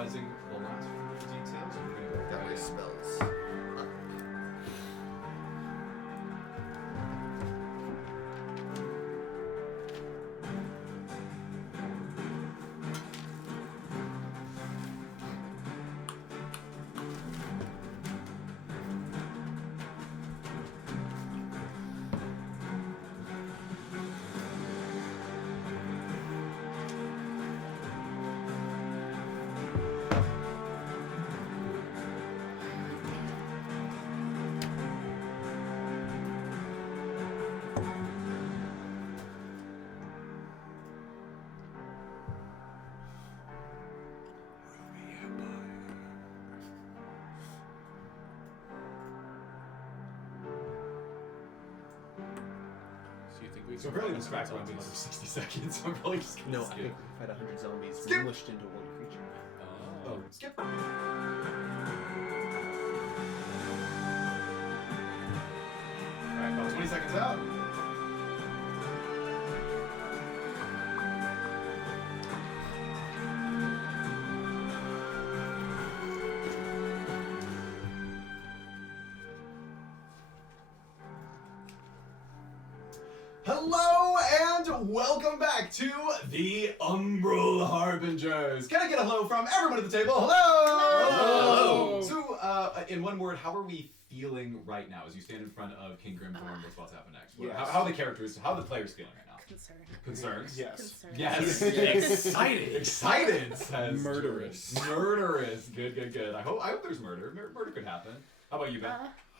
finalizing the last few details. We're going to go Got my right in. spells. So really this track's going to be another 60 seconds, so I'm really just going to No, I skip. think we've had 100 zombies Skip. mushed into one creature. Oh, skip. Alright, about 20 seconds out. Hello and welcome back to the Umbral Harbingers. Can I get a hello from everyone at the table? Hello! Hello! So, in one word, how are we feeling right now as you stand in front of King Grimthorn? What's about to happen next? Yes. How are the characters, how are the players feeling right now? Concerned. Concerned? Yes. Concerned. Yes. Excited. Excited says Murderous. Murderous. Good. I hope there's murder. Murder could happen. How about you, Ben?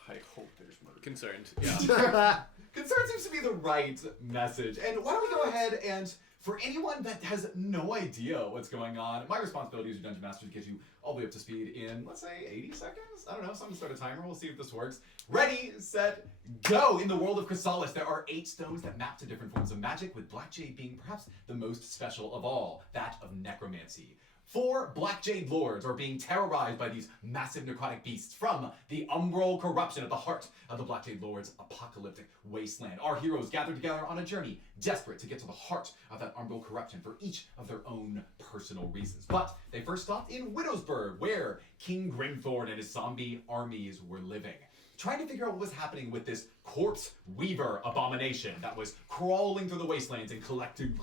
I hope there's murder. Concerned. Yeah. Concern seems to be the right message. And why don't we go ahead and, for anyone that has no idea what's going on, my responsibility as your Dungeon Master to get you all the way up to speed in, let's say, 80 seconds? I don't know, someone start a timer, we'll see if this works. Ready, set, go! In the world of Chrysalis, there are 8 stones that map to different forms of magic, with Black Jade being perhaps the most special of all, that of necromancy. 4 Black Jade lords are being terrorized by these massive necrotic beasts from the Umbral corruption at the heart of the Black Jade lords' apocalyptic wasteland. Our heroes gather together on a journey, desperate to get to the heart of that Umbral corruption for each of their own personal reasons. But they first stopped in Widowsburg, where King Grimthorn and his zombie armies were living, trying to figure out what was happening with this Corpseweaver Abomination that was crawling through the wastelands and collecting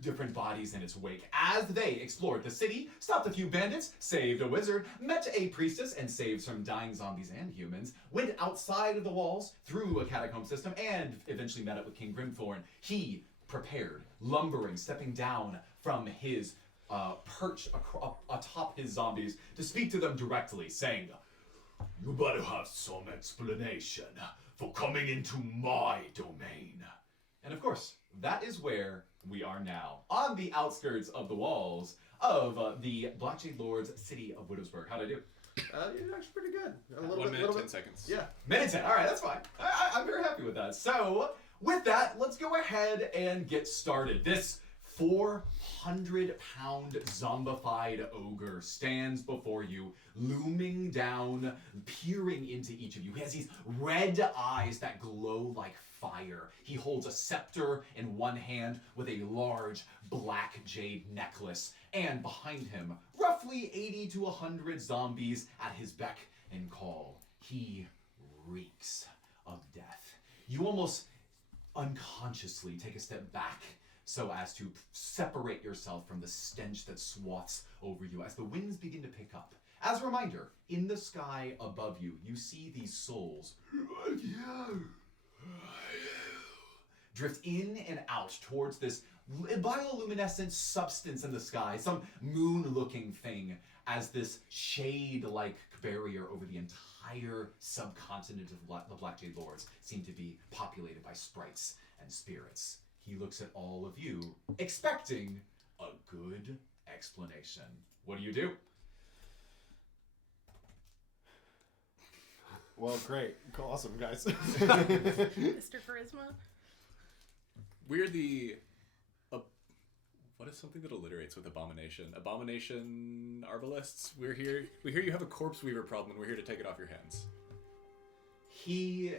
different bodies in its wake. As they explored the city, stopped a few bandits, saved a wizard, met a priestess and saved some dying zombies and humans, went outside of the walls through a catacomb system, and eventually met up with King Grimthorn. He prepared, lumbering, stepping down from his perch atop his zombies to speak to them directly, saying, "You better have some explanation for coming into my domain." And of course, that is where we are now, on the outskirts of the walls of the Black Jade Lord's city of Widowsburg. How'd I do? You're actually pretty good. A little 1 bit, minute, little 10 bit. seconds. Yeah. Minute 10. All right, that's fine. I'm very happy with that. So, with that, let's go ahead and get started. This 400-pound zombified ogre stands before you, looming down, peering into each of you. He has these red eyes that glow like fire. He holds a scepter in one hand with a large black jade necklace, and behind him, roughly 80 to 100 zombies at his beck and call. He reeks of death. You almost unconsciously take a step back so as to separate yourself from the stench that swathes over you as the winds begin to pick up. As a reminder, in the sky above you, you see these souls drift in and out towards this bioluminescent substance in the sky, some moon-looking thing, as this shade-like barrier over the entire subcontinent of the Black Jade Lords seem to be populated by sprites and spirits. He looks at all of you, expecting a good explanation. What do you do? Well, great. Awesome, guys. Mr. Charisma? We're the... what is something that alliterates with abomination? Abomination arbalists? We hear you have a Corpseweaver problem, and we're here to take it off your hands. He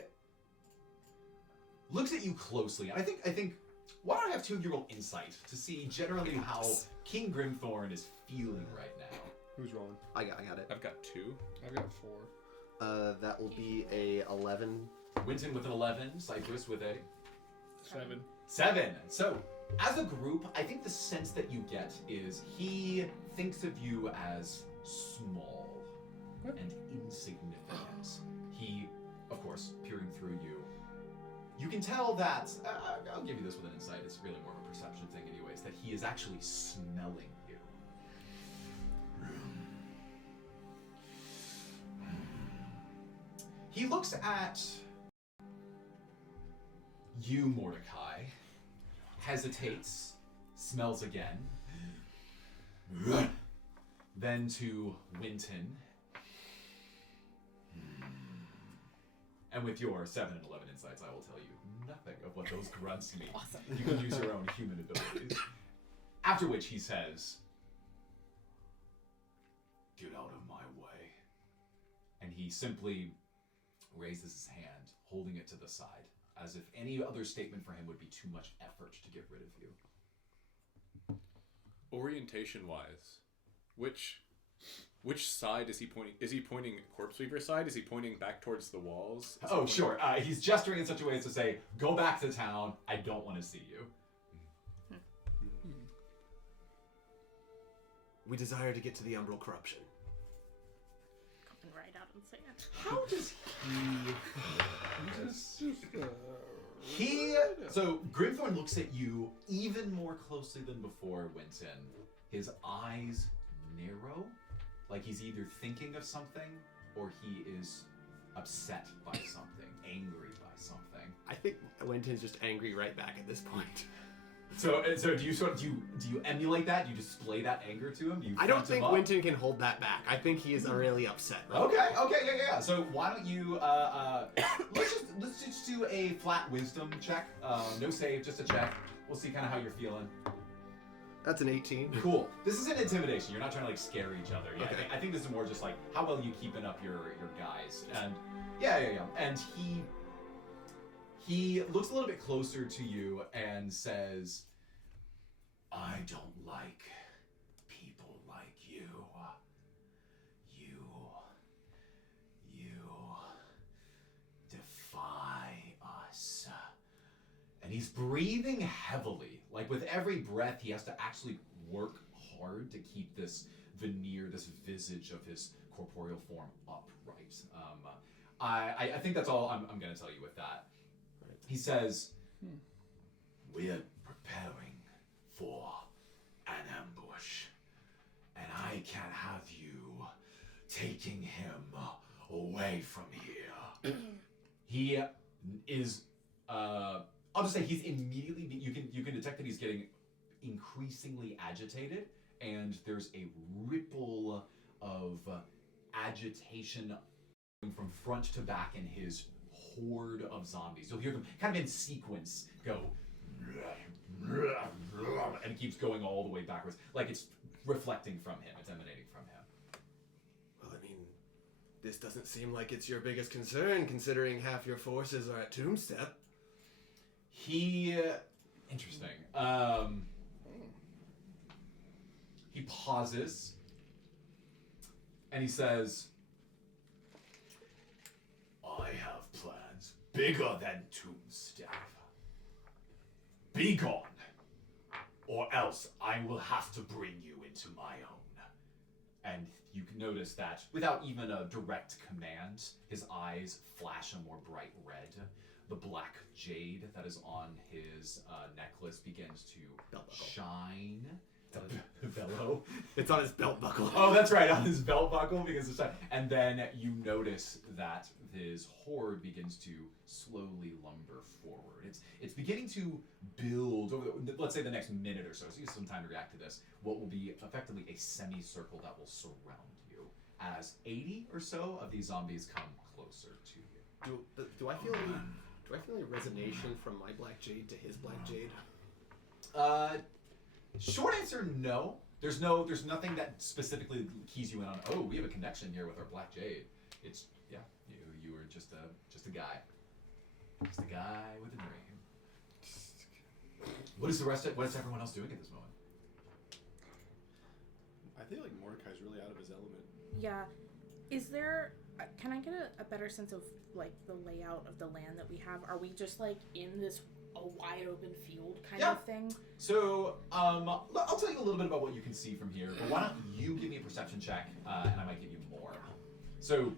looks at you closely, and I think why don't I have two of you roll insight to see generally how King Grimthorn is feeling right now? Who's rolling? I got it. I've got 2. I've got 4. That will be a 11. Winton with an 11, Cypress with a 7. 7. So, as a group, I think the sense that you get is he thinks of you as small and insignificant. He, of course, peering through you. You can tell that, I'll give you this with an insight, it's really more of a perception thing anyways, that he is actually smelling you. He looks at you, Mordecai, hesitates, smells again, then to Winton, and with your 7 and 11 insights, I will tell you nothing of what those grunts mean. Awesome. You can use your own human abilities. After which he says, "Get out of my way." And he simply raises his hand, holding it to the side, as if any other statement for him would be too much effort to get rid of you. Orientation-wise, which side is he pointing? Is he pointing Corpseweaver side? Is he pointing back towards the walls? Is he Oh, pointing- sure. He's gesturing in such a way as to say, "Go back to town. I don't want to see you." We desire to get to the Umbral corruption. Coming right out and saying it. How does he... So, Grimthorn looks at you even more closely than before, Winton. His eyes narrow, like he's either thinking of something or he is upset by something, angry by something. I think Winton's just angry right back at this point. So do you emulate that? Do you display that anger to him? Do you I don't front him think up? Winton can hold that back. I think he is really upset. Right Okay, yeah. So why don't you let's just do a flat wisdom check. No save, just a check. We'll see kind of how you're feeling. That's an 18. Cool. This isn't intimidation. You're not trying to like scare each other. Yeah, Okay. I think this is more just like how well you keeping up your guys. And yeah. And he looks a little bit closer to you and says, "I don't like people like you. You defy us." And he's breathing heavily. Like with every breath, he has to actually work hard to keep this veneer, this visage of his corporeal form upright. I think that's all I'm going to tell you with that. He says, "We're preparing for an ambush, and I can't have you taking him away from here." He is, I'll just say he's immediately, you can detect that he's getting increasingly agitated, and there's a ripple of agitation from front to back in his horde of zombies. You'll hear them kind of in sequence go, and it keeps going all the way backwards, like it's reflecting from him, it's emanating from him. Well, I mean, this doesn't seem like it's your biggest concern, considering half your forces are at Tombstep. Interesting. He pauses, and he says, "I have plans bigger than Tombstep. Be gone, or else I will have to bring you into my own." And you can notice that without even a direct command, his eyes flash a more bright red. The Black Jade that is on his necklace begins to Belt buckle. shine. Bellow. It's on his belt buckle. Oh, that's right, on his belt buckle because of shine. And then you notice that his horde begins to slowly lumber forward. It's beginning to build over, let's say, the next minute or so. So you have some time to react to this. What will be effectively a semicircle that will surround you as 80 or so of these zombies come closer to you. Do I feel any resonation from my Black Jade to his Black Jade? Short answer, no. There's nothing that specifically keys you in on, "Oh, we have a connection here with our Black Jade." It's, yeah, you were just a guy. Just a guy with a dream. What is everyone else doing at this moment? think like Mordecai's really out of his element. Yeah. Is there... Can I get a better sense of, like, the layout of the land that we have? Are we just, like, in this a wide open field kind of thing? So, I'll tell you a little bit about what you can see from here, but why don't you give me a perception check, and I might give you more. So,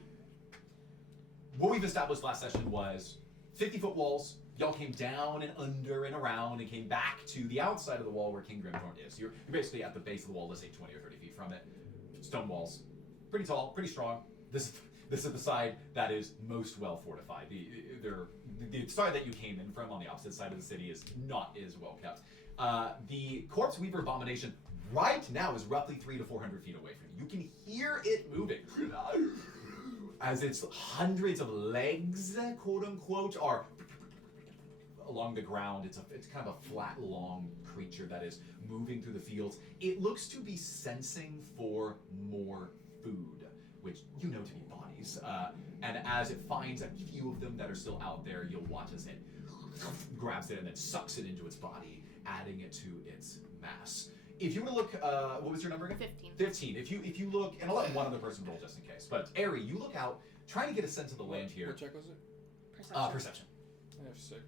what we've established last session was 50-foot walls. Y'all came down and under and around and came back to the outside of the wall where King Grimthorn is. You're basically at the base of the wall, let's say 20 or 30 feet from it. Stone walls. Pretty tall, pretty strong. This is the side that is most well fortified. The side that you came in from on the opposite side of the city is not as well kept. The Corpseweaver Abomination right now is roughly 300 to 400 feet away from you. You can hear it moving as its hundreds of legs, quote unquote, are along the ground. It's kind of a flat, long creature that is moving through the fields. It looks to be sensing for more food, which you know to be bodies. And as it finds a few of them that are still out there, you'll watch as it grabs it and then sucks it into its body, adding it to its mass. If you were to look, what was your number again? 15. 15. If you look, and I'll let one other person roll just in case. But Ari, you look out, trying to get a sense of the land here. What check was it? Perception. I have 6.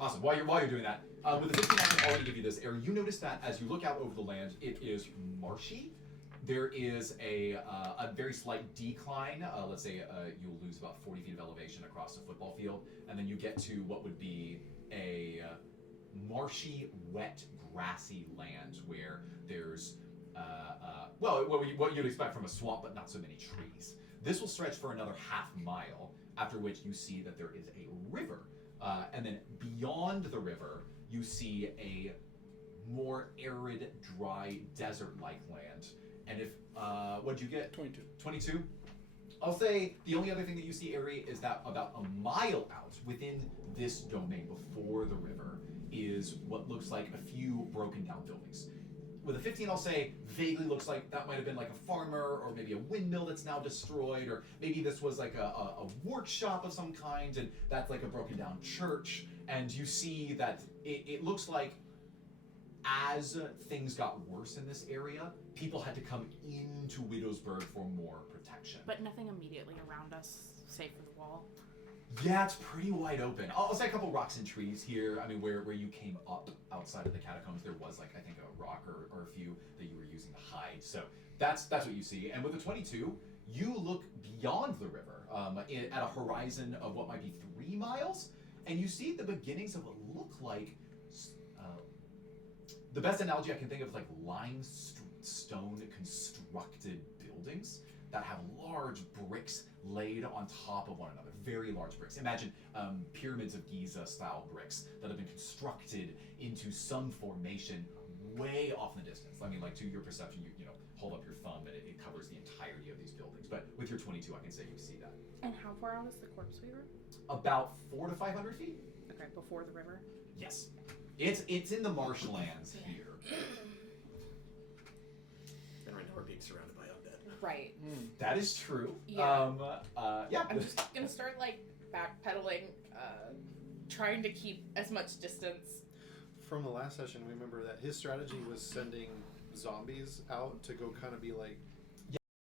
Awesome. While you're doing that, with the 15, I can already give you this. Ari, you notice that as you look out over the land, it is marshy. There is a very slight decline. Let's say you'll lose about 40 feet of elevation across the football field, and then you get to what would be a marshy, wet, grassy land where there's what you'd expect from a swamp, but not so many trees. This will stretch for another half mile, after which you see that there is a river, and then beyond the river you see a more arid, dry, desert-like land. And if, what'd you get? 22. 22? I'll say the only other thing that you see, Ari, is that about a mile out within this domain before the river is what looks like a few broken down buildings. With a 15, I'll say vaguely looks like that might have been like a farmer or maybe a windmill that's now destroyed, or maybe this was like a workshop of some kind, and that's like a broken down church. And you see that it looks like as things got worse in this area, people had to come into Widowsburg for more protection. But nothing immediately around us, save for the wall. Yeah, it's pretty wide open. I'll say a couple rocks and trees here. I mean, where you came up outside of the catacombs, there was like, I think, a rock or a few that you were using to hide. So that's what you see. And with the 22, you look beyond the river at a horizon of what might be 3 miles, and you see the beginnings of what look like the best analogy I can think of is like limestone constructed buildings that have large bricks laid on top of one another. Very large bricks. Imagine pyramids of Giza style bricks that have been constructed into some formation way off in the distance. I mean, like, to your perception, you know, hold up your thumb and it covers the entirety of these buildings. But with your 22, I can say you see that. And how far out is the Corpseweaver? About 400 to 500 feet. Okay, before the river? Yes. It's in the marshlands here. And right now we're being surrounded by undead. Right. That is true. Yeah. Yeah. I'm just gonna start, like, backpedaling, trying to keep as much distance. From the last session, we remember that his strategy was sending zombies out to go kind of be like...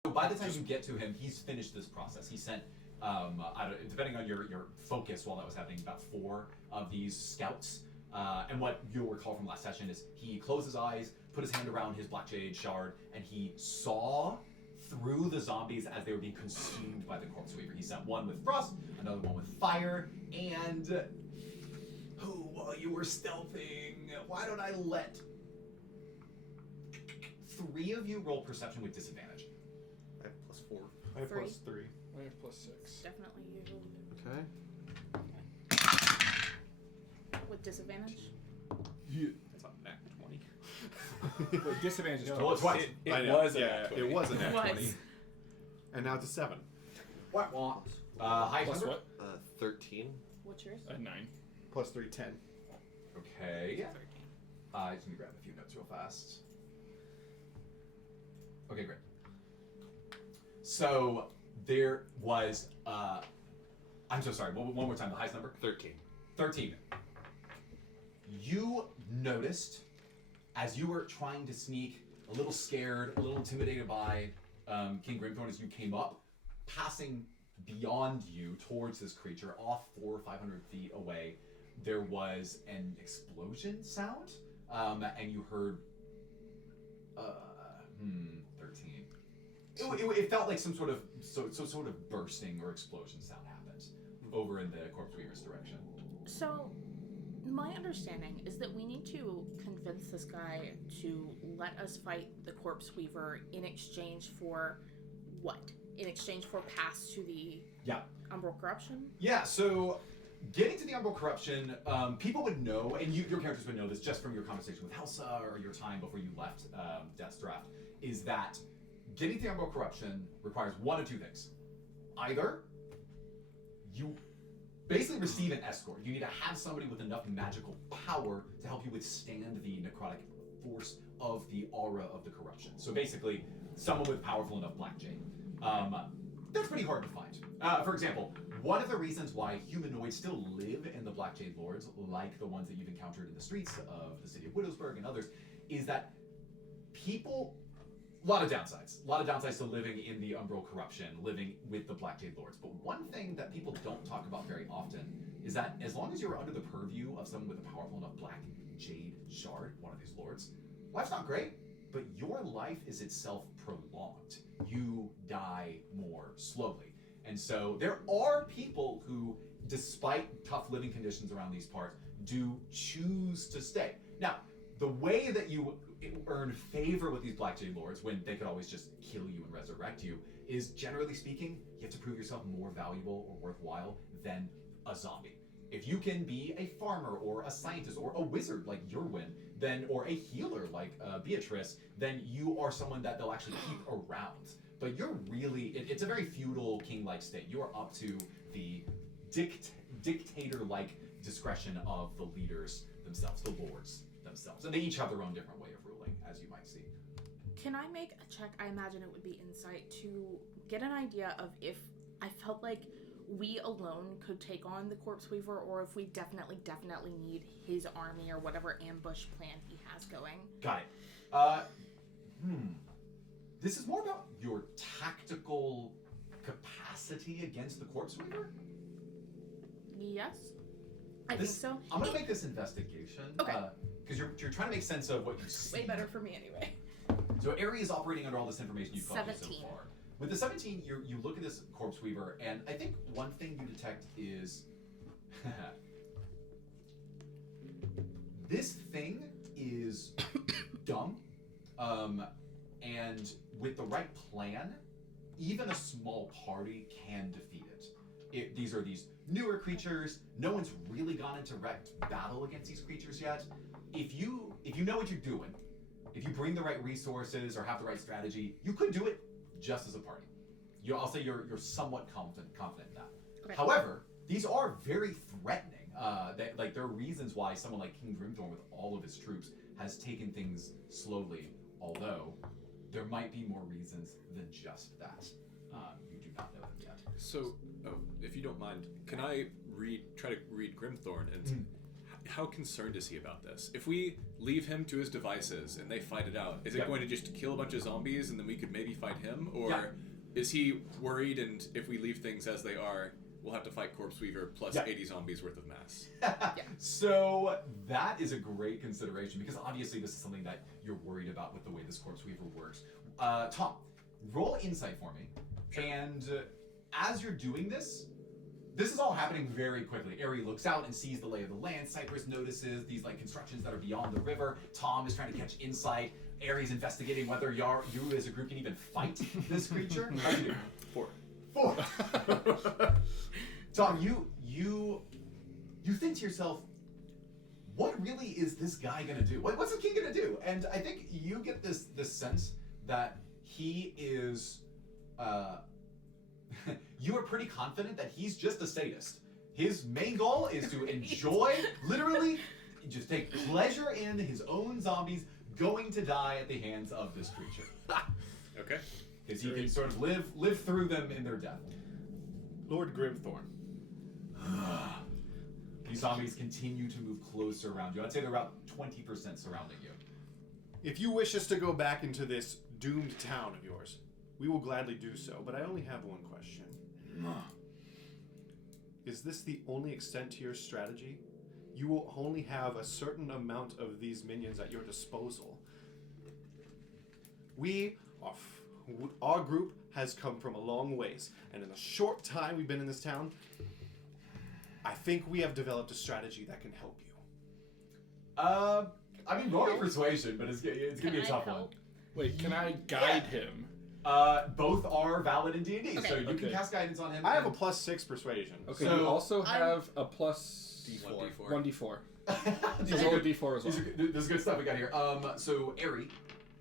So by the time you get to him, he's finished this process. He sent, depending on your focus while that was happening, about 4 of these scouts. And what you'll recall from last session is he closed his eyes, put his hand around his Black Jade shard, and he saw through the zombies as they were being consumed by the Corpseweaver. He sent one with frost, another one with fire, and while you were stealthing, why don't I let 3 of you roll perception with disadvantage? I have +4. I have 3. +3. I have +6. Definitely you. Okay. With disadvantage? That's a nat 20. Wait, disadvantage is Well, it's twice. It I know. was a Yeah, nat 20. it was a nat Was. 20. And now it's a 7. What? Highest Plus number? what? 13. What's yours? 9. +3, 10. Okay. Just let me grab a few notes real fast. Okay, great. So there was, I'm so sorry, one more time, the highest number? 13. 13. You noticed, as you were trying to sneak a little scared, a little intimidated by King Grimthorn as you came up, passing beyond you towards this creature, off 400 or 500 feet away. There was an explosion sound, and you heard 13. It felt like some sort of bursting or explosion sound happened over in the Corpseweaver's direction. So, my understanding is that we need to convince this guy to let us fight the Corpseweaver in exchange for what? In exchange for pass to the Umbral Corruption? Yeah, so getting to the Umbral Corruption, people would know, and your characters would know this just from your conversation with Helsa or your time before you left Death's Draft, is that getting to the Umbral Corruption requires one of two things. Either you basically receive an escort. You need to have somebody with enough magical power to help you withstand the necrotic force of the aura of the corruption. So basically, someone with powerful enough Black Jade. That's pretty hard to find. For example, one of the reasons why humanoids still live in the Black Jade Lords, like the ones that you've encountered in the streets of the city of Widowsburg and others, is that people... A lot of downsides to living in the Umbral Corruption, living with the Black Jade Lords. But one thing that people don't talk about very often is that as long as you're under the purview of someone with a powerful enough Black Jade Shard, one of these lords, life's not great, but your life is itself prolonged. You die more slowly. And so there are people who, despite tough living conditions around these parts, do choose to stay. Now, the way that you earn favor with these Black Jade Lords, when they could always just kill you and resurrect you, is generally speaking, you have to prove yourself more valuable or worthwhile than a zombie. If you can be a farmer or a scientist or a wizard like Yerwin, then, or a healer like Beatrice, then you are someone that they'll actually keep around. But you're really, it's a very feudal king-like state. You are up to the dictator-like discretion of the leaders themselves, the lords themselves. And they each have their own different way of ruling, as you might see. Can I make a check? I imagine it would be insight to get an idea of if I felt like we alone could take on the Corpseweaver, or if we definitely need his army or whatever ambush plan he has going. Got it. This is more about your tactical capacity against the Corpseweaver? Yes. I think so. I'm gonna make this investigation. Okay. Because you're trying to make sense of what you see. Way better for me anyway. So Ari is operating under all this information you've collected so 17. far. With the 17, you look at this Corpseweaver, and I think one thing you detect is this thing is dumb, and with the right plan, even a small party can defeat it. These are these newer creatures. No one's really gone into direct battle against these creatures yet. If you know what you're doing, if you bring the right resources or have the right strategy, you could do it just as a party. I'll say you're somewhat confident in that. Okay. However, these are very threatening. There are reasons why someone like King Grimthorn, with all of his troops, has taken things slowly. Although there might be more reasons than just that. You do not know them yet. So, if you don't mind, can I try to read Grimthorn and how concerned is he about this? If we leave him to his devices and they fight it out, is it going to just kill a bunch of zombies and then we could maybe fight him? Or is he worried, and if we leave things as they are, we'll have to fight Corpseweaver plus 80 zombies worth of mass? So that is a great consideration, because obviously this is something that you're worried about with the way this Corpseweaver works. Tom, roll insight for me. Sure. And as you're doing this is all happening very quickly. Ari looks out and sees the lay of the land. Cypress notices these constructions that are beyond the river. Tom is trying to catch insight. Ari's investigating whether you as a group can even fight this creature. How do you do? 4. Tom, you think to yourself, what really is this guy gonna do? What's the king gonna do? And I think you get this sense that he is. You are pretty confident that he's just a sadist. His main goal is to enjoy, literally, just take pleasure in his own zombies going to die at the hands of this creature. Okay. Because he can sort of live through them in their death. Lord Grimthorn. These zombies continue to move closer around you. I'd say they're about 20% surrounding you. If you wish us to go back into this doomed town of yours, we will gladly do so, but I only have one question. Is this the only extent to your strategy? You will only have a certain amount of these minions at your disposal. Our group has come from a long ways, and in the short time we've been in this town, I think we have developed a strategy that can help you. I mean, roll your persuasion, but it's gonna be a tough one. Wait, can I guide him? Both are valid in D&D, Okay. so you can Okay. cast guidance on him. I have a and- +6 persuasion. Okay, So, you also I'm- have a plus D4. 1d4. These So are roll a good- d4 as well. these are good- This is good stuff we got here. So Eri,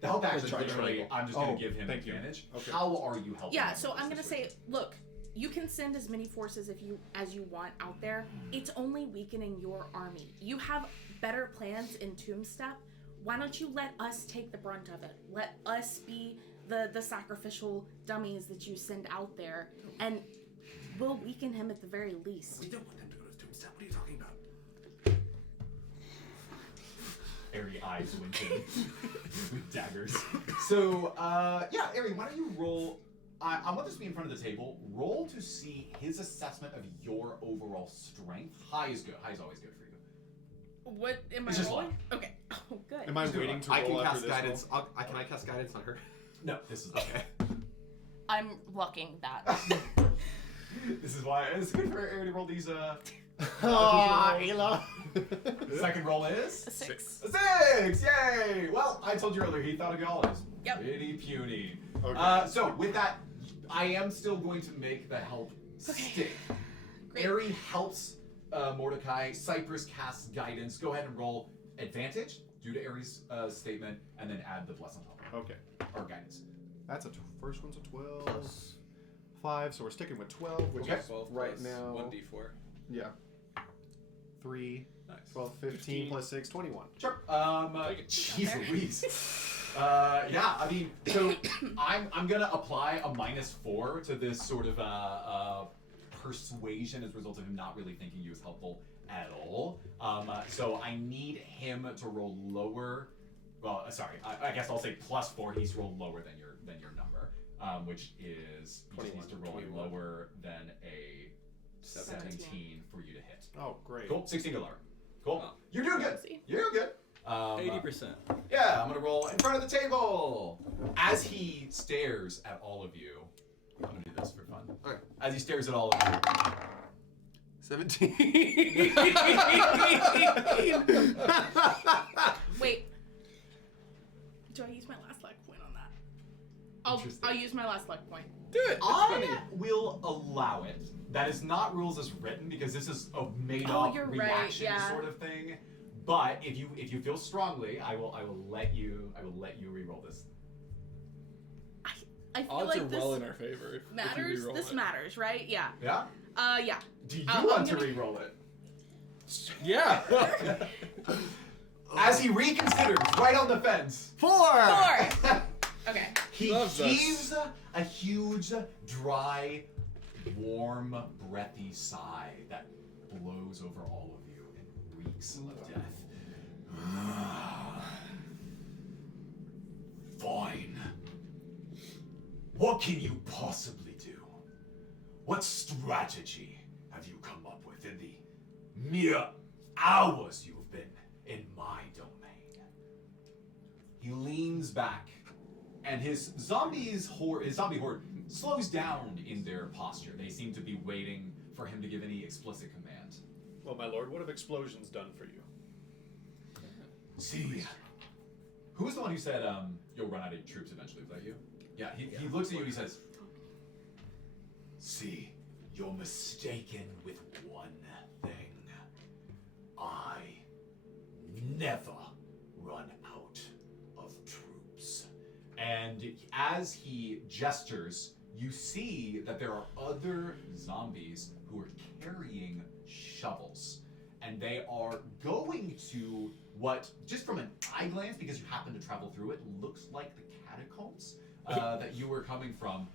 the help action is try literally, triangle. I'm just gonna Oh, give him thank you. advantage. Okay. How are you helping? Yeah, him so with I'm this gonna say, situation? look, you can send as many forces as you want out there. It's only weakening your army. You have better plans in Tombstep. Why don't you let us take the brunt of it? Let us be the sacrificial dummies that you send out there, and we'll weaken him at the very least. We don't want him to go to Tombstone. What are you talking about? Eri eyes Winton with daggers. So, yeah, Eri, why don't you roll? I want this to be in front of the table. Roll to see his assessment of your overall strength. High is good. High is always good for you. What am I It's just rolling? luck. Okay. Oh, good. Am I Just do waiting it. to I roll can after cast this guidance. roll? Can I cast guidance on her? No, this is Okay. I'm lucking that. This is why it's good for Eri to roll these. Ayla. The second roll is A 6. a 6. Yay! Well, I told you earlier he thought of y'all as Yep. pretty puny. Okay. So with that, I am still going to make the help stick. Great. Eri helps Mordecai. Cypress casts guidance. Go ahead and roll advantage due to Eri's statement, and then add the bless on top of Okay. it, or guidance. That's first one's a 12. 5, so we're sticking with 12, which Okay. is 12 right plus now. 1d4. Yeah. 3, Nice. 12, 15 plus 6, 21. Sure. Take it. Jeez Fair. Louise. Yeah, I mean, so I'm gonna apply a -4 to this sort of persuasion as a result of him not really thinking you as helpful at all. So I need him to roll lower. Well, sorry, I guess I'll say +4. He needs to roll lower than your number, which is he just needs to roll 21. lower than a 17 17 for you to hit. Oh, great. Cool, 16 to lower. Cool. Oh. You're doing good. See? You're doing good. 80%. Yeah, I'm gonna roll in front of the table. As he stares at all of you, I'm gonna do this for fun. Alright. As he stares at all of you, 17. Wait. Do I use my last luck point on that? Interesting. I'll use my last luck point. Do it. It's I funny. will allow it. That is not rules as written because this is a made Oh, up you're right, reaction yeah. sort of thing. But if you feel strongly, I will let you re-roll this. I feel Odds like are this well in our favor. If matters. you re-roll This it. matters, right? Yeah. Yeah? Yeah. Do you I'm want to gonna- re-roll it? Yeah. As he reconsiders, right on the fence. 4! 4. Okay. He Loves us. heaves a huge, dry, warm, breathy sigh that blows over all of you and reeks of death. Fine. What can you possibly do? What strategy have you come up with in the mere hours you've been in my domain? He leans back, and his zombie horde slows down in their posture. They seem to be waiting for him to give any explicit command. Well, my lord, what have explosions done for you? See, who was the one who said you'll run out of troops eventually? Was that you? Yeah. He looks at you and he says, "See, you're mistaken with one thing. I never run out of troops." And as he gestures, you see that there are other zombies who are carrying shovels. And they are going to what, just from an eye glance, because you happen to travel through it, looks like the catacombs that you were coming from.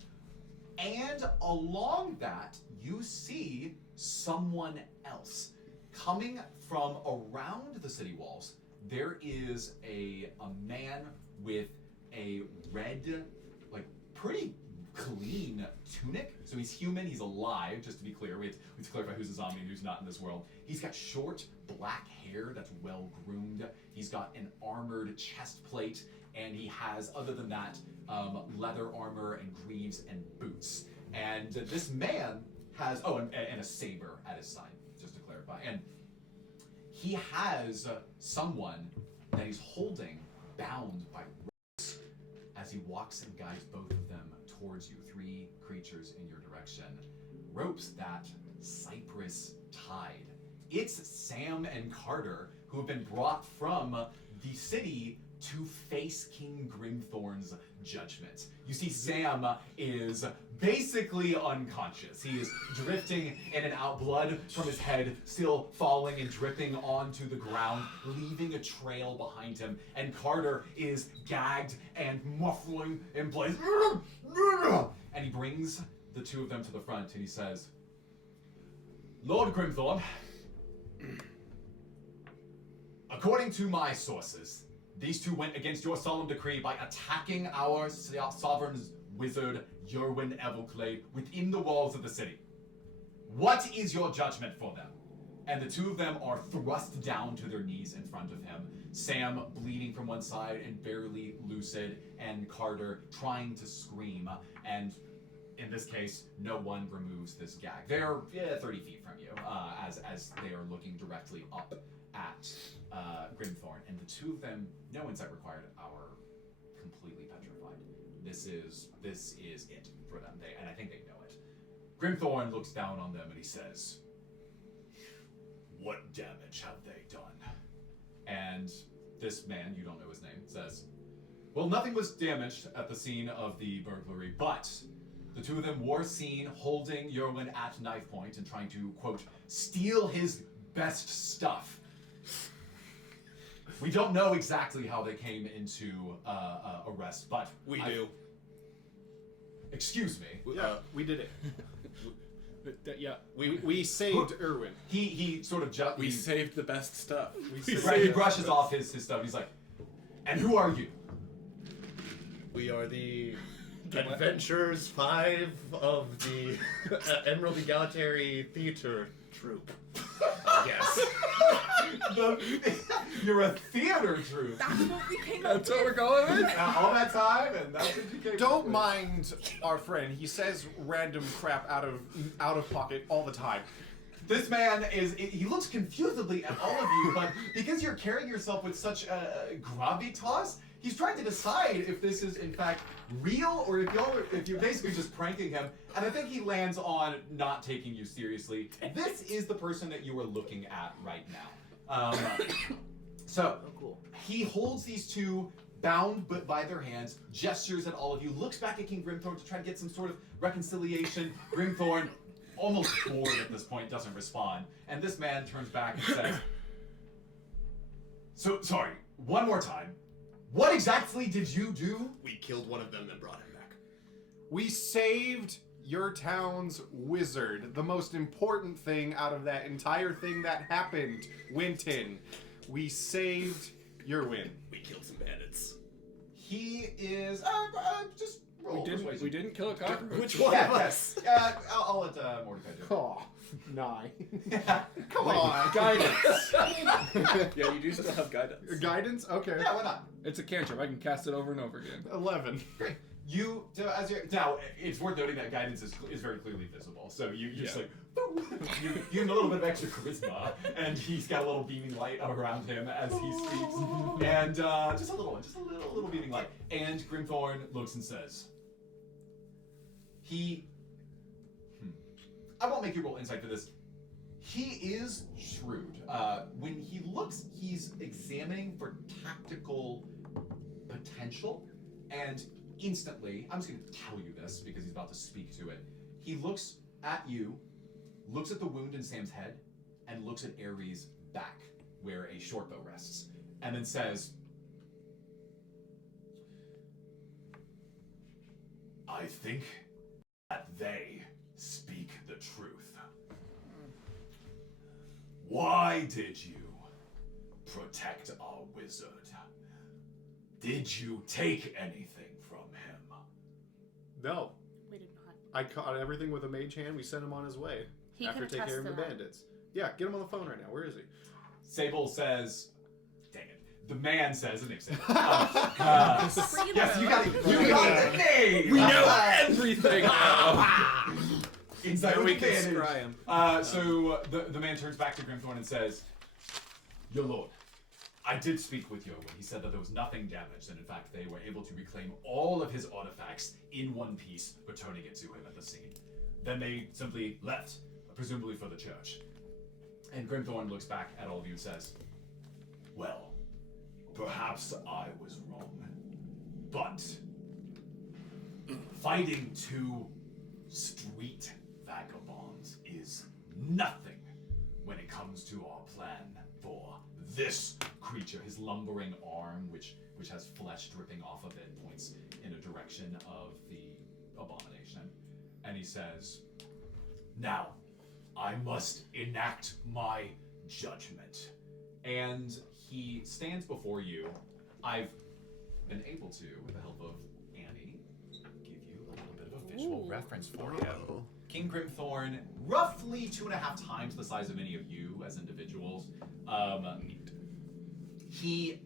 And along that, you see someone else coming from around the city walls there is a man with a red, like pretty clean tunic. So he's human, he's alive, just to be clear. We have to clarify who's a zombie and who's not in this world. He's got short black hair that's well groomed. He's got an armored chest plate, and he has, other than that, leather armor and greaves and boots. And this man has, and a saber at his side, just to clarify. And he has someone that he's holding bound by ropes as he walks and guides both of them towards you, 3 creatures in your direction. Ropes that Cypress tied. It's Sam and Carter, who have been brought from the city to face King Grimthorn's judgment. You see, Sam is basically unconscious. He is drifting in and out, blood from his head still falling and dripping onto the ground, leaving a trail behind him. And Carter is gagged and muffling in place. And he brings the 2 of them to the front and he says, Lord Grimthorn, according to my sources, these 2 went against your solemn decree by attacking our sovereign's wizard, Yerwin Everclay, within the walls of the city. What is your judgment for them? And the 2 of them are thrust down to their knees in front of him. Sam bleeding from one side and barely lucid, and Carter trying to scream. And in this case, no one removes this gag. They're 30 feet from you, as they are looking directly up at Grimthorn, and the 2 of them, no insight required, are completely petrified. This is it for them. And I think they know it. Grimthorn looks down on them and he says, "What damage have they done?" And this man, you don't know his name, says, "Well, nothing was damaged at the scene of the burglary, but the 2 of them were seen holding Yerwin at knife point and trying to, quote, steal his best stuff. We don't know exactly how they came into arrest, but We do. Excuse me. We did it. Yeah. We saved Irwin. He sort of We saved the best stuff. he brushes off his stuff. He's like, "And who are you?" We are the Adventurers 5 of the Emerald Egalitary Theater Troupe. Yes. You're a theater troupe. That's what we came up That's what we're with. going with? All that time, and that's what you came up Don't with. mind our friend. He says random crap out of pocket all the time. This man he looks confusedly at all of you, but because you're carrying yourself with such gravitas, he's trying to decide if this is in fact real or if you're basically just pranking him. And I think he lands on not taking you seriously. This is the person that you are looking at right now. So he holds these 2 bound but by their hands, gestures at all of you, looks back at King Grimthorn to try to get some sort of reconciliation. Grimthorn, almost bored at this point, doesn't respond. And this man turns back and says, "So, sorry, one more time. What exactly did you do?" We killed one of them and brought him back. We saved your town's wizard. The most important thing out of that entire thing that happened, Winton. We saved your win. We killed some bandits. He is just roll. We didn't kill a cockroach. Which one of us? I'll let Mordecai do it. Oh, 9. Yeah. Come on. Guidance. Yeah, you do still have guidance. Guidance? Okay. Yeah, why not? It's a cantrip. I can cast it over and over again. 11. Great. Now it's worth noting that guidance is very clearly visible. So you're just like, you give him a little bit of extra charisma, and he's got a little beaming light around him as he speaks, and just a little beaming light. And Grimthorn looks and says, I won't make you roll insight for this. He is shrewd. When he looks, he's examining for tactical potential, and instantly, I'm just going to tell you this because he's about to speak to it. He looks at you, looks at the wound in Sam's head, and looks at Ares' back, where a short bow rests, and then says, "I think that they speak the truth. Why did you protect our wizard. Did you take anything from him? No. We did not. I caught everything with a mage hand. We sent him on his way. He after can taking care of attest the to that. bandits. Yeah, get him on the phone right now. Where is he? Sable says, dang it. The man says, the name Sable. Yes, you got the name! We know everything now. Inside we with can advantage. scry him. So the man turns back to Grimthorn and says, Your lord, I did speak with Yowen. He said that there was nothing damaged, and in fact they were able to reclaim all of his artifacts in one piece, returning it to him at the scene. Then they simply left, presumably for the church. And Grimthorn looks back at all of you and says, Well, perhaps I was wrong, but fighting two street vagabonds is nothing when it comes to our plan for this creature. His lumbering arm, which has flesh dripping off of it, points in a direction of the abomination. And he says, Now, I must enact my judgment. And he stands before you. I've been able to, with the help of Annie, give you a little bit of a visual reference for him. King Grimthorn, roughly 2.5 times the size of any of you as individuals. He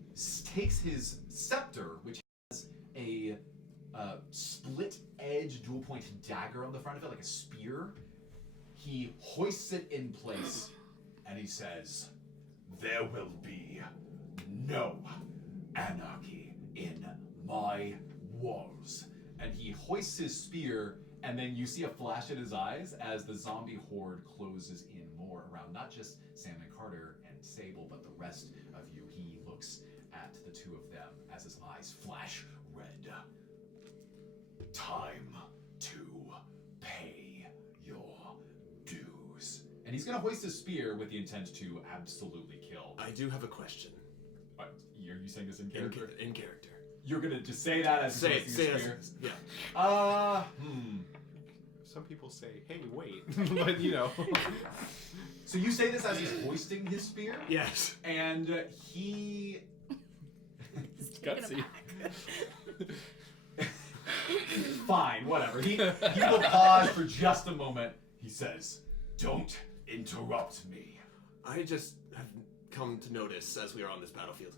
takes his scepter, which has a split-edge, dual-pointed dagger on the front of it, like a spear. He hoists it in place, and he says, There will be no anarchy in my walls. And he hoists his spear, and then you see a flash in his eyes as the zombie horde closes in more around not just Sam and Carter and Sable, but the rest of you. He looks at the two of them as his eyes flash red. Time to pay your dues. And he's going to hoist his spear with the intent to absolutely kill. I do have a question. Are you saying this in character? In character. You're going to just say that as Say he's it. hoisting Say his it. spear? Yeah. Some people say, hey, wait. But, you know. So you say this as he's hoisting his spear? Yes. And he... He's taken Gutsy. aback. Fine, whatever. He will pause for just a moment. He says, Don't interrupt me. I just have come to notice as we are on this battlefield,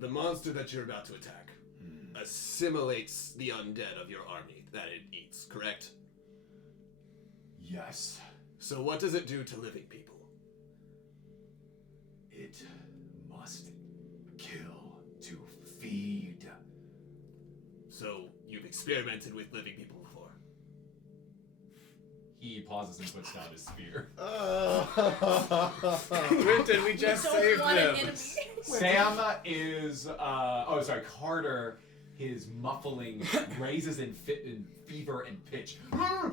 the monster that you're about to attack assimilates the undead of your army that it eats, correct? Yes, So what does it do to living people? it must kill to feed. So you've experimented with living people before? He pauses and puts down his spear. Winton, we just Don't saved want an them. enemy. Sam is, Carter, his muffling raises in fever and pitch. I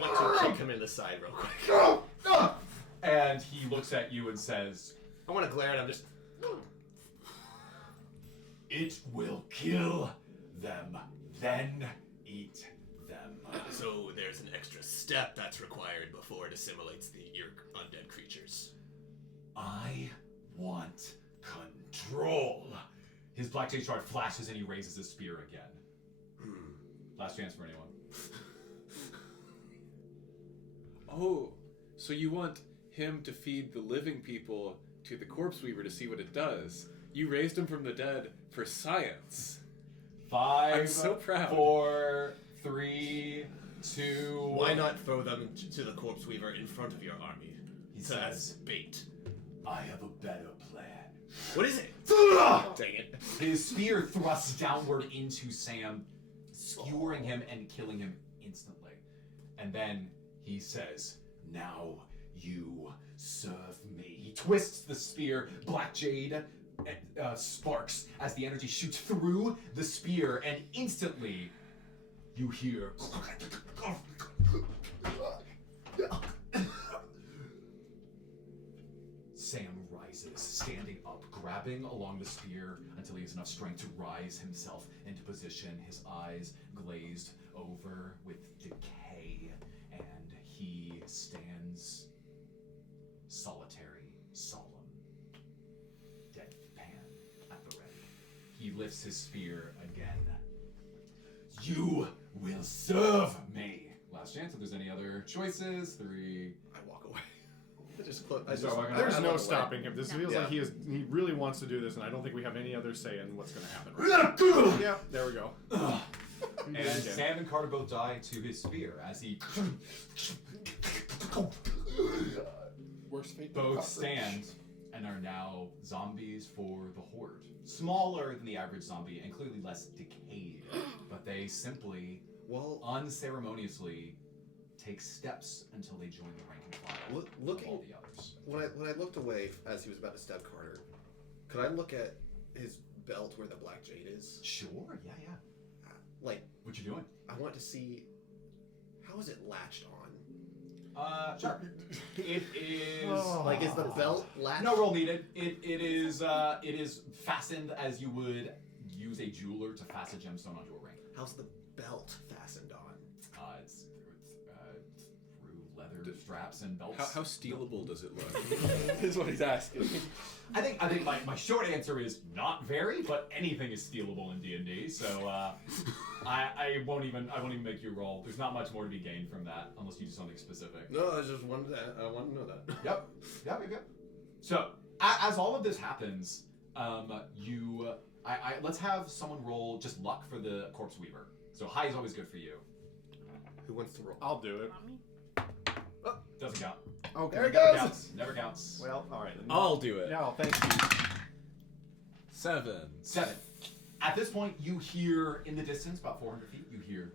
want to kick him in the side real quick. And he looks at you and says, I want to glare at him just... It will kill them, then eat them. So there's an extra step that's required before it assimilates your undead creatures. I want control. His Black Jade shard flashes and he raises his spear again. Last chance for anyone. Oh, so you want him to feed the living people to the Corpseweaver to see what it does. You raised him from the dead for science. 5, I'm so proud. 4, 3, 2. Why not throw them to the Corpseweaver in front of your army? He So that's says, bait. I have a better plan. What is it? Dang it. His spear thrusts downward into Sam, skewering him and killing him instantly. And then he says, Now you serve me. He twists the spear. Black Jade sparks as the energy shoots through the spear, and instantly you hear Sam rises, standing up, grabbing along the spear until he has enough strength to rise himself into position, his eyes glazed over with decay, and he stands solitary, solemn, deadpan at he lifts his spear again. You will serve me. Last chance if there's any other choices. 3. I walk away. I just close. I Start just, walking There's away. no stopping him. This feels Yeah. like he really wants to do this, and I don't think we have any other say in what's going to happen. Right? Yeah, there we go. And Sam and Carter both die to his spear as he Worst fate. both stand and are now zombies for the Horde. Smaller than the average zombie and clearly less decayed, but they simply, unceremoniously, take steps until they join the rank and file looking of all the others. when I looked away as he was about to stab Carter, could I look at his belt where the Black Jade is? Sure, yeah. Like, What you doing? I want to see how is it latched on? Sure. It is. Like, is the belt latched? No roll needed. It is fastened as you would use a jeweler to fasten a gemstone onto a ring. How's the belt fastened on? It's through leather straps and belts. How stealable does it look? Is what he's asking. I think my short answer is not very, but anything is stealable in D&D. So I won't even make you roll. There's not much more to be gained from that unless you do something specific. No, I just wanted to know that. Yep. So as all of this happens, let's have someone roll just luck for the Corpseweaver. So high is always good for you. Who wants to roll? I'll do it. Not me. Doesn't count. Okay. There it Never goes. counts. Never counts. Well, all right. Then. I'll do it. Yeah, thank you. 7. 7. At this point, you hear in the distance, about 400 feet, you hear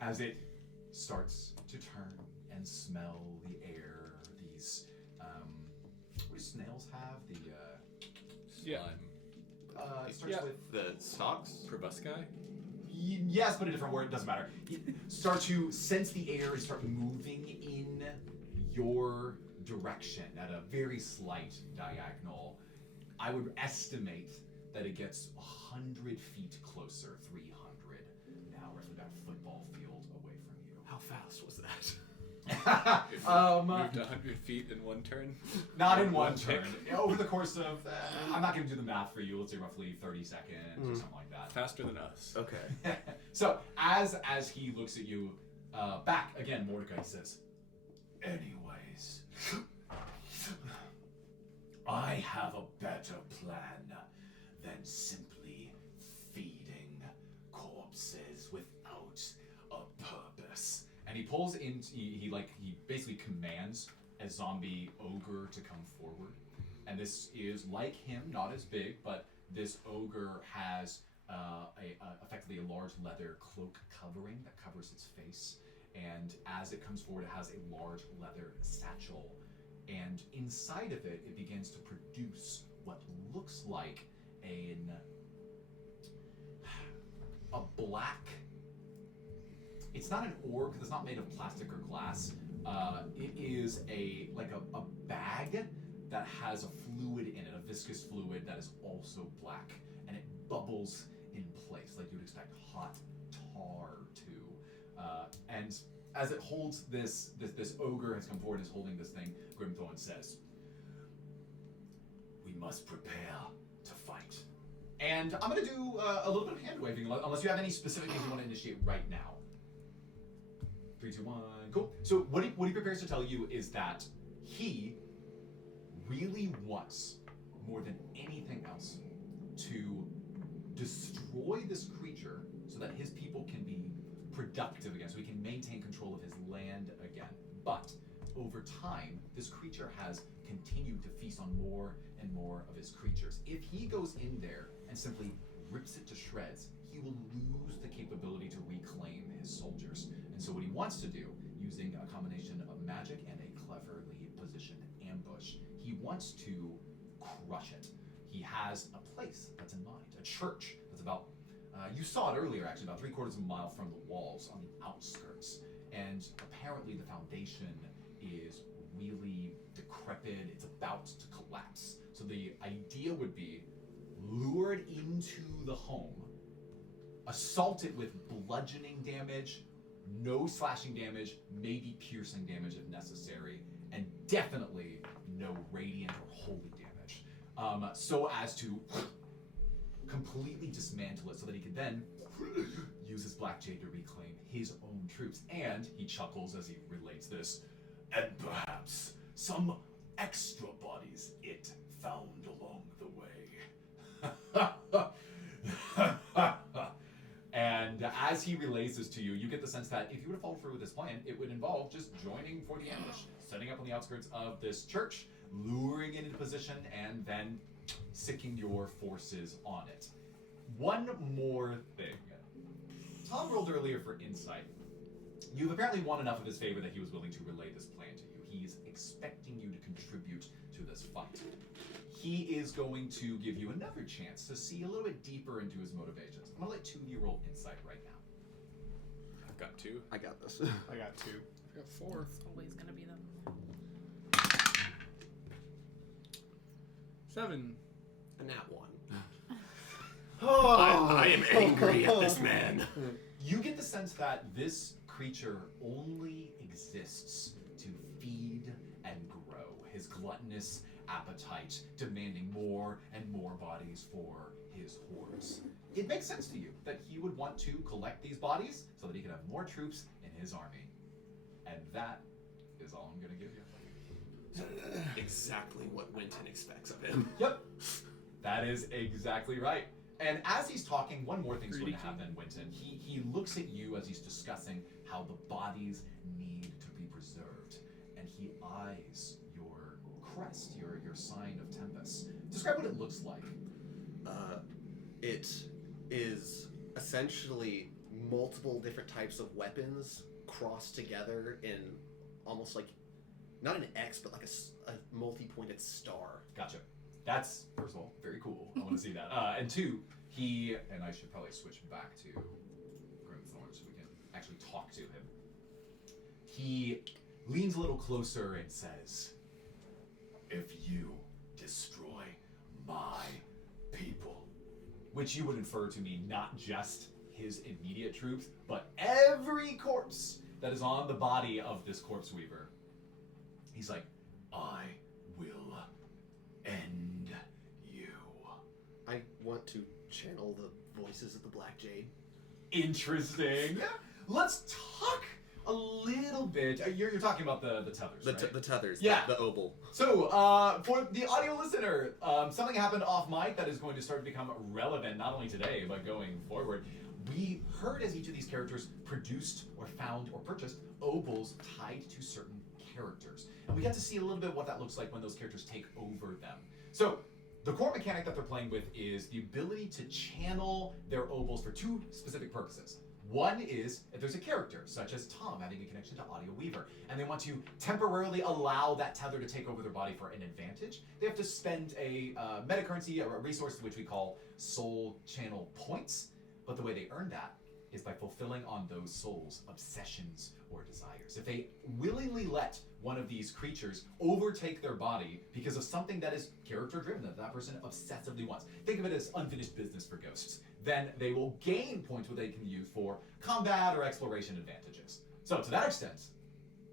as it starts to turn and smell the air. These, what do snails have? The Slime. it starts with The stalks? Proboscis? yes, but a different word. It doesn't matter. You start to sense the air and start moving in your direction at a very slight diagonal. I would estimate that it gets 100 feet closer, 300 now, roughly about a football field away from you. How fast was that? If we moved 100 feet in one turn? Not in one tick? turn. Over the course of, I'm not going to do the math for you. Let's say roughly 30 seconds or something like that. Faster than us. Okay. So as he looks at you, back again, Mordecai says, "Anyways, I have a better plan than simply feeding corpses without a purpose." And he pulls in. He basically commands a zombie ogre to come forward. And this is like him, not as big, but this ogre has effectively a large leather cloak covering that covers its face. And as it comes forward, it has a large leather satchel. And inside of it, it begins to produce what looks like a black. It's not an orb because it's not made of plastic or glass. It is a bag that has a fluid in it, a viscous fluid that is also black, and it bubbles in place like you would expect hot tar to. And as it holds this ogre has come forward and is holding this thing, Grimthorn says, "We must prepare to fight." And I'm going to do a little bit of hand waving, unless you have any specific things you want to initiate right now. 3, 2, 1, cool. So what he prepares to tell you is that he really wants, more than anything else, to destroy this creature so that his people can be productive again, so he can maintain control of his land again. But over time, this creature has continued to feast on more and more of his creatures. If he goes in there and simply rips it to shreds, he will lose the capability to reclaim his soldiers. And so what he wants to do, using a combination of magic and a cleverly positioned ambush, he wants to crush it. He has a place that's in mind, a church that's about, you saw it earlier actually, about 3/4 of a mile from the walls on the outskirts. And apparently the foundation is really decrepit, it's about to collapse. So the idea would be lured into the home, assault it with bludgeoning damage, no slashing damage, maybe piercing damage if necessary, and definitely no radiant or holy damage, so as to completely dismantle it so that he could then use his Black Jade to reclaim his own troops. And he chuckles as he relates this, and perhaps some extra bodies it found along the way. And as he relays this to you, you get the sense that if you were to follow through with this plan, it would involve just joining for the ambush, setting up on the outskirts of this church, luring it into position, and then sicking your forces on it. One more thing. Tom rolled earlier for insight. You've apparently won enough of his favor that he was willing to relay this plan to you. He's expecting you to contribute to this fight. He is going to give you another chance to see a little bit deeper into his motivations. I'm gonna let two of you roll insight right now. I've got 2. I got this. I got 2. I got 4. It's always gonna be them. 7. A nat 1. I am angry at this man. You get the sense that this creature only exists to feed and grow. His gluttonous appetite demanding more and more bodies for his hordes. It makes sense to you that he would want to collect these bodies so that he can have more troops in his army. And that is all I'm going to give you. Exactly what Winton expects of him. Yep. That is exactly right. And as he's talking, one more thing's going to happen, Winton. He looks at you as he's discussing how the bodies need to be preserved. And he eyes your crest, your sign of Tempest. Describe what it looks like. It is essentially multiple different types of weapons crossed together in almost like, not an X, but like a multi-pointed star. Gotcha. That's, first of all, very cool. I want to see that. And two, and I should probably switch back to Grimthorn so we can actually talk to him. He leans a little closer and says, "If you destroy my people," which you would infer to mean not just his immediate troops, but every corpse that is on the body of this Corpseweaver. He's like, "I will end you." I want to channel the voices of the Black Jade. Interesting. Let's talk a little bit. You're talking about the tethers, right? The tethers. Yeah. The Obol. So, for the audio listener, something happened off mic that is going to start to become relevant not only today, but going forward. We heard as each of these characters produced or found or purchased Obols tied to certain characters. And we got to see a little bit what that looks like when those characters take over them. So, the core mechanic that they're playing with is the ability to channel their Obols for two specific purposes. One is if there's a character, such as Tom having a connection to Audio Weaver, and they want to temporarily allow that tether to take over their body for an advantage, they have to spend a meta currency, or a resource which we call soul channel points. But the way they earn that is by fulfilling on those souls obsessions or desires. If they willingly let one of these creatures overtake their body because of something that is character driven, that that person obsessively wants, think of it as unfinished business for ghosts, then they will gain points what they can use for combat or exploration advantages. So to that extent,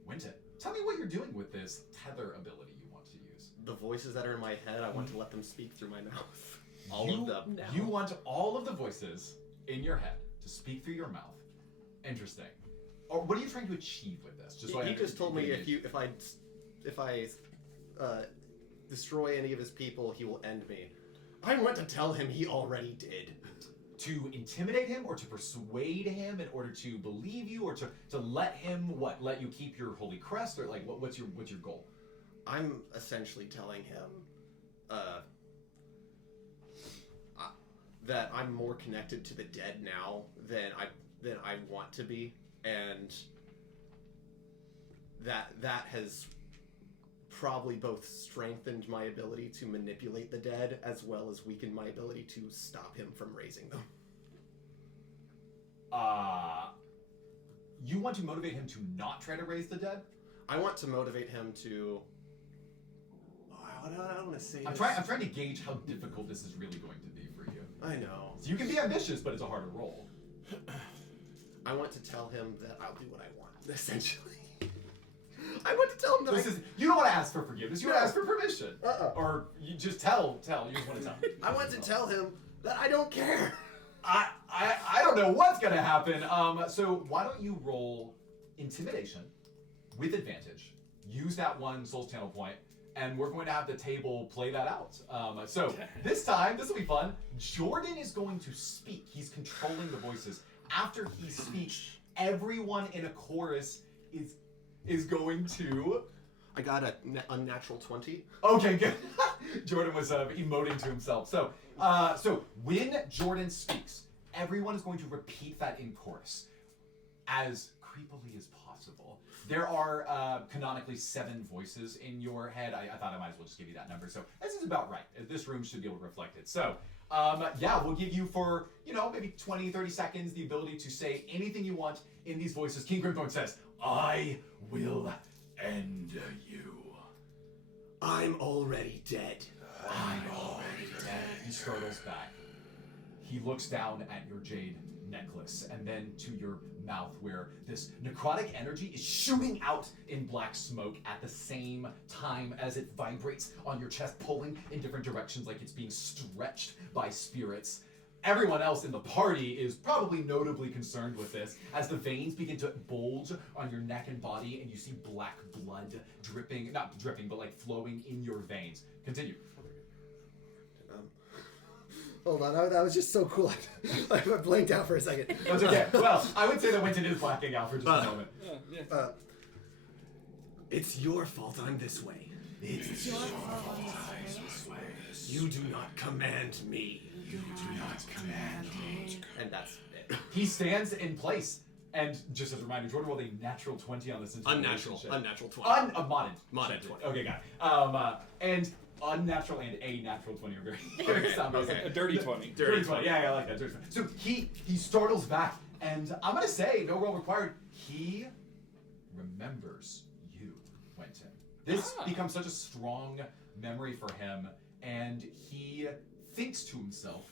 Winton, tell me what you're doing with this tether ability you want to use. The voices that are in my head, I want to let them speak through my mouth. All of them. No. You want all of the voices in your head to speak through your mouth. Interesting. Or what are you trying to achieve with this? He just told me if I destroy any of his people, he will end me. I want to tell him he already did. To intimidate him, or to persuade him in order to believe you, or to let him let you keep your holy crest, or like what's your goal? I'm essentially telling him that I'm more connected to the dead now than I want to be, and that has probably both strengthened my ability to manipulate the dead as well as weakened my ability to stop him from raising them. You want to motivate him to not try to raise the dead? I want to motivate him to... I don't want to say I'm trying to gauge how difficult this is really going to be for you. I know. So you can be ambitious, but it's a harder role. I want to tell him that I'll do what I want, essentially. I want to tell him that You don't want to ask for forgiveness. You want to ask for permission. Uh-uh. Or you just tell. You just want to tell. I want to tell him that I don't care. I don't know what's gonna happen. So why don't you roll intimidation with advantage? Use that one soul's channel point, and we're going to have the table play that out. So this time, this will be fun. Jordan is going to speak. He's controlling the voices. After he speaks, everyone in a chorus is going to. I got a unnatural 20. Okay, good. Jordan was emoting to himself. So when Jordan speaks, everyone is going to repeat that in chorus as creepily as possible. There are canonically 7 voices in your head. I thought I might as well just give you that number. So this is about right. This room should be able to reflect it. So we'll give you for, maybe 20, 30 seconds the ability to say anything you want in these voices. King Grimthorn says, I will end you. I'm already dead. I'm already dead. He startles back. He looks down at your jade necklace and then to your mouth where this necrotic energy is shooting out in black smoke at the same time as it vibrates on your chest, pulling in different directions like it's being stretched by spirits. Everyone else in the party is probably notably concerned with this as the veins begin to bulge on your neck and body and you see black blood dripping, not dripping, but like flowing in your veins. Continue. Hold on, that was just so cool. I blanked out for a second. That's okay. Well, I would say that Winton is blacking out for just a moment. It's your fault I'm this way. It's your fault I'm this way. You do not command me. You do not command me. And that's it. He stands in place. And just as a reminder, Jordan rolled a natural 20 on this Unnatural 20. Modded. Modded 20. Okay, got it. And unnatural and a natural 20 are very sound. Okay. A dirty 20. Dirty 20. Yeah, I like that. Dirty 20. So he startles back, and I'm gonna say, no roll required, he remembers you, Winton. This becomes such a strong memory for him, and he thinks to himself,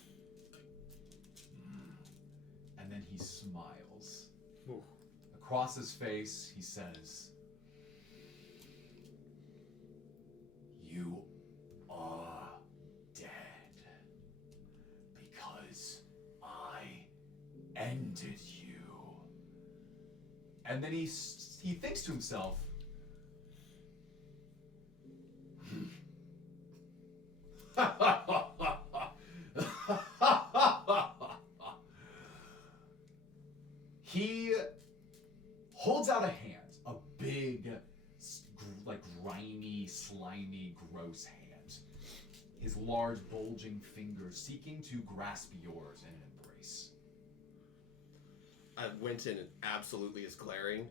and then he smiles. Ooh. Across his face, he says, you are dead because I ended you. And then he thinks to himself, he holds out a hand, a big, like grimy, slimy, gross hand. His large, bulging fingers seeking to grasp yours in an embrace. Winton absolutely is glaring.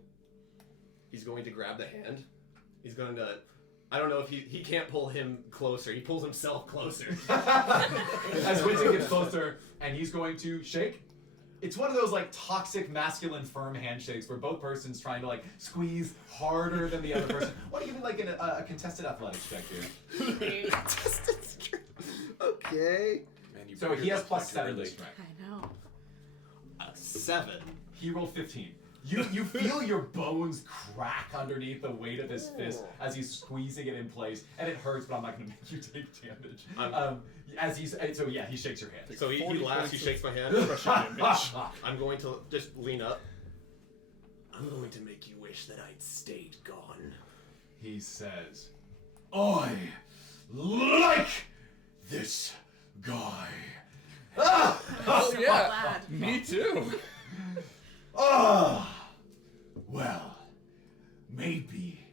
He's going to grab the hand. He's going to... I don't know if he can't pull him closer. He pulls himself closer. As Winton gets closer, and he's going to shake. It's one of those like toxic masculine firm handshakes where both persons trying to like squeeze harder than the other person. Why don't you give me like a contested athletics check here? Okay. Man, you So better he has look plus like 7 really- to strength. I know. 7. He rolled 15. You feel your bones crack underneath the weight of his fist as he's squeezing it in place, and it hurts, but I'm not going to make you take damage. He shakes your hand. So he 40 laughs, he points shakes my hand. crushing damage. I'm going to just lean up. I'm going to make you wish that I'd stayed gone. He says, I like this guy. Oh yeah, Glad. me too. Well, maybe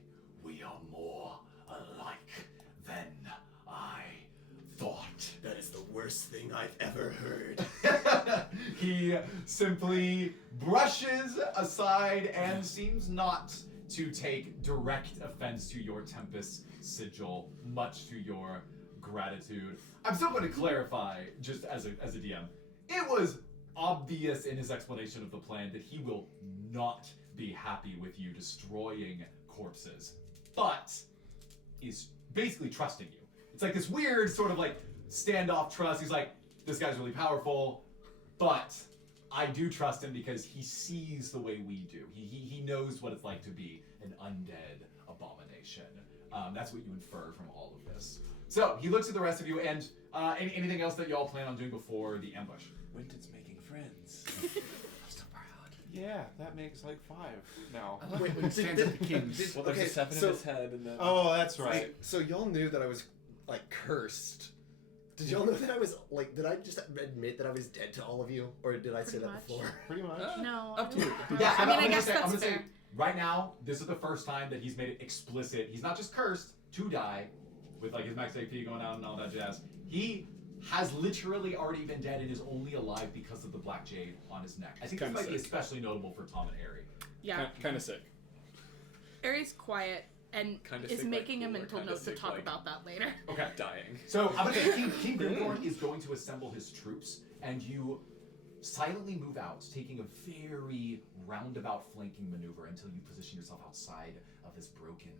we are more alike than I thought. That is the worst thing I've ever heard. He simply brushes aside and seems not to take direct offense to your Tempest sigil, much to your gratitude. I'm still going to clarify, just as a DM, it was obvious in his explanation of the plan that he will not be happy with you destroying corpses, but is basically trusting you. It's like this weird sort of like standoff trust. He's like, this guy's really powerful, but I do trust him because he sees the way we do. He knows what it's like to be an undead Abomination. That's what you infer from all of this. So he looks at the rest of you, and anything else that y'all plan on doing before the ambush? Winton's making friends. Yeah, that makes like 5 now. Wait, Stands at the kings. Well, there's Okay, a 7 so- in his head, and then... Oh, that's right. So y'all knew that I was like cursed. Did y'all know that I was like? Did I just admit that I was dead to all of you, or did I say Pretty that much. before? Pretty much. No. Up to you. Yeah, I mean, I I'm guess gonna that's say, fair. right now, this is the first time that he's made it explicit. He's not just cursed to die, with like his max AP going out and all that jazz. He has literally already been dead and is only alive because of the Black Jade on his neck. I think this Kinda might be sick. especially notable for Tom and Ari. Yeah. Kind of sick. Aries quiet and Kinda is sick, making like a cool, or mental kinda note to sick, talk like- about that later. Okay. Dying. So I'm gonna say King Grimthorn is going to assemble his troops, and you silently move out, taking a very roundabout flanking maneuver until you position yourself outside of this broken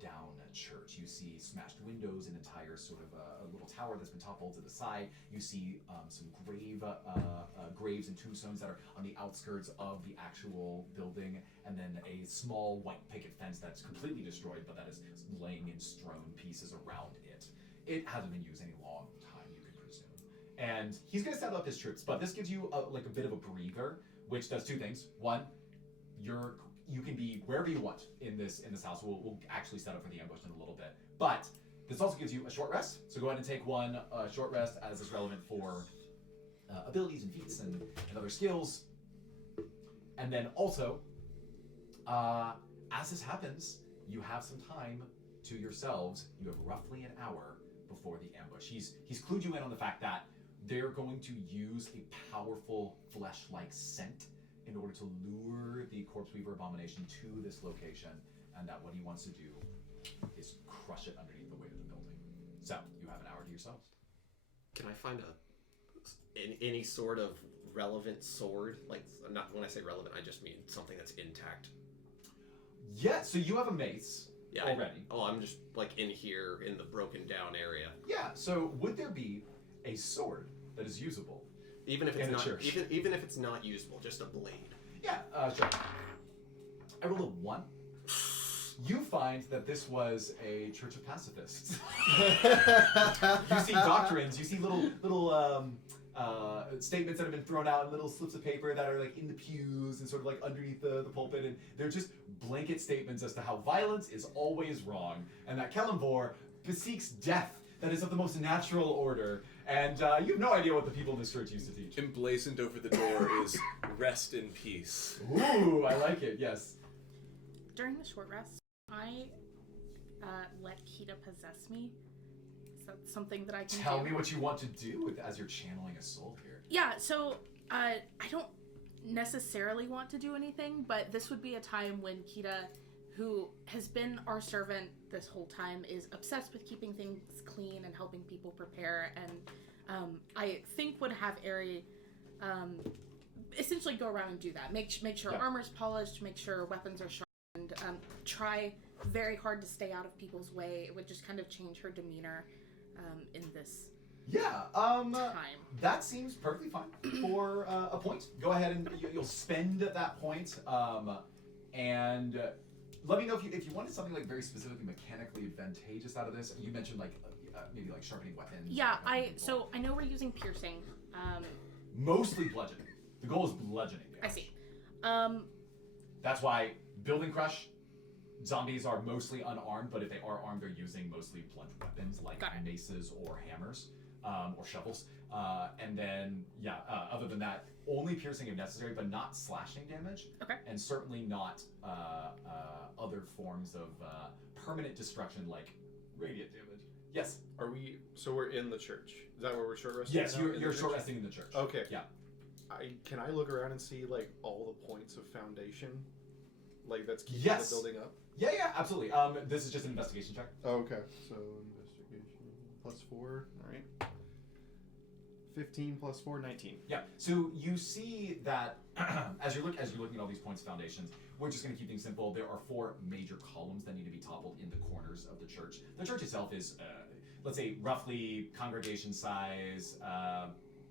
down church. You see smashed windows, an entire sort of a little tower that's been toppled to the side. You see some graves and tombstones that are on the outskirts of the actual building, and then a small white picket fence that's completely destroyed, but that is laying in strewn pieces around it. It hasn't been used any long time, you could presume. And he's going to set up his troops, but this gives you a bit of a breather, which does 2 things. One, you can be wherever you want in this house. We'll actually set up for the ambush in a little bit, but this also gives you a short rest. So go ahead and take one short rest as is relevant for abilities and feats and other skills. And then also, as this happens, you have some time to yourselves. You have roughly an hour before the ambush. He's clued you in on the fact that they're going to use a powerful flesh-like scent in order to lure the Corpseweaver Abomination to this location, and that what he wants to do is crush it underneath the weight of the building. So, you have an hour to yourselves. Can I find any sort of relevant sword? Like, not when I say relevant, I just mean something that's intact. Yeah, so you have a mace already. I'm just like in here in the broken down area. Yeah, so would there be a sword that is usable? Even if it's In a not, church. even if it's not usable, just a blade. Yeah, sure. I rolled a 1. You find that this was a church of pacifists. You see doctrines, you see little statements that have been thrown out in little slips of paper that are like in the pews and sort of like underneath the pulpit, and they're just blanket statements as to how violence is always wrong, and that Kellenvor beseeks death that is of the most natural order, and you have no idea what the people in this church used to teach. Emblazoned over the door is "Rest in peace." Ooh, I like it, yes. During the short rest, I let Kita possess me. Is that something that I can Tell do? me what you want to do as you're channeling a soul here. Yeah, so I don't necessarily want to do anything, but this would be a time when Kita, who has been our servant this whole time, is obsessed with keeping things clean and helping people prepare, and I think would have Ari essentially go around and do that. Make sure armor's polished, make sure weapons are sharpened, try very hard to stay out of people's way. It would just kind of change her demeanor in this time. That seems perfectly fine for a point. Go ahead and you'll spend that point, and let me know if you wanted something like very specifically mechanically advantageous out of this. You mentioned like maybe like sharpening weapons. Yeah, I know we're using piercing. Mostly bludgeoning. The goal is bludgeoning damage. I see. That's why building crush. Zombies are mostly unarmed, but if they are armed, they're using mostly blunt weapons like maces or hammers or shovels. And then, other than that, only piercing if necessary, but not slashing damage. Okay. And certainly not other forms of permanent destruction like radiant damage. Yes. So we're in the church. Is that where we're short resting? Yes, right now? you're short resting in the church. Okay. Yeah. Can I look around and see like all the points of foundation, like that's keeping Yes. the building up? Yeah, absolutely. This is just an investigation check. Oh, okay. So investigation +4. All right. 15 + 4, 19. Yeah. So you see that as you're looking at all these points of foundations, we're just going to keep things simple. There are 4 major columns that need to be toppled in the corners of the church. The church itself is, let's say, roughly congregation size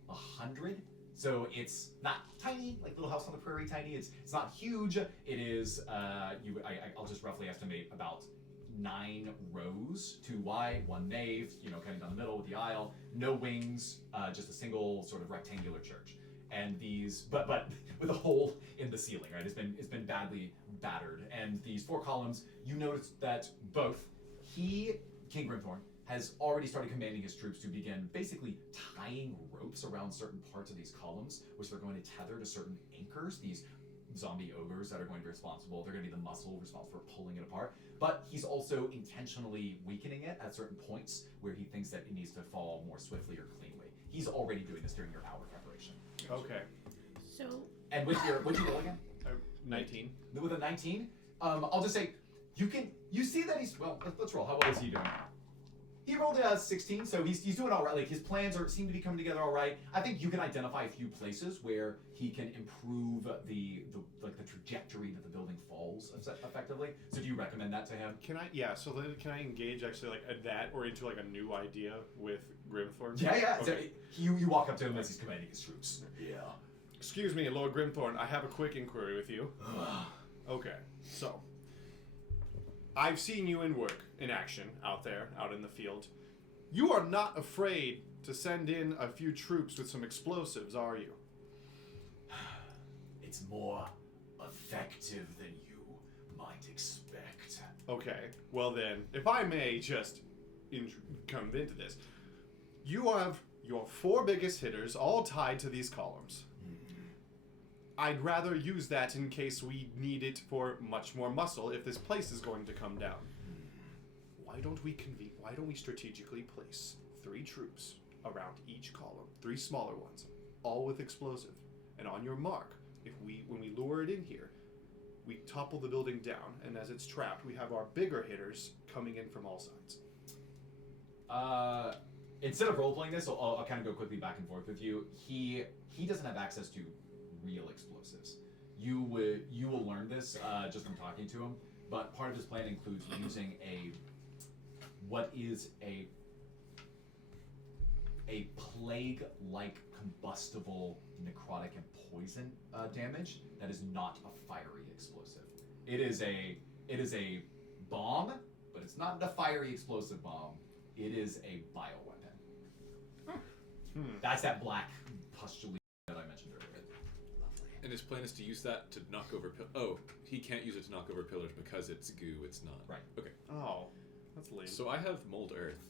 100. So it's not tiny, like Little House on the Prairie tiny. It's not huge. It is I'll just roughly estimate about 9 rows, 2 wide, 1 nave, kind of down the middle with the aisle, no wings, just a single sort of rectangular church. And these, but with a hole in the ceiling, right? It's been badly battered. And these 4 columns, you notice that both King Grimthorn, has already started commanding his troops to begin basically tying ropes around certain parts of these columns, which they're going to tether to certain anchors, these zombie ogres that are going to be responsible. They're going to be the muscle responsible for pulling it apart. But he's also intentionally weakening it at certain points where he thinks that it needs to fall more swiftly or cleanly. He's already doing this during your hour preparation. Okay. So. And with your, what'd you roll again? 19. With a 19, I'll just say, you see that he's, well, let's roll. How well is he doing? He rolled a 16, so he's doing all right. Like, his plans seem to be coming together all right. I think you can identify a few places where he can improve the trajectory that the building falls effectively. So do you recommend that to him? Can I engage actually like at that or into like a new idea with Grimthorn? Yeah. Okay. So you walk up to him as he's commanding his troops. Yeah. Excuse me, Lord Grimthorn, I have a quick inquiry with you. Okay, so I've seen you in action out there, out in the field. You are not afraid to send in a few troops with some explosives, are you? It's more effective than you might expect. Okay, well then, if I may just come into this. You have your 4 biggest hitters all tied to these columns. I'd rather use that in case we need it for much more muscle if this place is going to come down. Why don't we strategically place 3 troops around each column, 3 smaller ones, all with explosive, and on your mark, when we lure it in here, we topple the building down, and as it's trapped, we have our bigger hitters coming in from all sides. Instead of role-playing this, I'll kind of go quickly back and forth with you. He doesn't have access to real explosives. You will learn this just from talking to him, but part of his plan includes using what is a plague-like combustible necrotic and poison damage that is not a fiery explosive. It is a bomb, but it's not a fiery explosive bomb. It is a bioweapon. That's that black pustule that I mentioned earlier. And his plan is to use that to knock over he can't use it to knock over pillars because it's goo, it's not. Right. Okay. Oh, that's lame. So I have mold earth.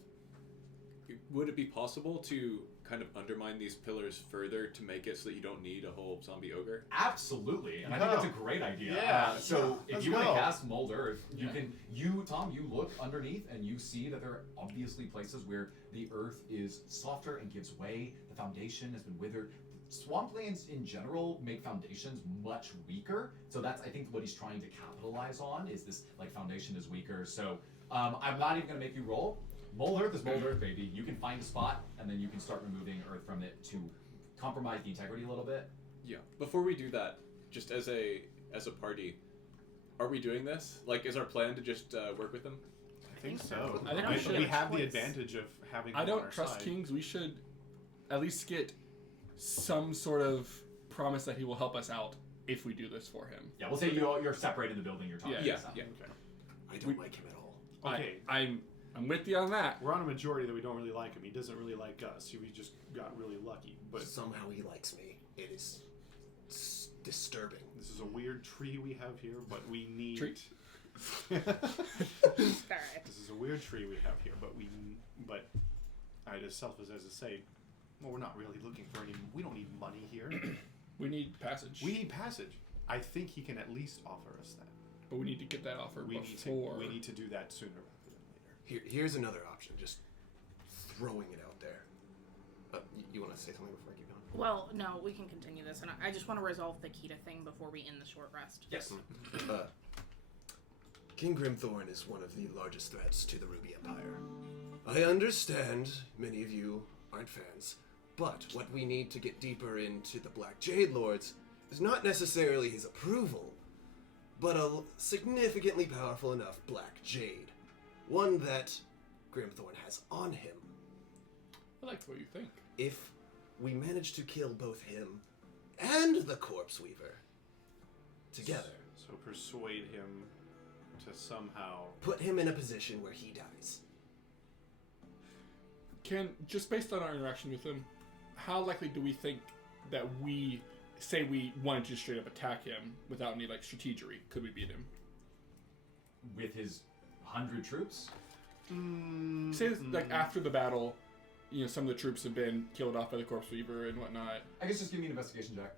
Would it be possible to kind of undermine these pillars further to make it so that you don't need a whole zombie ogre? Absolutely, and I think that's a great idea. Yeah. So if Let's you want to go. cast Mold Earth, Tom, you look underneath and you see that there are obviously places where the earth is softer and gives way. The foundation has been withered. Swamplands in general make foundations much weaker, so that's I think what he's trying to capitalize on is this foundation is weaker. So I'm not even going to make you roll. Mold Earth is Mold Earth, baby. You can find a spot and then you can start removing earth from it to compromise the integrity a little bit. Yeah. Before we do that, just as a party, are we doing this? Is our plan to just work with them? I think so. I think we should we have have the choice. advantage of having. I them on don't our trust side. kings. We should at least get some sort of promise that he will help us out if we do this for him. Yeah, we'll say you're separated in the building you're talking Yeah. about. Yeah. Okay. I don't like him at all. Okay. I'm with you on that. We're on a majority that we don't really like him. He doesn't really like us. We just got really lucky. But Somehow he likes me. It is disturbing. this is a weird tree we have here, but we need. Tree? Alright. This is a weird tree we have here, but I just selfish as to say, well, we're not really looking for any. We don't need money here. We need passage. We need passage. I think he can at least offer us that. But we need to get that offer before. We need to do that sooner rather than later. Here's another option. Just throwing it out there. You want to say something before I keep going? Well, no, we can continue this, and I just want to resolve the Kita thing before we end the short rest. Yes. King Grimthorn is one of the largest threats to the Ruby Empire. I understand many of you aren't fans, but what we need to get deeper into the Black Jade Lords is not necessarily his approval, but a significantly powerful enough Black Jade. One that Grimthorn has on him. I like what you think. If we manage to kill both him and the Corpseweaver together. So persuade him to somehow... Put him in a position where he dies. Just based on our interaction with him, how likely do we think that we wanted to straight up attack him without any like strategery? Could we beat him? With his 100 troops? Say like after the battle, some of the troops have been killed off by the Corpseweaver and whatnot. I guess just give me an investigation check.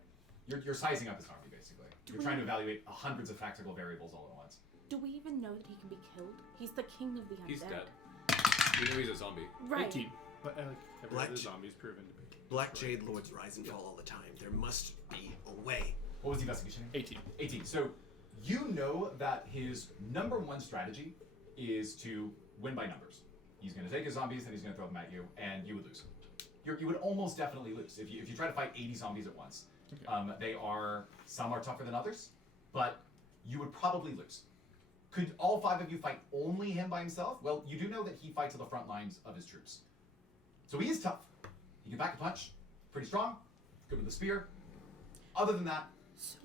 You're sizing up his army, basically. You're trying to evaluate hundreds of tactical variables all at once. Do we even know that he can be killed? He's the king of the undead. He's dead. We know he's a zombie. Right. 18. But every Black other J- zombie's proven to be. Black Jade Lords rise and fall all the time. There must be a way. What was the investigation? 18. 18. So you know that his number one strategy is to win by numbers. He's going to take his zombies and he's going to throw them at you, and you would lose. You would almost definitely lose if you try to fight 80 zombies at once. Okay. Some are tougher than others, but you would probably lose. Could all 5 of you fight only him by himself? Well, you do know that he fights at the front lines of his troops. So he is tough. He can back a punch, pretty strong, good with the spear. Other than that,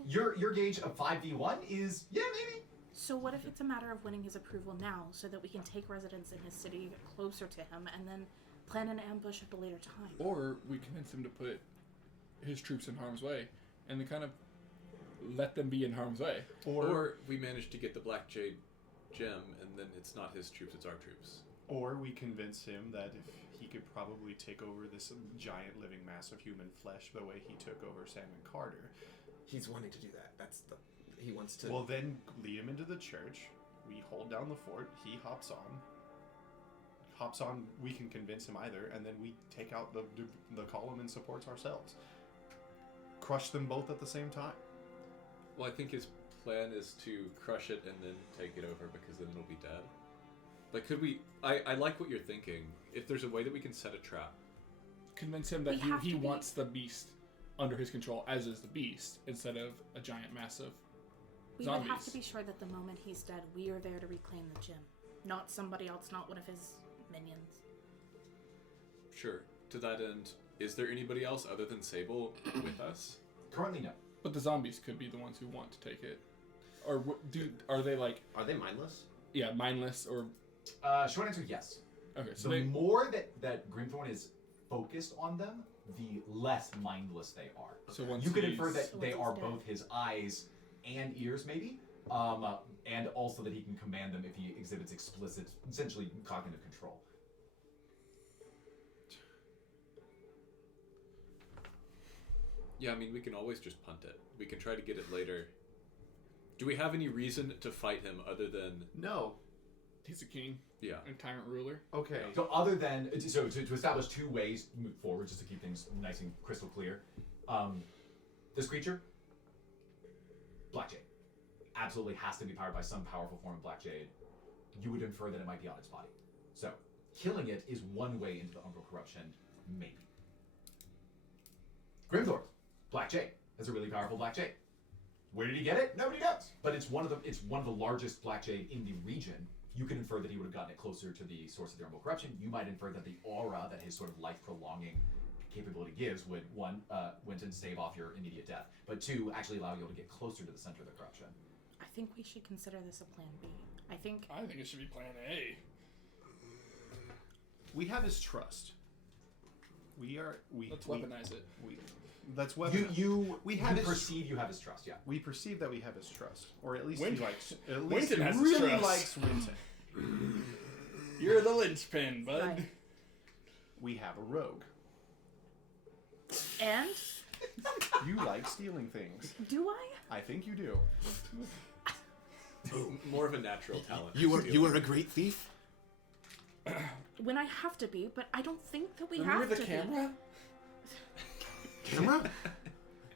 your gauge of 5v1 is, yeah, maybe. So what if it's a matter of winning his approval now so that we can take residence in his city, get closer to him, and then plan an ambush at a later time? Or we convince him to put his troops in harm's way and then kind of let them be in harm's way. Or we manage to get the Black Jade gem, and then it's not his troops, it's our troops. Or we convince him that if he could probably take over this giant living mass of human flesh the way he took over Sam and Carter. He's wanting to do that. He wants to... Well, then lead him into the church. We hold down the fort. He hops on. We can convince him either, and then we take out the column and supports ourselves. Crush them both at the same time. Well, I think his plan is to crush it and then take it over, because then it'll be dead. But could we... I like what you're thinking. If there's a way that we can set a trap. Convince him that he wants the beast under his control, as is the beast, instead of a giant mass of We zombies. would have to be sure that the moment he's dead, we are there to reclaim the gem. Not somebody else, not one of his minions. Sure. To that end, is there anybody else other than Sable with us? Currently, no. But the zombies could be the ones who want to take it. Or are they like... Are they mindless? Yeah, mindless or... Short answer, yes. Okay, so The more that Grimthorn is focused on them, the less mindless they are. So once you could he's- infer that they once are he's dead. both his eyes and ears, maybe, and also that he can command them if he exhibits explicit, essentially cognitive control. Yeah, I mean, we can always just punt it. We can try to get it later. Do we have any reason to fight him other than... No. He's a king Yeah. and tyrant ruler. Okay. So other than, to establish 2 ways to move forward, just to keep things nice and crystal clear, this creature, Black Jade, absolutely has to be powered by some powerful form of Black Jade. You would infer that it might be on its body. So killing it is one way into the Umbral corruption, maybe. Grimthorn, Black Jade, has a really powerful Black Jade. Where did he get it? Nobody knows. But it's one of the largest Black Jade in the region. You can infer that he would have gotten it closer to the source of the Umbral corruption. You might infer that the aura that his sort of life-prolonging capability gives would, 1, Winton, stave off your immediate death, but 2, actually allow you to get closer to the center of the corruption. I think we should consider this a plan B. I think it should be plan A. We have his trust. Let's weaponize it. Let's weaponize. We perceive you have his trust, yeah. We perceive that we have his trust, or at least Winton- he likes. At least Winton he has his really trust. likes Winton. You're the linchpin, bud. Right. We have a rogue. And You like stealing things. do I? I think you do. More of a natural talent. You are a great thief? When I have to be, but I don't think that we Remember have the to camera? Camera?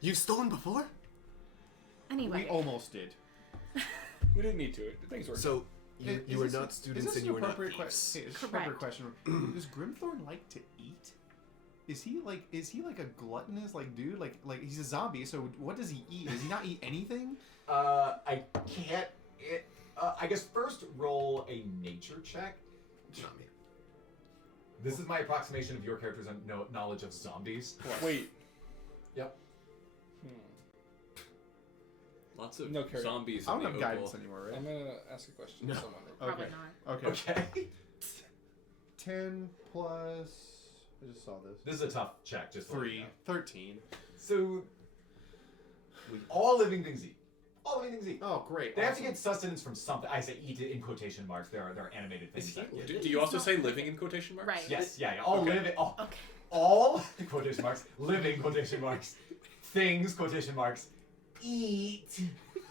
You've stolen before? be. Anyway, We almost did. We didn't need to. Things were. So, you Is are this- not is students this and an you are not appropriate thieves. Hey, it's an appropriate Correct. question. Does Grimthorn like to eat? Is he like a gluttonous dude? Like he's a zombie, so what does he eat? Does he not eat anything? I can't. I guess first roll a nature check. Not me. This is my approximation of your character's knowledge of zombies. Wait. Yep. Lots of No carry. zombies. I in don't the have Opal. guidance anymore, right? I'm gonna ask a question to someone. Probably Okay. not. Okay. Okay. 10 plus. I just saw this. This is a tough check. Just to let you 3. know. 13. So, all living things eat. All living things eat. Oh, great. They have to get sustenance from something. I say eat it in quotation marks. There are animated things. Is he- that get Do, it. do you also say living in quotation marks? Right. Yes, yeah, yeah. All Okay. living, Okay. all quotation marks, living quotation marks, things quotation marks, eat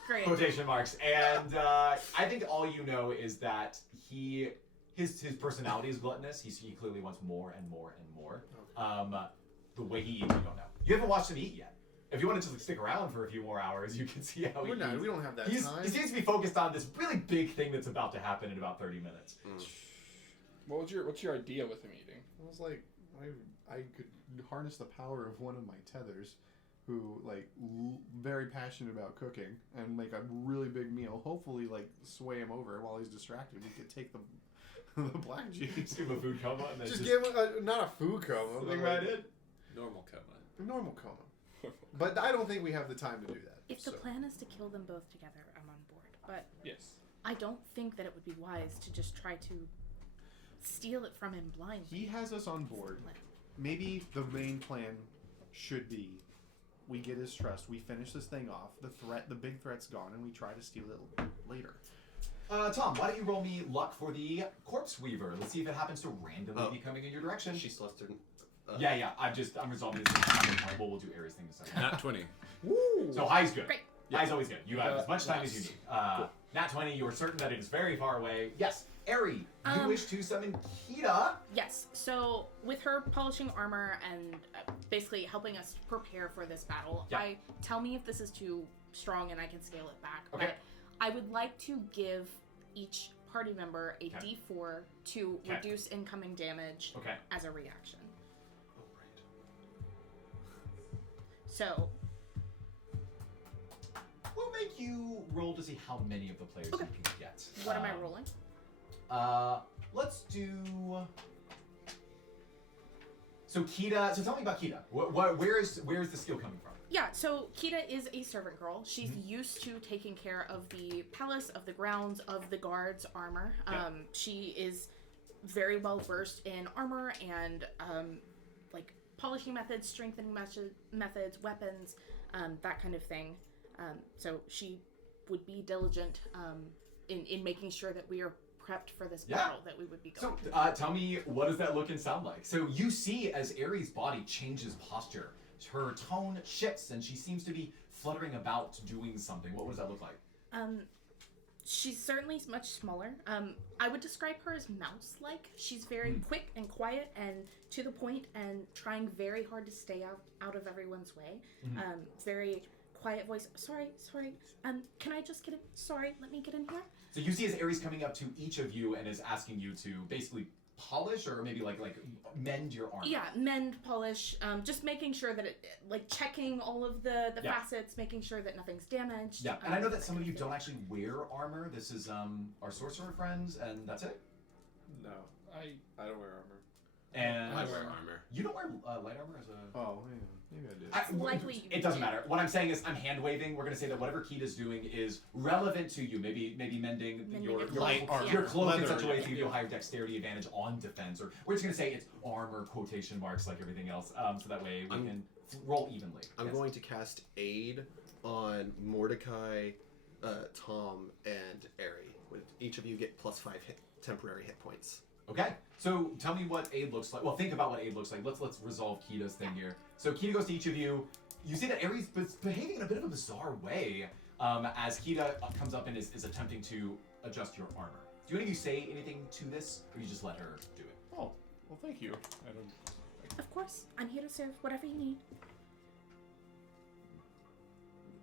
Great. quotation marks, and I think all you know is that his personality is gluttonous. He clearly wants more and more and more. The way he eats, you don't know. You haven't watched him eat yet. If you want to just stick around for a few more hours, you can see how he eats. We don't have that time. He seems to be focused on this really big thing that's about to happen in about 30 minutes. What's your idea with him eating? I was like, I could harness the power of one of my tethers, who very passionate about cooking, and make a really big meal. Hopefully, sway him over while he's distracted. We could take the Black Jade. Just give him a food coma and then Just give him not a food coma, something but right in. Normal coma. a normal coma. But I don't think we have the time to do that. If the so. plan is to kill them both together, I'm on board. But Yes. I don't think that it would be wise to just try to steal it from him blindly. He has us on board. Maybe the main plan should be we get his trust, we finish this thing off, the big threat's gone, and we try to steal it later. Tom, why don't you roll me luck for the Corpseweaver? Let's see if it happens to randomly be coming in your direction. She slustered. Yeah, I'm resolving this. We'll do Aries thing in a second. Nat 20. Woo! So high's good. Great. High's always good. You have as much time as you nice. need. Nat 20, you are certain that it is very far away. Yes, Aerie, you Um, wish to summon Kita. Yes, so with her polishing armor and basically helping us prepare for this battle, Yeah. tell me if this is too strong and I can scale it back. Okay. But I would like to give each party member a Okay. D4 to Okay. reduce incoming damage Okay. as a reaction. Oh, right. So, We'll make you roll to see how many of the players Okay. you can get. what am I rolling? Let's do. So Kita. So tell me about Kita. Where is the skill coming from? Yeah, so Kita is a servant girl. She's Mm-hmm. used to taking care of the palace, of the grounds, of the guards' armor. Yeah. She is very well versed in armor and polishing methods, strengthening methods, weapons, that kind of thing. So she would be diligent in making sure that we are prepped for this Yeah. battle that we would be So going. tell me, what does that look and sound like? So you see as Aries' body changes posture, her tone shifts, and she seems to be fluttering about doing something. What does that look like? She's certainly much smaller. I would describe her as mouse-like. She's very quick and quiet and to the point and trying very hard to stay out of everyone's way. Very quiet voice. Sorry. Can I just get in? Sorry, let me get in here. So you see as Aries coming up to each of you and is asking you to basically polish or maybe like mend your armor. Yeah, mend, polish, just making sure that checking all of the Yeah. facets, making sure that nothing's damaged. Yeah, and I know that some of you don't actually wear armor. This is our sorcerer friends, and that's it. No, I I don't wear armor. And I wear armor. you don't wear light armor as a. Oh, yeah, maybe I did. It's likely you It doesn't do. matter. What I'm saying is, I'm hand waving. We're gonna say that whatever Kita's doing is relevant to you. Maybe mending Mending your your light cloak, armor. your cloak in Leather, such a way yeah. so you get a higher dexterity advantage on defense. Or we're just gonna say it's armor quotation marks like everything else. So that way we can roll evenly. I'm Yes. going to cast Aid on Mordecai, Tom, and Aerie. Would each of you get +5 temporary hit points? Okay, so tell me what aid looks like. Well, think about what aid looks like. Let's resolve Kita's thing here. So Kita goes to each of you. You see that Aries is behaving in a bit of a bizarre way as Kita comes up and is attempting to adjust your armor. Do any of you say anything to this, or you just let her do it? Oh, well, thank you. I don't. Of course, I'm here to serve whatever you need.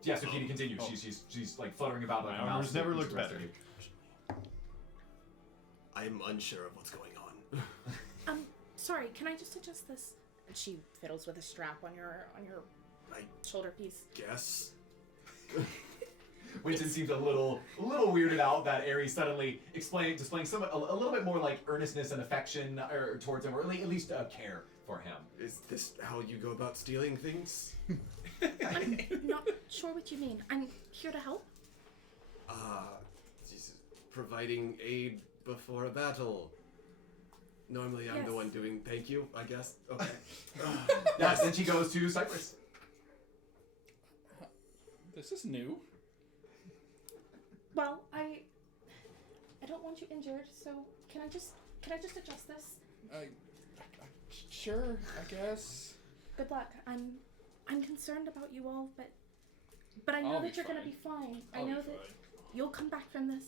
Yeah, so Kita continues. Oh. She's like fluttering about like My a mouse. armor's never like looked the rest better. of you. I'm unsure of what's going on. Sorry, can I just adjust this? And she fiddles with a strap on your I shoulder piece. guess. Winton seems a little weirded out that Aries suddenly displaying a little bit more like earnestness and affection towards him, or at least care for him. Is this how you go about stealing things? I'm not sure what you mean. I'm here to help. Jesus. Providing aid before a battle. Normally I'm the Yes. one doing thank you, I guess. Okay. Yes, then she goes to Cypress. This is new. Well, I don't want you injured, so can I just adjust this? Sure, I guess. Good luck. I'm concerned about you all, but I know I'll that be you're gonna fine. be fine. I I'll be know that fine. you'll come back from this.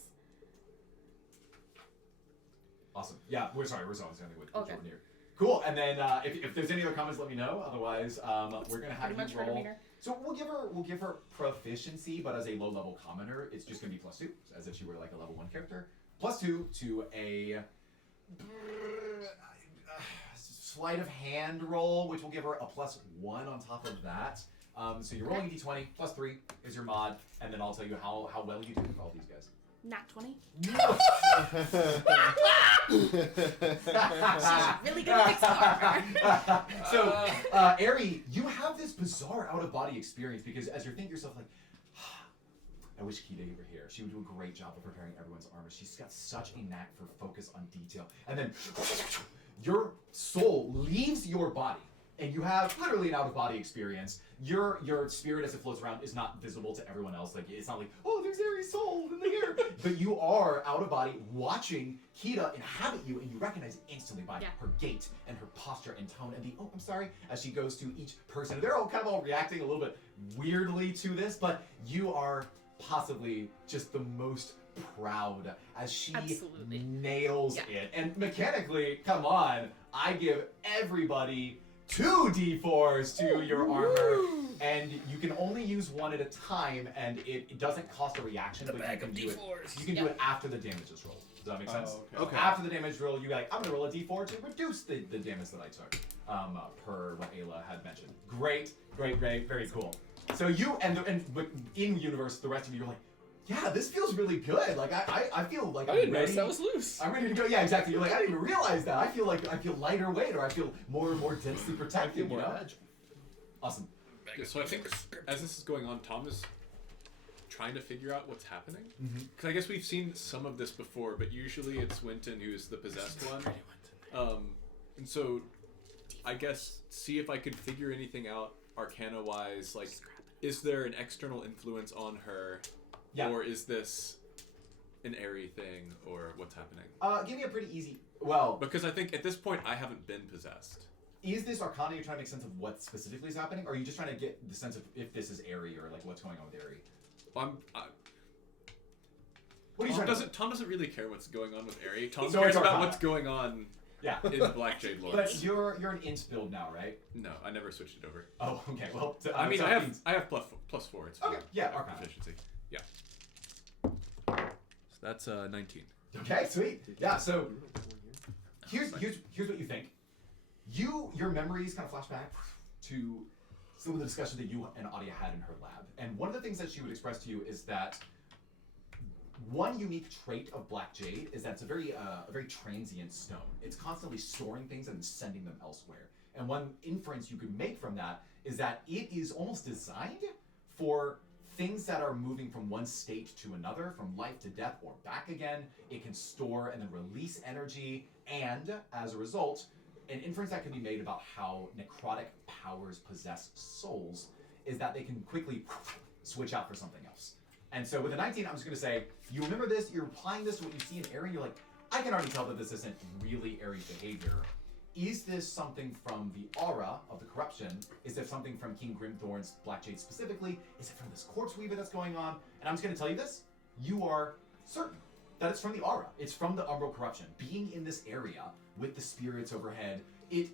Awesome. Yeah, we're sorry with Okay. Jordan here. Cool. And then if there's any other comments, let me know. Otherwise, we're gonna have Pretty much you hurt a roll. meter. So we'll give her proficiency, but as a low level commoner, it's just gonna be +2, as if she were like a level 1 character. +2 to a sleight of hand roll, which will give her a +1 on top of that. So you're rolling a d20, +3 is your mod, and then I'll tell you how well you do with all these guys. Nat 20. So, Really good fixed armor. Ari, you have this bizarre out-of-body experience because as you're thinking to yourself, like, I wish Kita were here. She would do a great job of preparing everyone's armor. She's got such a knack for focus on detail. And then your soul leaves your body, and you have literally an out-of-body experience. Your spirit as it floats around is not visible to everyone else. Like, it's not like, oh, there's Ari's soul in the air. But you are out of body watching Kita inhabit you, and you recognize it instantly by her gait and her posture and tone and the, oh, I'm sorry, as she goes to each person. They're all kind of all reacting a little bit weirdly to this, but you are possibly just the most proud as she Absolutely. nails Yeah. it. And mechanically, come on, I give everybody 2 d4s to your armor, and you can only use one at a time, and it doesn't cost a reaction, but you can do it. You can do it after the damage is rolled. Does that make sense? Okay. After the damage roll, you be like, I'm gonna roll a d4 to reduce the damage that I took, per what Ayla had mentioned. Great, very cool. So you but in universe, the rest of you are like, yeah, this feels really good. Like I feel like I didn't I'm notice ready. that was loose. I'm ready to go. Yeah, exactly. You're like, I didn't even realize that. I feel lighter weight, or I feel more densely protected. You know? Awesome. Yeah, so I think as this is going on, Tom is trying to figure out what's happening. Because I guess we've seen some of this before, but usually it's Winton who's the possessed one. And so I guess see if I could figure anything out Arcana-wise. Like, is there an external influence on her? Yeah. Or is this an airy thing, or what's happening? Give me a pretty easy. Well, Because I think at this point I haven't been possessed. is this Arcana? You're trying to make sense of what specifically is happening, or are you just trying to get the sense of if this is airy or like what's going on with airy? What What are you trying to? Tom doesn't really care what's going on with airy. Tom So cares it's about Arcana. what's going on Yeah. in the Black Jade Lords. But you're an int build now, right? No, I never switched it over. Oh, okay. Well, I mean, so I that have means- plus 4. It's Okay, fine. yeah, Arcana. Proficiency. Yeah. So that's 19. Okay, sweet. Yeah. So here's what you think. Your memories kind of flash back to some of the discussion that you and Adia had in her lab, and one of the things that she would express to you is that one unique trait of Black Jade is that it's a very transient stone. It's constantly storing things and sending them elsewhere. And one inference you could make from that is that it is almost designed for things that are moving from one state to another, from life to death or back again. It can store and then release energy, and as a result, an inference that can be made about how necrotic powers possess souls is that they can quickly switch out for something else. And so with a 19, I'm just going to say, you remember this, you're applying this to what you see in Aerie, you're like, I can already tell that this isn't really Aerie's behavior. Is this something from the aura of the corruption? Is there something from King Grimthorn's Black Jade specifically? Is it from this Corpseweaver that's going on? And I'm just going to tell you this, you are certain that it's from the aura. It's from the Umbral corruption. Being in this area with the spirits overhead, it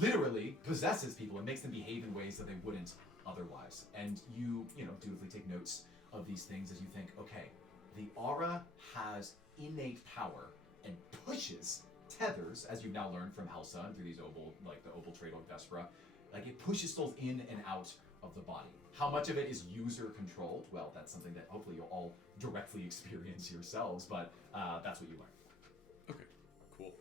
literally possesses people and makes them behave in ways that they wouldn't otherwise. And you dutifully take notes of these things as you think, okay, the aura has innate power and pushes, tethers, as you've now learned from Helsa and through these the Obol trade on Vespera, like it pushes souls in and out of the body. How much of it is user controlled? Well, that's something that hopefully you'll all directly experience yourselves, but that's what you learn. Okay, cool.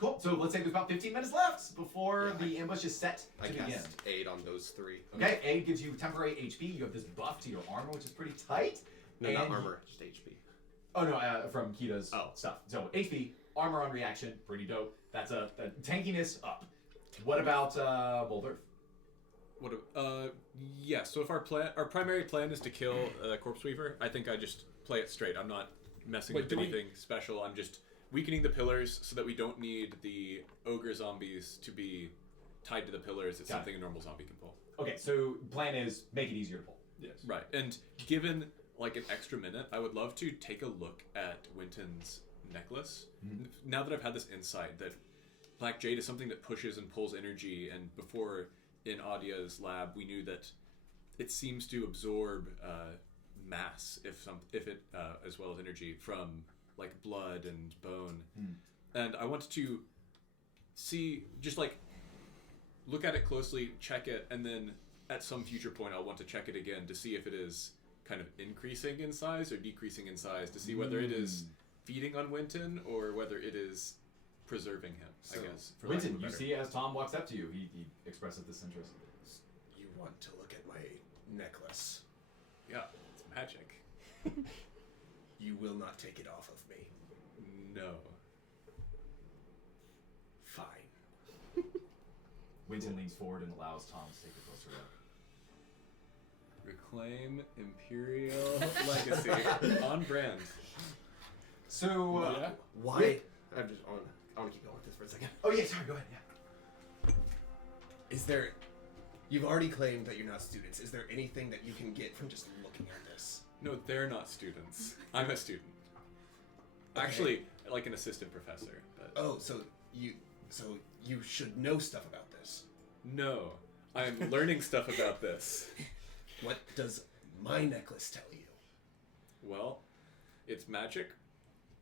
Cool. So let's say there's about 15 minutes left before the ambush is set I to begin. cast aid on those 3. Okay, aid gives you temporary HP. You have this buff to your armor, which is pretty tight. No, not And- armor, just HP. Oh no, from Kita's Oh. stuff. So HP, armor on reaction, pretty dope. That's a tankiness up. What about Boulder? What? Yeah. So if our primary plan is to kill Corpseweaver, I think I just play it straight. I'm not messing Wait, with do we- anything special. I'm just weakening the pillars so that we don't need the ogre zombies to be tied to the pillars. It's Got it. something a normal zombie can pull. Okay, so plan is make it easier to pull. Yes. Right. And given like an extra minute, I would love to take a look at Winton's necklace. Now that I've had this insight that Black Jade is something that pushes and pulls energy, and before in Adia's lab we knew that it seems to absorb mass, if it as well as energy from like blood and bone. And I wanted to see, just like look at it closely, check it, and then at some future point I'll want to check it again to see if it is kind of increasing in size or decreasing in size, to see whether it is feeding on Winton or whether it is preserving him, I So, guess. for lack of a Winton, you better- see as Tom walks up to you, he expresses this interest. You want to look at my necklace. Yeah, it's magic. You will not take it off of me. No. Fine. Winton leans forward and allows Tom to take a closer look. Reclaim Imperial Legacy. On brand. So, Yeah. Why? I want to keep going with this for a second. oh yeah, sorry, go ahead. Yeah. Is there... You've already claimed that you're not students. Is there anything that you can get from just looking at this? No, they're not students. I'm a student. Okay. Actually, like an assistant professor. But Oh, so you should know stuff about this. no, I'm learning stuff about this. What does my necklace tell you? Well, it's magic.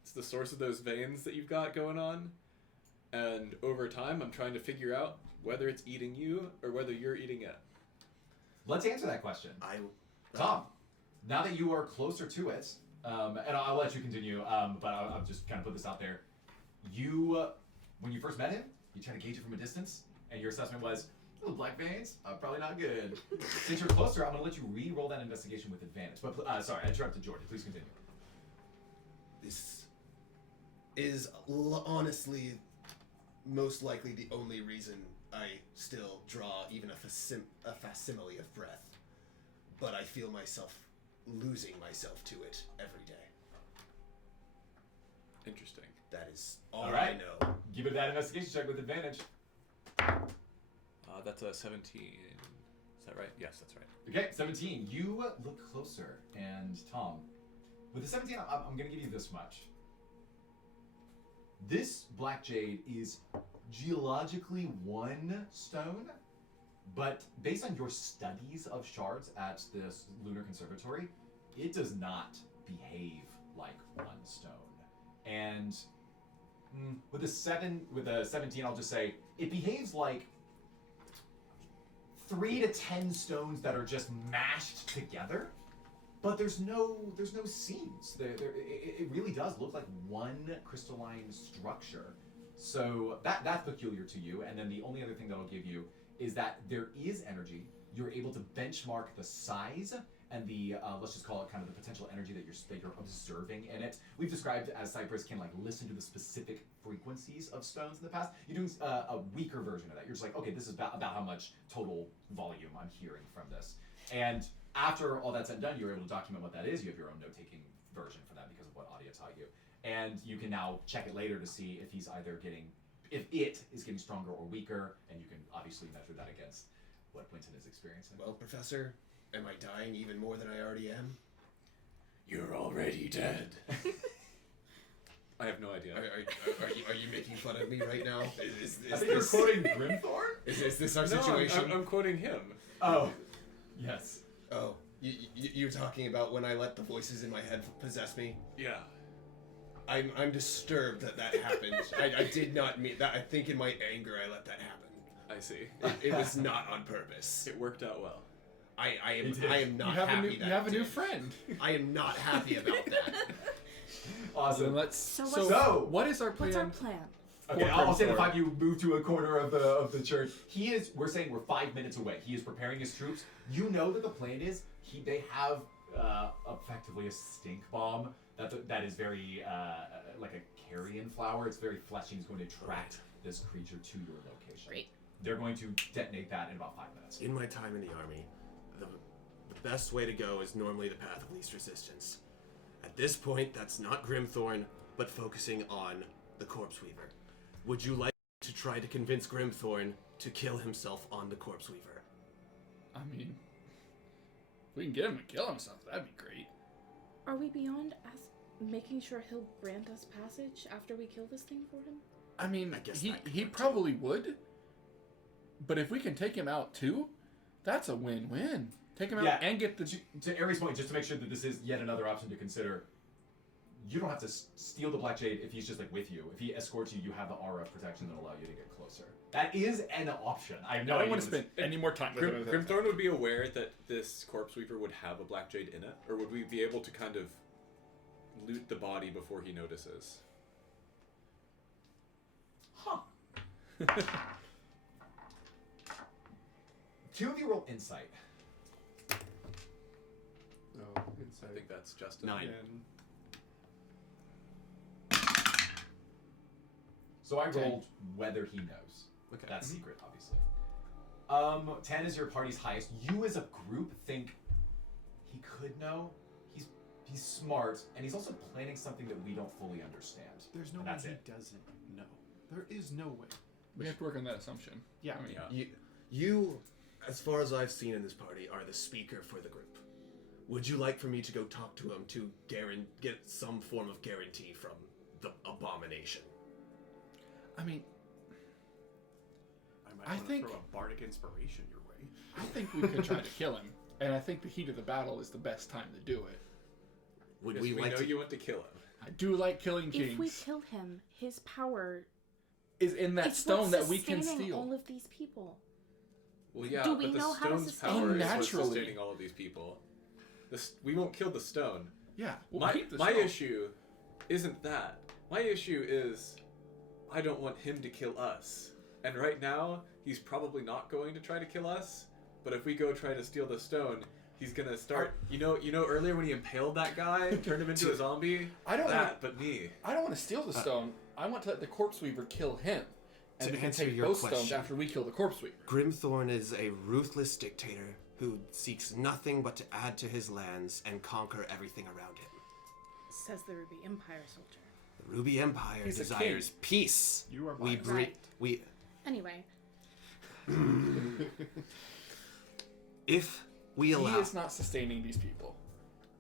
It's the source of those veins that you've got going on. And over time, I'm trying to figure out whether it's eating you or whether you're eating it. Let's answer that question. Tom, now that you are closer to it, and I'll let you continue, but I'll just kind of put this out there. You, when you first met him, you tried to gauge it from a distance, and your assessment was, oh, black veins? Probably not good. Since you're closer, I'm going to let you re-roll that investigation with advantage. But, sorry, I interrupted Jordan. Please continue. This is honestly most likely the only reason I still draw even a facsimile of breath. But I feel myself losing myself to it every day. Interesting. That is all All right. I know. Give it that investigation check with advantage. That's a 17. Is that right? Yes, that's right. Okay, 17. You look closer, and Tom, with the 17, I'm going to give you this much. This Black Jade is geologically one stone, but based on your studies of shards at this Lunar Conservatory, it does not behave like one stone. And with the 17, I'll just say it behaves like 3 to 10 stones that are just mashed together, but there's no seams. It really does look like one crystalline structure. So that's peculiar to you. And then the only other thing that'll give you is that there is energy. You're able to benchmark the size and the let's just call it kind of the potential energy that you're observing in it. We've described as Cypress can like listen to the specific frequencies of stones in the past. You're doing a weaker version of that. You're just like, okay, this is about how much total volume I'm hearing from this. And after all that's said and done, you're able to document what that is. You have your own note-taking version for that because of what Adia taught you. And you can now check it later to see if if it is getting stronger or weaker, and you can obviously measure that against what Winton is experiencing. Well, Professor, am I dying even more than I already am? You're already dead. I have no idea. Are you making fun of me right now? Is I think you're quoting Grimthorn? Is this our No, situation? I'm quoting him. Oh, yes. Oh, you're talking about when I let the voices in my head possess me? Yeah. I'm disturbed that happened. I did not mean that. I think in my anger I let that happen. I see. It was not on purpose. It worked out well. I He did. am not You have happy you have a new did. friend. I am not happy about that. Awesome. Then let's. So So, what's- what is our plan? What's our plan? Okay, I'll say the 5 of you move to a corner of the church. We're saying we're 5 minutes away. He is preparing his troops. You know that the plan is, they have effectively a stink bomb that is very, like a carrion flower. It's very fleshy. He's going to attract this creature to your location. Great. They're going to detonate that in about 5 minutes. In my time in the army, the best way to go is normally the path of least resistance. At this point, that's not Grimthorn, but focusing on the Corpseweaver. Would you like to try to convince Grimthorn to kill himself on the Corpseweaver? I mean, if we can get him to kill himself, that'd be great. Are we beyond making sure he'll grant us passage after we kill this thing for him? I mean, I guess he probably would. But if we can take him out too, that's a win-win. Take him out and get the... To Aries' point, just to make sure that this is yet another option to consider, you don't have to steal the Black Jade if he's just like with you. If he escorts you, you have the aura of protection that allow you to get closer. That is an option. I know. I don't want to spend any more time with him. Grimthorn would be aware that this Corpseweaver would have a Black Jade in it, or would we be able to kind of loot the body before he notices? Huh. 2 of you roll insight. Oh, insight. I think that's Justin. 9. So I rolled whether he knows. Okay. That's secret, obviously. 10 is your party's highest. You as a group think he could know. He's smart, and he's also planning something that we don't fully understand. There's no And way that's he it. doesn't know. There is no way. We have to work on that assumption. Yeah. I mean, Yeah. You, as far as I've seen in this party, are the speaker for the group. Would you like for me to go talk to him to get some form of guarantee from the Abomination? I mean, I might think- throw a bardic inspiration your way. I think we could try to kill him. And I think the heat of the battle is the best time to do it. Would Yes, we we like know to... you want to kill him. I do like killing kings. If we kill him, his power is in that is stone what's that we can sustaining steal. all of these people. Well, yeah, Do we but the know how to stone's sustain power is what's naturally? sustaining all of these people. We won't kill the stone. Yeah, we'll keep the My stone. issue isn't that. My issue is I don't want him to kill us. And right now, he's probably not going to try to kill us. But if we go try to steal the stone, he's gonna start. You know, earlier when he impaled that guy, turned him into a zombie. I don't but me. I don't want to steal the stone. I want to let the Corpseweaver kill him. And To we can answer take your both stones question. after we kill the Corpseweaver. Grimthorn is a ruthless dictator who seeks nothing but to add to his lands and conquer everything around him. Says the Ruby Empire soldier. The Ruby Empire He's a desires peace. You are we biased. bring Right. Anyway, if we allow He is not sustaining these people.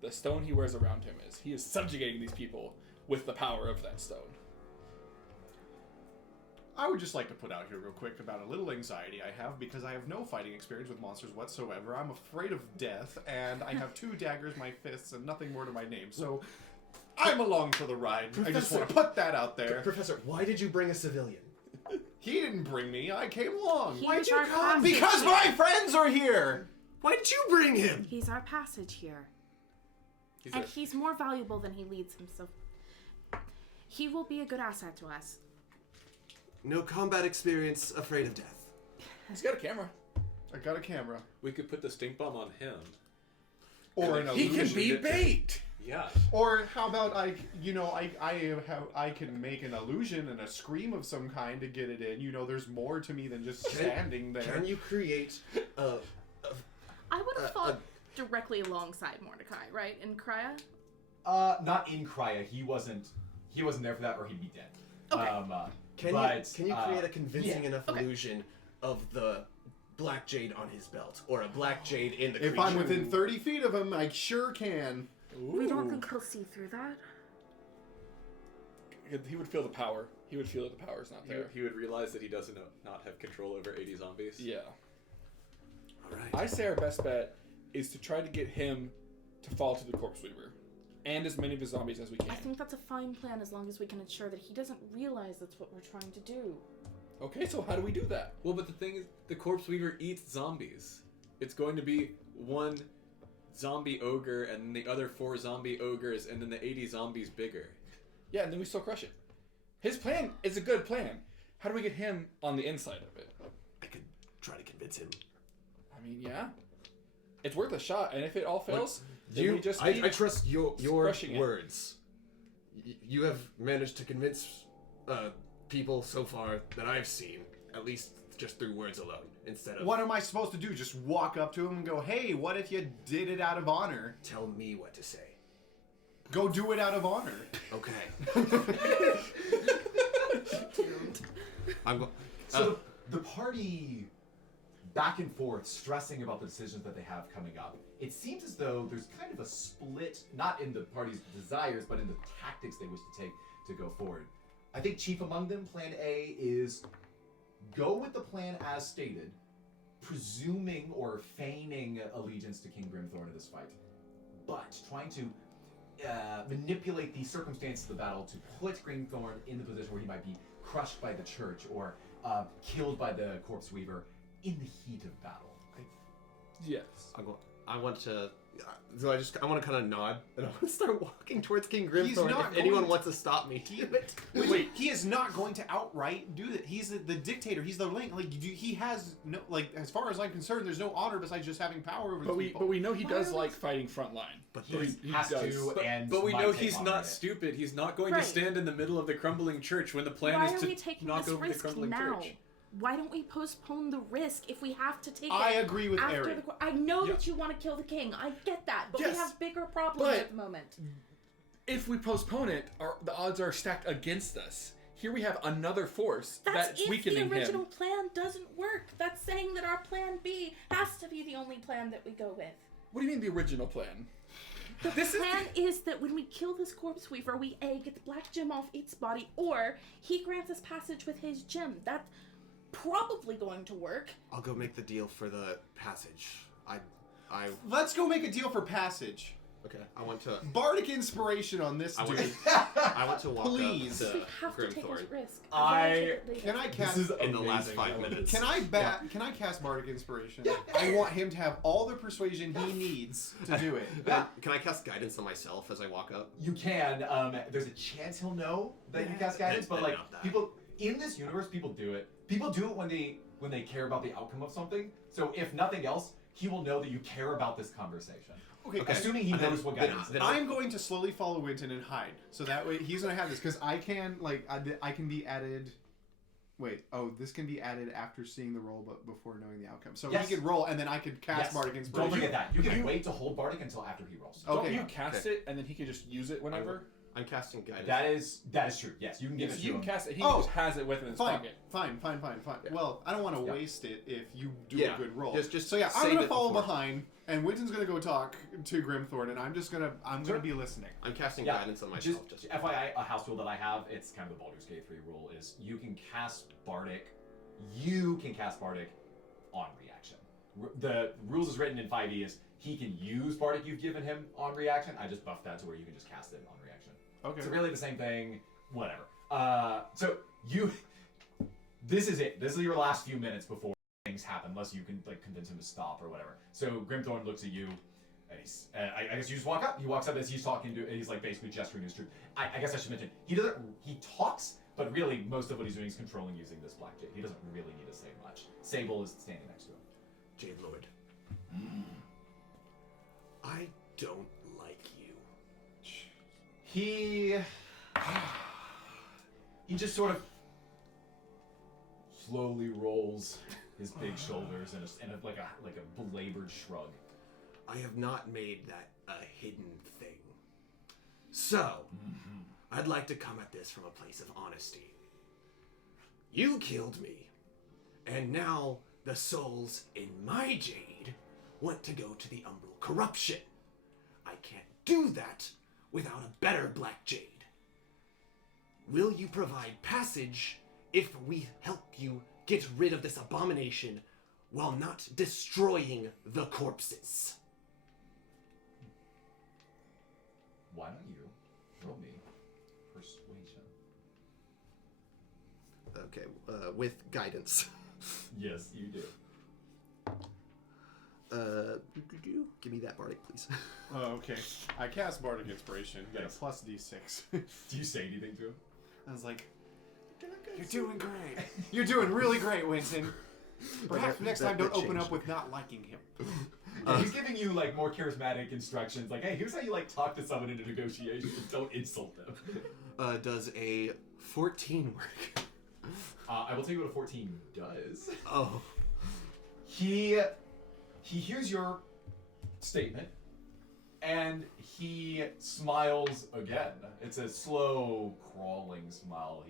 The stone he wears around him is. He is subjugating these people with the power of that stone. I would just like to put out here real quick about a little anxiety I have because I have no fighting experience with monsters whatsoever. I'm afraid of death, and I have 2 daggers, my fists, and nothing more to my name. So I'm along for the ride. I just want to put that out there. Professor, why did you bring a civilian? He didn't bring me. I came along. he's our passage Because here. my friends are here. Why did you bring him? He's our passage here. He's And a- he's more valuable than he leads himself. He will be a good asset to us. No combat experience, afraid of death. He's got a camera. I got a camera. We could put the stink bomb on him. Or an He illusion. can be bait. Yeah. Or how about I can make an illusion and a scream of some kind to get it in. You know, there's more to me than just standing there. Can you create a I would have Uh, fought directly alongside Mordecai, right? In Krya? Not in Krya. He wasn't there for that, or he'd be dead. Okay. Can you create a convincing yeah. enough illusion of the Black Jade on his belt, or a Black Jade in the If creature? I'm within 30 feet of him, I sure can. We don't think he'll see through that. He would feel the power. He would feel that the power's not there. He would realize that he doesn't not have control over 80 zombies. Yeah. All right. I say our best bet is to try to get him to fall to the Corpseweaver. And as many of his zombies as we can. I think that's a fine plan as long as we can ensure that he doesn't realize that's what we're trying to do. Okay, so how do we do that? Well, but the thing is, the Corpseweaver eats zombies. It's going to be one zombie ogre and the other 4 zombie ogres and then the 80 zombies bigger. Yeah, and then we still crush it. His plan is a good plan. How do we get him on the inside of it? I could try to convince him. I mean, yeah. It's worth a shot, and if it all fails, then we just I keep trust your crushing it. words. You have managed to convince people so far that I've seen, at least just through words alone, instead of... What am I supposed to do? Just walk up to him and go, hey, what if you did it out of honor? Tell me what to say. Go do it out of honor. Okay. So the party back and forth stressing about the decisions that they have coming up. It seems as though there's kind of a split, not in the party's desires, but in the tactics they wish to take to go forward. I think chief among them, plan A, is go with the plan as stated, presuming or feigning allegiance to King Grimthorn in this fight, but trying to manipulate the circumstances of the battle to put Grimthorn in the position where he might be crushed by the church or killed by the Corpseweaver in the heat of battle. Yes. I want to. So I want to kind of nod, and I want to start walking towards King Grimthorn. not If anyone going wants to stop me, Wait, he is not going to outright do that. He's the dictator. He's the link. Like he has no, like, as far as I'm concerned, there's no honor besides just having power over people. But we know he does like fighting frontline. But He has does. to, and But we might know take he's honor in not it. stupid. He's not going Right. to stand in the middle of the crumbling church when the plan Why is are to we taking knock this over the risk crumbling now? church. Why don't we postpone the risk if we have to take I it agree with after Aaron. I know Yeah. that you want to kill the king. I get that, but Yes. we have bigger problems But- at the moment. If we postpone it, the odds are stacked against us. Here we have another force That's that's if the weakening original him. plan doesn't work. That's saying that our plan B has to be the only plan that we go with. What do you mean the original plan? The This is plan is that when we kill this Corpseweaver, we A, get the black gem off its body, or he grants us passage with his gem. That's probably going to work. I'll go make the deal for the passage. I Let's go make a deal for passage. okay. I want to. Bardic inspiration on this I want dude. I want to walk Please. up We to have to take this Grimthorn risk. I- Can I This cast? is in the last amazing. 5 minutes. Can I cast Bardic Inspiration? I want him to have all the persuasion he needs to do it. Can I cast guidance on myself as I walk up? You can. There's a chance he'll know that you cast guidance, but Then like not that. people in this universe, people do it. People do it when they care about the outcome of something. So if nothing else, he will know that you care about this conversation. Okay, Assuming he And then- knows what then- guidance. then I'm going to slowly follow Winton and hide, so that way he's gonna have this because I can I can be added. Wait, this can be added after seeing the roll, but before knowing the outcome. So Yes. he could roll, and then I could cast Yes. Bardic Inspiration. Don't forget that. You can wait to hold Bardic until after he rolls. Oh. Don't Okay. you cast it and then he can just use it whenever? I'm casting guidance. That is true. Yes, you can give it If to you him. can cast it, he Oh, just has it within his Fine, pocket. fine. Yeah. Well, I don't want to Yeah. waste it if you do Yeah. a good roll. Just so yeah, I'm save gonna it follow before. behind, and Winton's gonna go talk to Grimthorn, and I'm Sure. gonna be listening. I'm casting Yeah, guidance on myself. Just FYI, a house rule that I have, it's kind of the Baldur's Gate 3 rule, is you can cast Bardic on reaction. The rules is written in 5e is he can use Bardic you've given him on reaction. I just buffed that to where you can just cast it on reaction. Okay. It's really the same thing, whatever. This is it. This is your last few minutes before things happen, unless you can like convince him to stop or whatever. So Grimthorn looks at you, and he's. I guess you just walk up. He walks up as he's talking to. He's like basically gesturing his truth. I guess I should mention he doesn't. He talks, but really most of what he's doing is controlling using this Black Jade. He doesn't really need to say much. Sable is standing next to him. Jade Lord. I don't like you. He just sort of slowly rolls his big shoulders and like a belabored shrug. I have not made that a hidden thing. So, I'd like to come at this from a place of honesty. You killed me, and now the souls in my Jade want to go to the Umbral corruption. I can't do that without a better Black Jade. Will you provide passage if we help you get rid of this abomination while not destroying the corpses? Why don't you roll me persuasion? okay, with guidance. Yes, you do. Give me that Bardic, please. Oh, okay. I cast Bardic Inspiration. Get a plus D6. Do you say anything to him? I was like, You're doing great. You're doing really great, Winton. Perhaps next time don't open up with not liking him. Yeah, he's giving you like more charismatic instructions. Like, hey, here's how you like talk to someone in a negotiation. Don't insult them. Does a 14 work? I will tell you what a 14 does. Oh. He hears your statement, and he smiles again. It's a slow, crawling smile.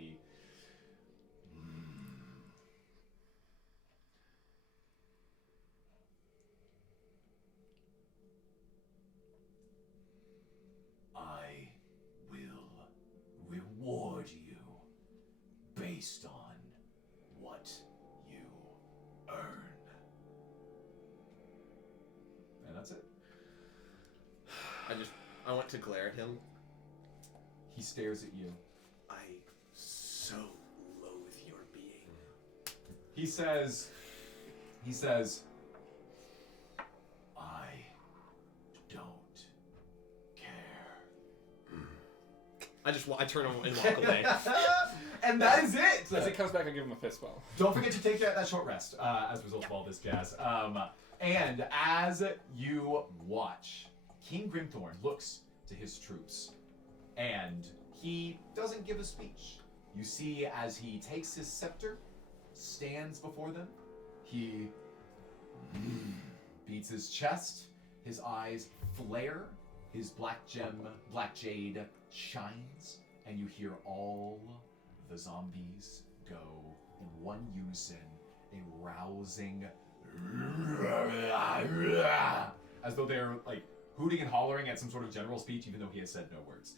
I will reward you based on what you earn. And that's it. I want to glare at him. He stares at you. I so loathe your being. He says, I don't care. I turn and walk away. And that is it. As he comes back, I give him a fist bump. Don't forget to take that short rest as a result of all this jazz. And as you watch, King Grimthorn looks to his troops, and he doesn't give a speech. You see, as he takes his scepter, stands before them, he beats his chest, his eyes flare, his black jade shines, and you hear all the zombies go in one unison, a rousing as though they're like hooting and hollering at some sort of general speech, even though he has said no words.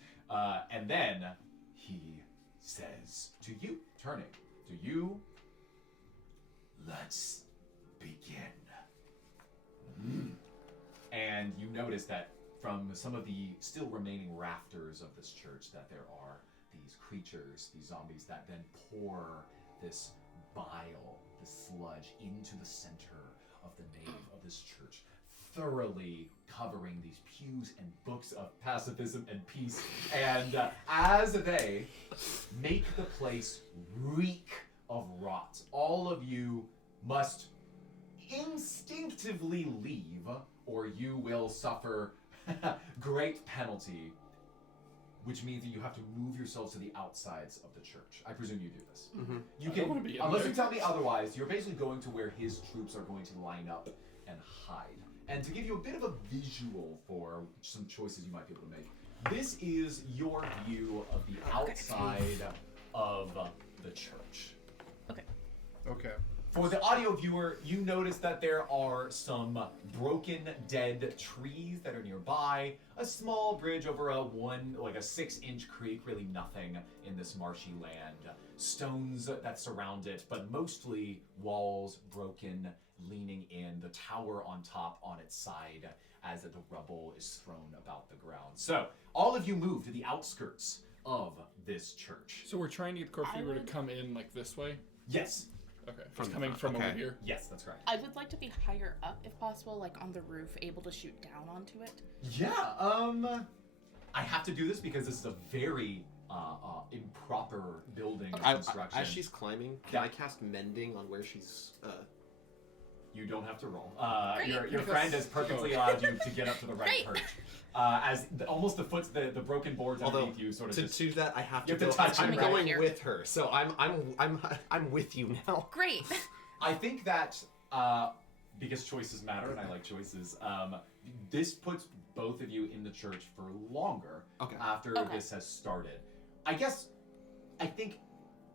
And then he says to you, turning to you, let's begin. And you notice that from some of the still remaining rafters of this church that there are these creatures, these zombies, that then pour this bile, this sludge, into the center of the nave of this church, thoroughly covering these pews and books of pacifism and peace. And as they make the place reek of rot, all of you must instinctively leave, or you will suffer great penalty, which means that you have to move yourselves to the outsides of the church. I presume you do this. Mm-hmm. You I don't wanna can, be in unless there. you tell me otherwise, you're basically going to where his troops are going to line up and hide. And to give you a bit of a visual for some choices you might be able to make, this is your view of the outside of the church. Okay. For the audio viewer, you notice that there are some broken, dead trees that are nearby, a small bridge over a 6-inch creek, really nothing in this marshy land, stones that surround it, but mostly walls broken, leaning in, the tower on top on its side as the rubble is thrown about the ground. So, all of you move to the outskirts of this church. So we're trying to get Corpseweaver to come in like this way? Yes. Okay. He's coming from over here? Yes, that's correct. I would like to be higher up if possible, like on the roof, able to shoot down onto it. Yeah, I have to do this because this is a very improper building construction. As she's climbing, can I cast mending on where she's? You don't have to roll. Great. Your friend has perfectly allowed you to get up to the right Great. perch. As almost the broken boards underneath you sort of to just... do that, I have You to have to go. touch I'm it, right? going Here. with her, so I'm with you now. Great. I think that because choices matter, and I like choices, this puts both of you in the church for longer after this has started. I think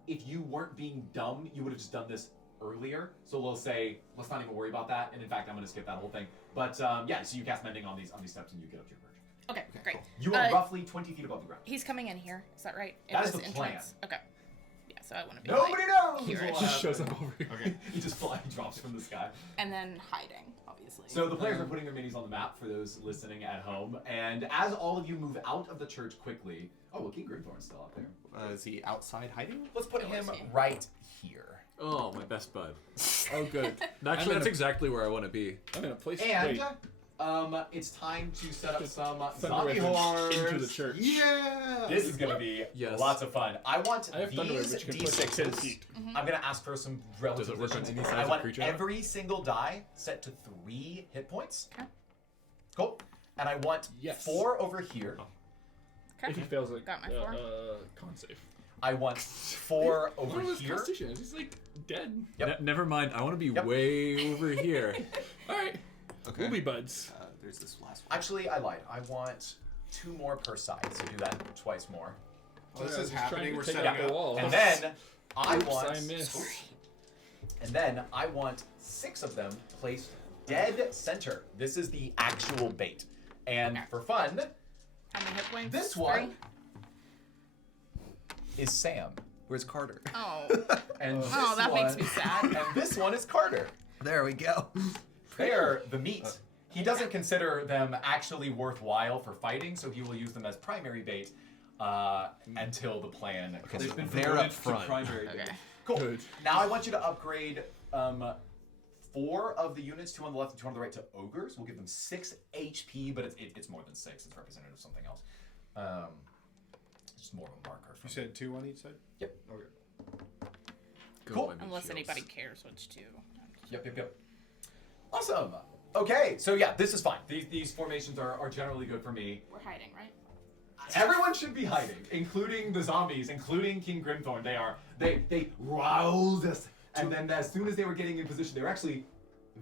if you weren't being dumb, you would have just done this earlier. So we'll say, let's not even worry about that. And in fact, I'm going to skip that whole thing. But yeah, so you cast mending on these steps and you get up to your perch. Okay, great. You are roughly 20 feet above the ground. He's coming in here. Is that right? That is this the plan. Okay. Yeah, so I want to be Nobody like, knows! here. what Just shows happens. up over here. Okay. He just drops from the sky. And then hiding, obviously. So the players are putting their minis on the map for those listening at home. And as all of you move out of the church quickly, oh, well, King Grimthorn's still out there. Is he outside hiding? Let's put Where him is he? right here. Oh, my best bud. Oh, good. Actually, that's exactly where I want to be. I'm in a place. And Wait. It's time to set up Just some Thunder zombie Wave horns. into the church. Yeah. This is gonna be Yes. lots of fun. I want I have Thunder Wave, these which can push like 10 D6s. feet. I'm gonna ask for some relative Does it work on positions. any size I of want creature? every single die set to 3 hit points. Okay. Cool. And I want Yes. 4 over here. Okay. If he fails like Got my 4. con save. I want 4 over What was here. Constitution? He's like dead. Yep. Never mind. I want to be Yep. way over here. All right. Okay. We'll be buds. There's this last one. Actually, I lied. I want 2 more per side, so do that twice more. Oh, this I is was just trying happening. to We're take setting out the up. wall. And then I Oops, want I missed. And then I want 6 of them placed dead center. This is the actual bait. And Okay. for fun, How many hit points? this 3? one is Sam. Where's Carter? Oh. And this Oh, that makes one- me sad. And this one is Carter. There we go. They are the meat. He doesn't consider them actually worthwhile for fighting, so he will use them as primary bait until the plan. Okay, They've so been they're promoted up to front. primary. Okay. Cool. Good. Now I want you to upgrade 4 of the units, 2 on the left and 2 on the right, to ogres. We'll give them 6 HP, but it's more than 6. It's representative of something else. It's just more of a marker. You said 2 on each side? Yep. Okay. Cool. Unless anybody cares which 2. Yep. Awesome. Okay, so yeah, this is fine. These formations are generally good for me. We're hiding, right? Everyone should be hiding, including the zombies, including King Grimthorn. They roused us, and then as soon as they were getting in position, they were actually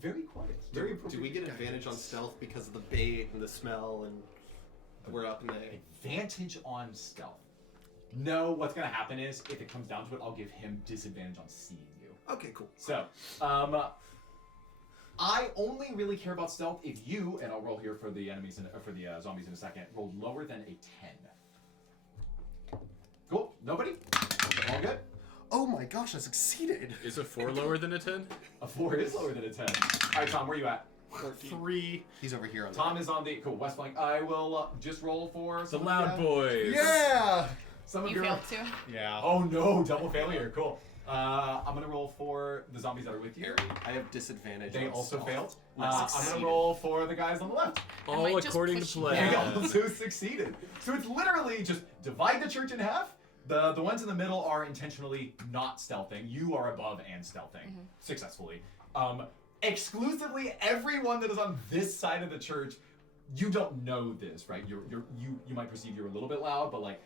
very quiet. Very Do appropriate. we get advantage on stealth because of the bait and the smell and we're up in the... Advantage on stealth. No, what's gonna happen is, if it comes down to it, I'll give him disadvantage on seeing you. Okay, cool. So, I only really care about stealth if you, and I'll roll here for the enemies for the zombies in a second, roll lower than a 10. Cool. Nobody? All good? Oh my gosh, I succeeded! Is a 4 lower than a 10? A 4 is lower than a 10. All right, Tom, where you at? 3. He's over here on Tom is on the west flank. I will just roll for The some of Loud you. Boys. Yeah! Some of You your. failed too. Yeah. Oh no, double failure. Cool. I'm gonna roll for the zombies that are with you. I have disadvantage. They on also stealth. failed. I I'm succeeded. gonna roll for the guys on the left. All might just according to push you They plan. also succeeded. So it's literally just divide the church in half. The ones in the middle are intentionally not stealthing. You are above and stealthing successfully. Exclusively everyone that is on this side of the church, you don't know this, right? You might perceive you're a little bit loud, but like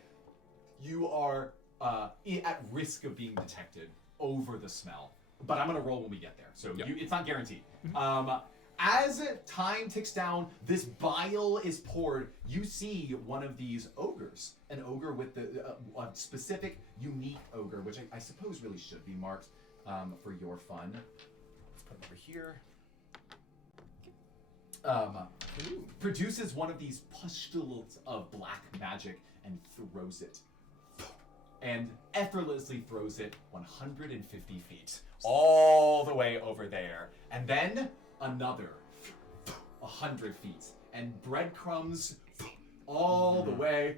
you are at risk of being detected over the smell. But I'm gonna roll when we get there, so it's not guaranteed. As time ticks down, this bile is poured. You see one of these ogres, an ogre with a specific, unique ogre, which I suppose really should be marked for your fun. Let's put it over here. Produces one of these pustules of black magic and throws it. And effortlessly throws it 150 feet. All the way over there. And then another 100 feet. And breadcrumbs all the way.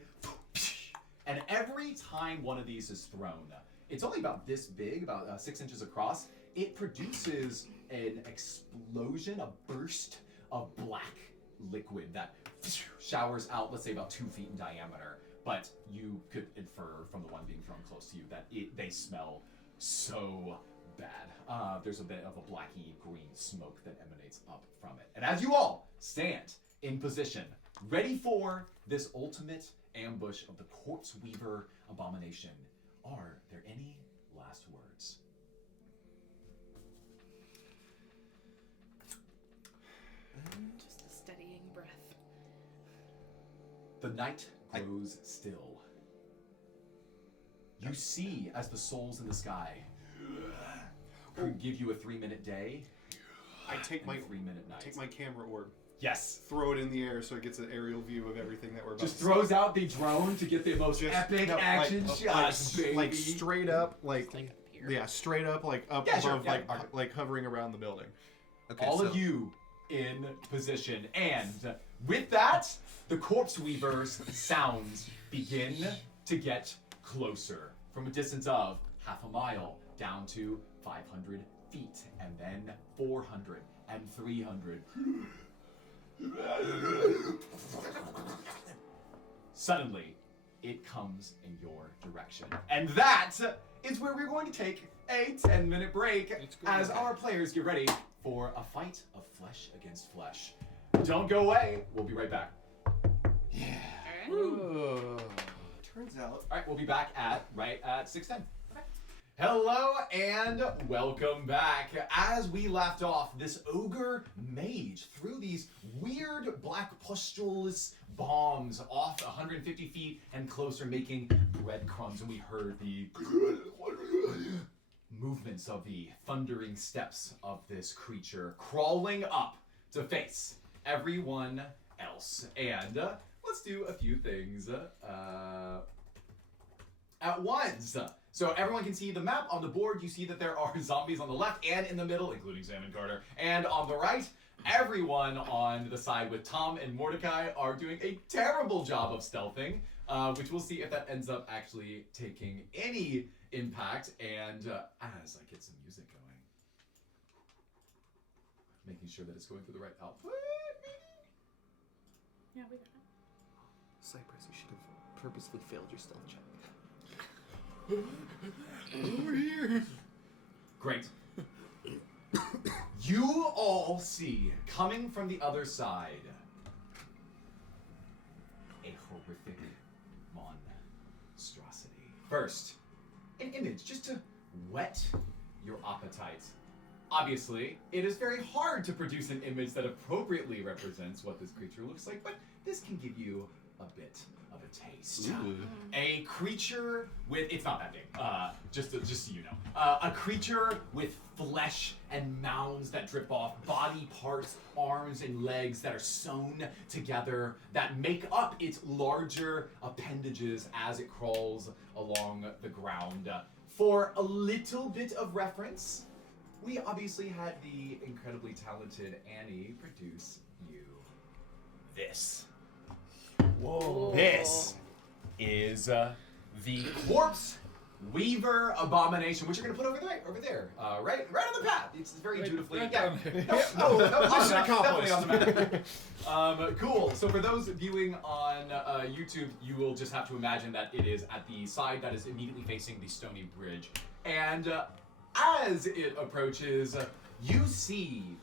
And every time one of these is thrown, it's only about this big, about 6 inches across. It produces an explosion, a burst of black liquid that showers out, let's say about 2 feet in diameter. But you could infer from the one being thrown close to you that they smell so bad. There's a bit of a blacky green smoke that emanates up from it. And as you all stand in position, ready for this ultimate ambush of the Corpseweaver Abomination, are there any last words? Just a steadying breath. The night grows still. You see as the souls in the sky could give you a 3-minute day. I take my and a 3-minute night. take my camera orb, Yes. throw it in the air so it gets an aerial view of everything that we're about Just to throws out the drone to get the most Just- epic no, action like, shots, baby. like straight up, like Like up here. yeah, straight up, like up Yeah, sure, above, yeah, like okay. like hovering around the building. Okay, All so of you in position. And with that, the Corpseweavers' sounds begin to get closer from a distance of half a mile down to 500 feet, and then 400 and 300. Suddenly, it comes in your direction. And that is where we're going to take a 10-minute break as our players get ready for a fight of flesh against flesh. Don't go away. We'll be right back. Turns out. All right, we'll be back right at 6:10. Okay. Hello and welcome back. As we left off, this ogre mage threw these weird black pustules bombs off 150 feet and closer, making breadcrumbs, and we heard the movements of the thundering steps of this creature crawling up to face everyone else. And let's do a few things at once. So everyone can see the map on the board. You see that there are zombies on the left and in the middle, including Sam and Carter. And on the right, everyone on the side with Tom and Mordecai are doing a terrible job of stealthing, which we'll see if that ends up actually taking any impact. And as I get some music going, making sure that it's going through the right output. Yeah, we got it. Cypress, you should have purposely failed your stealth check. Over here. Great. You all see, coming from the other side, a horrific monstrosity. First, an image just to whet your appetite. Obviously, it is very hard to produce an image that appropriately represents what this creature looks like, but this can give you a bit of a taste. Ooh. A creature with, it's not that big, just so you know. A creature with flesh and mounds that drip off, body parts, arms and legs that are sewn together, that make up its larger appendages as it crawls along the ground. For a little bit of reference, we obviously had the incredibly talented Annie produce you this. Whoa. This is the Corpseweaver Abomination, which you're gonna put over there, right on the path. It's very dutifully. right Yeah. down there. No, Mission definitely on the accomplished. map. Cool. So for those viewing on YouTube, you will just have to imagine that it is at the side that is immediately facing the stony bridge, and as it approaches, you see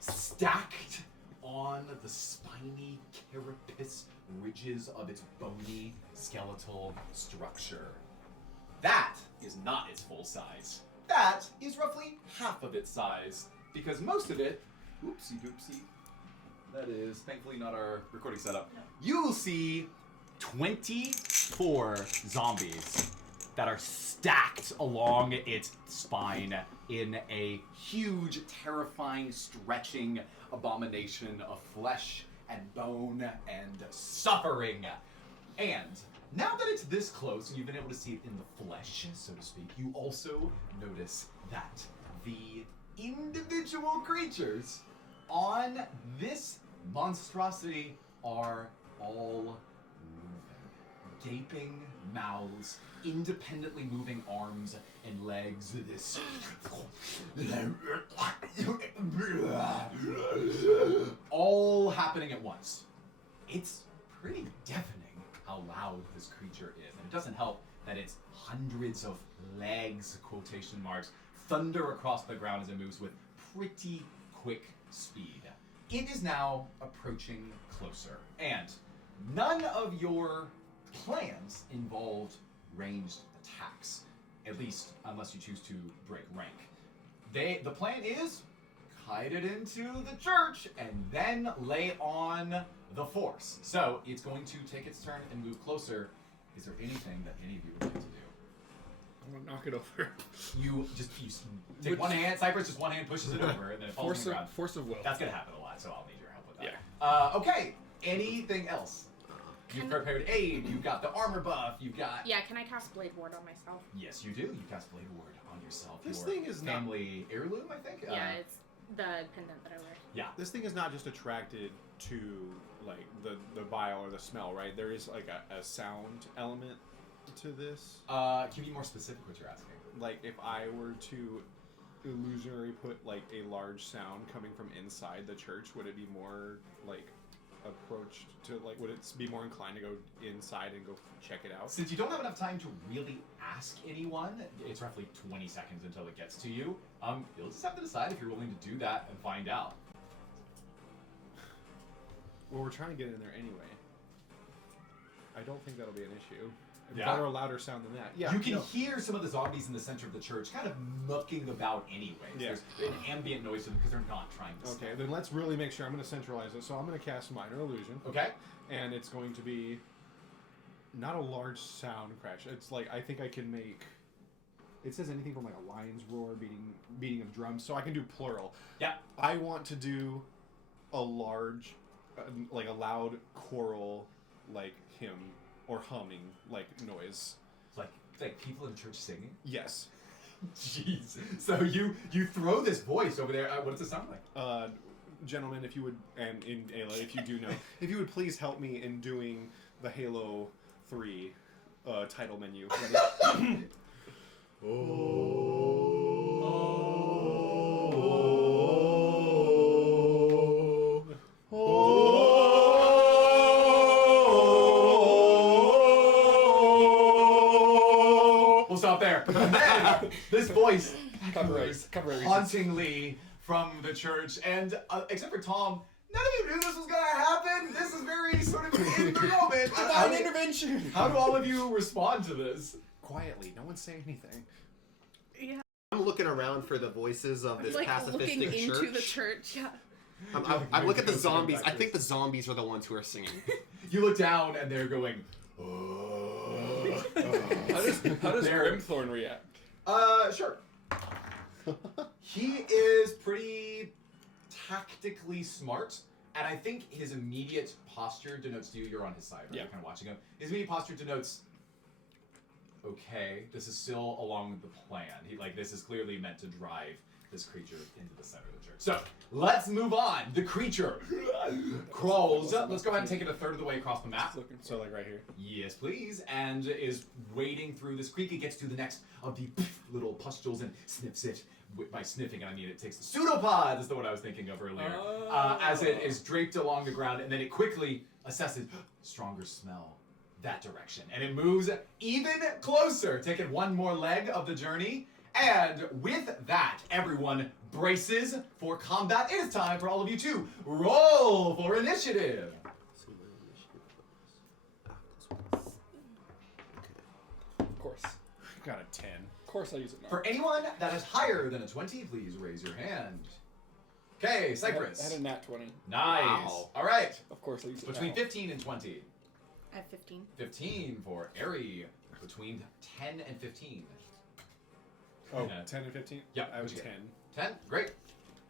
stacked on the spiny carapace ridges of its bony skeletal structure. That is not its full size. That is roughly half of its size, because most of it, oopsie doopsie, that is thankfully not our recording setup. You'll see 24 zombies that are stacked along its spine in a huge, terrifying, stretching abomination of flesh and bone and suffering. And now that it's this close and you've been able to see it in the flesh, so to speak, you also notice that the individual creatures on this monstrosity are all moving. Gaping mouths, independently moving arms and legs, this all happening at once. It's pretty deafening how loud this creature is, and it doesn't help that its hundreds of legs, quotation marks, thunder across the ground as it moves with pretty quick speed. It is now approaching closer, and none of your plans involved ranged attacks, at least unless you choose to break rank. The plan is hide it into the church and then lay on the force. So it's going to take its turn and move closer. Is there anything that any of you would like to do? I'm gonna knock it over. You take one hand, Cypress just one hand pushes it over and then it falls on the ground. Force of will. That's gonna happen a lot, so I'll need your help with that. Yeah. Okay, anything else? You've prepared aid, you've got the armor buff, you've got... Yeah, can I cast Blade Ward on myself? Yes, you do. You cast Blade Ward on yourself. This Your thing is not- family heirloom, I think? Yeah, it's the pendant that I wear. Yeah. This thing is not just attracted to like the bile or the smell, right? There is like a sound element to this. Can you be more specific what you're asking? Like if I were to illusionary put like a large sound coming from inside the church, would it be more like approached to like? Would it be more inclined to go inside and go check it out? Since you don't have enough time to really ask anyone, it's roughly 20 seconds until it gets to you. You'll just have to decide if you're willing to do that and find out. Well, we're trying to get in there anyway. I don't think that'll be an issue. Yeah. Better a louder sound than that. Yeah. You can hear some of the zombies in the center of the church kind of mucking about anyways. Yeah. There's an ambient noise to them because they're not trying to Okay, stop. then let's really make sure. I'm going to centralize it. So I'm going to cast Minor Illusion. Okay. And it's going to be not a large sound crash. It's like, I think I can make... It says anything from like a lion's roar, beating of drums. So I can do plural. Yeah. I want to do a large, like a loud choral, like hymn or humming, like noise. Like people in church singing? Yes. Jeez. So you throw this voice over there. What does it sound like? Gentlemen, if you would, and in Ayla, if you do know, if you would please help me in doing the Halo 3 title menu. We'll stop there. And then this voice echoes Copyright. hauntingly from the church, and except for Tom, none of you knew this was gonna happen. This is very sort of in the moment. Divine intervention. How do all of you respond to this? Quietly, no one's saying anything. Yeah. I'm looking around for the voices of this Like looking pacifistic church. into the church. Yeah. I look at the zombies. I think the zombies are the ones who are singing. You look down, and they're going. Oh. How does Grimthorn react? Sure. He is pretty tactically smart, and I think his immediate posture denotes to you. You're on his side, right? Yeah. You're kind of watching him. His immediate posture denotes, okay, this is still along the plan. This is clearly meant to drive this creature into the center of the church. So let's move on. The creature crawls. Let's go ahead and take it a third of the way across the map. So like right here. Yes, please. And is wading through this creek. It gets to the next of the little pustules and sniffs it. By sniffing, I mean it takes the pseudopod. That's the one I was thinking of earlier. As it is draped along the ground, and then it quickly assesses stronger smell that direction, and it moves even closer, taking one more leg of the journey. And with that, everyone braces for combat. It is time for all of you to roll for initiative. Of course. Got a 10. Of course I use it now. For anyone that is higher than a 20, please raise your hand. Okay, Cypress. I had a nat 20. Nice. Wow. All right. Of course I use it Between now. 15 and 20. I have 15. 15 for Ari. Between 10 and 15. Oh, Yeah. 10 and 15? Yeah, I was okay. 10. 10? Great.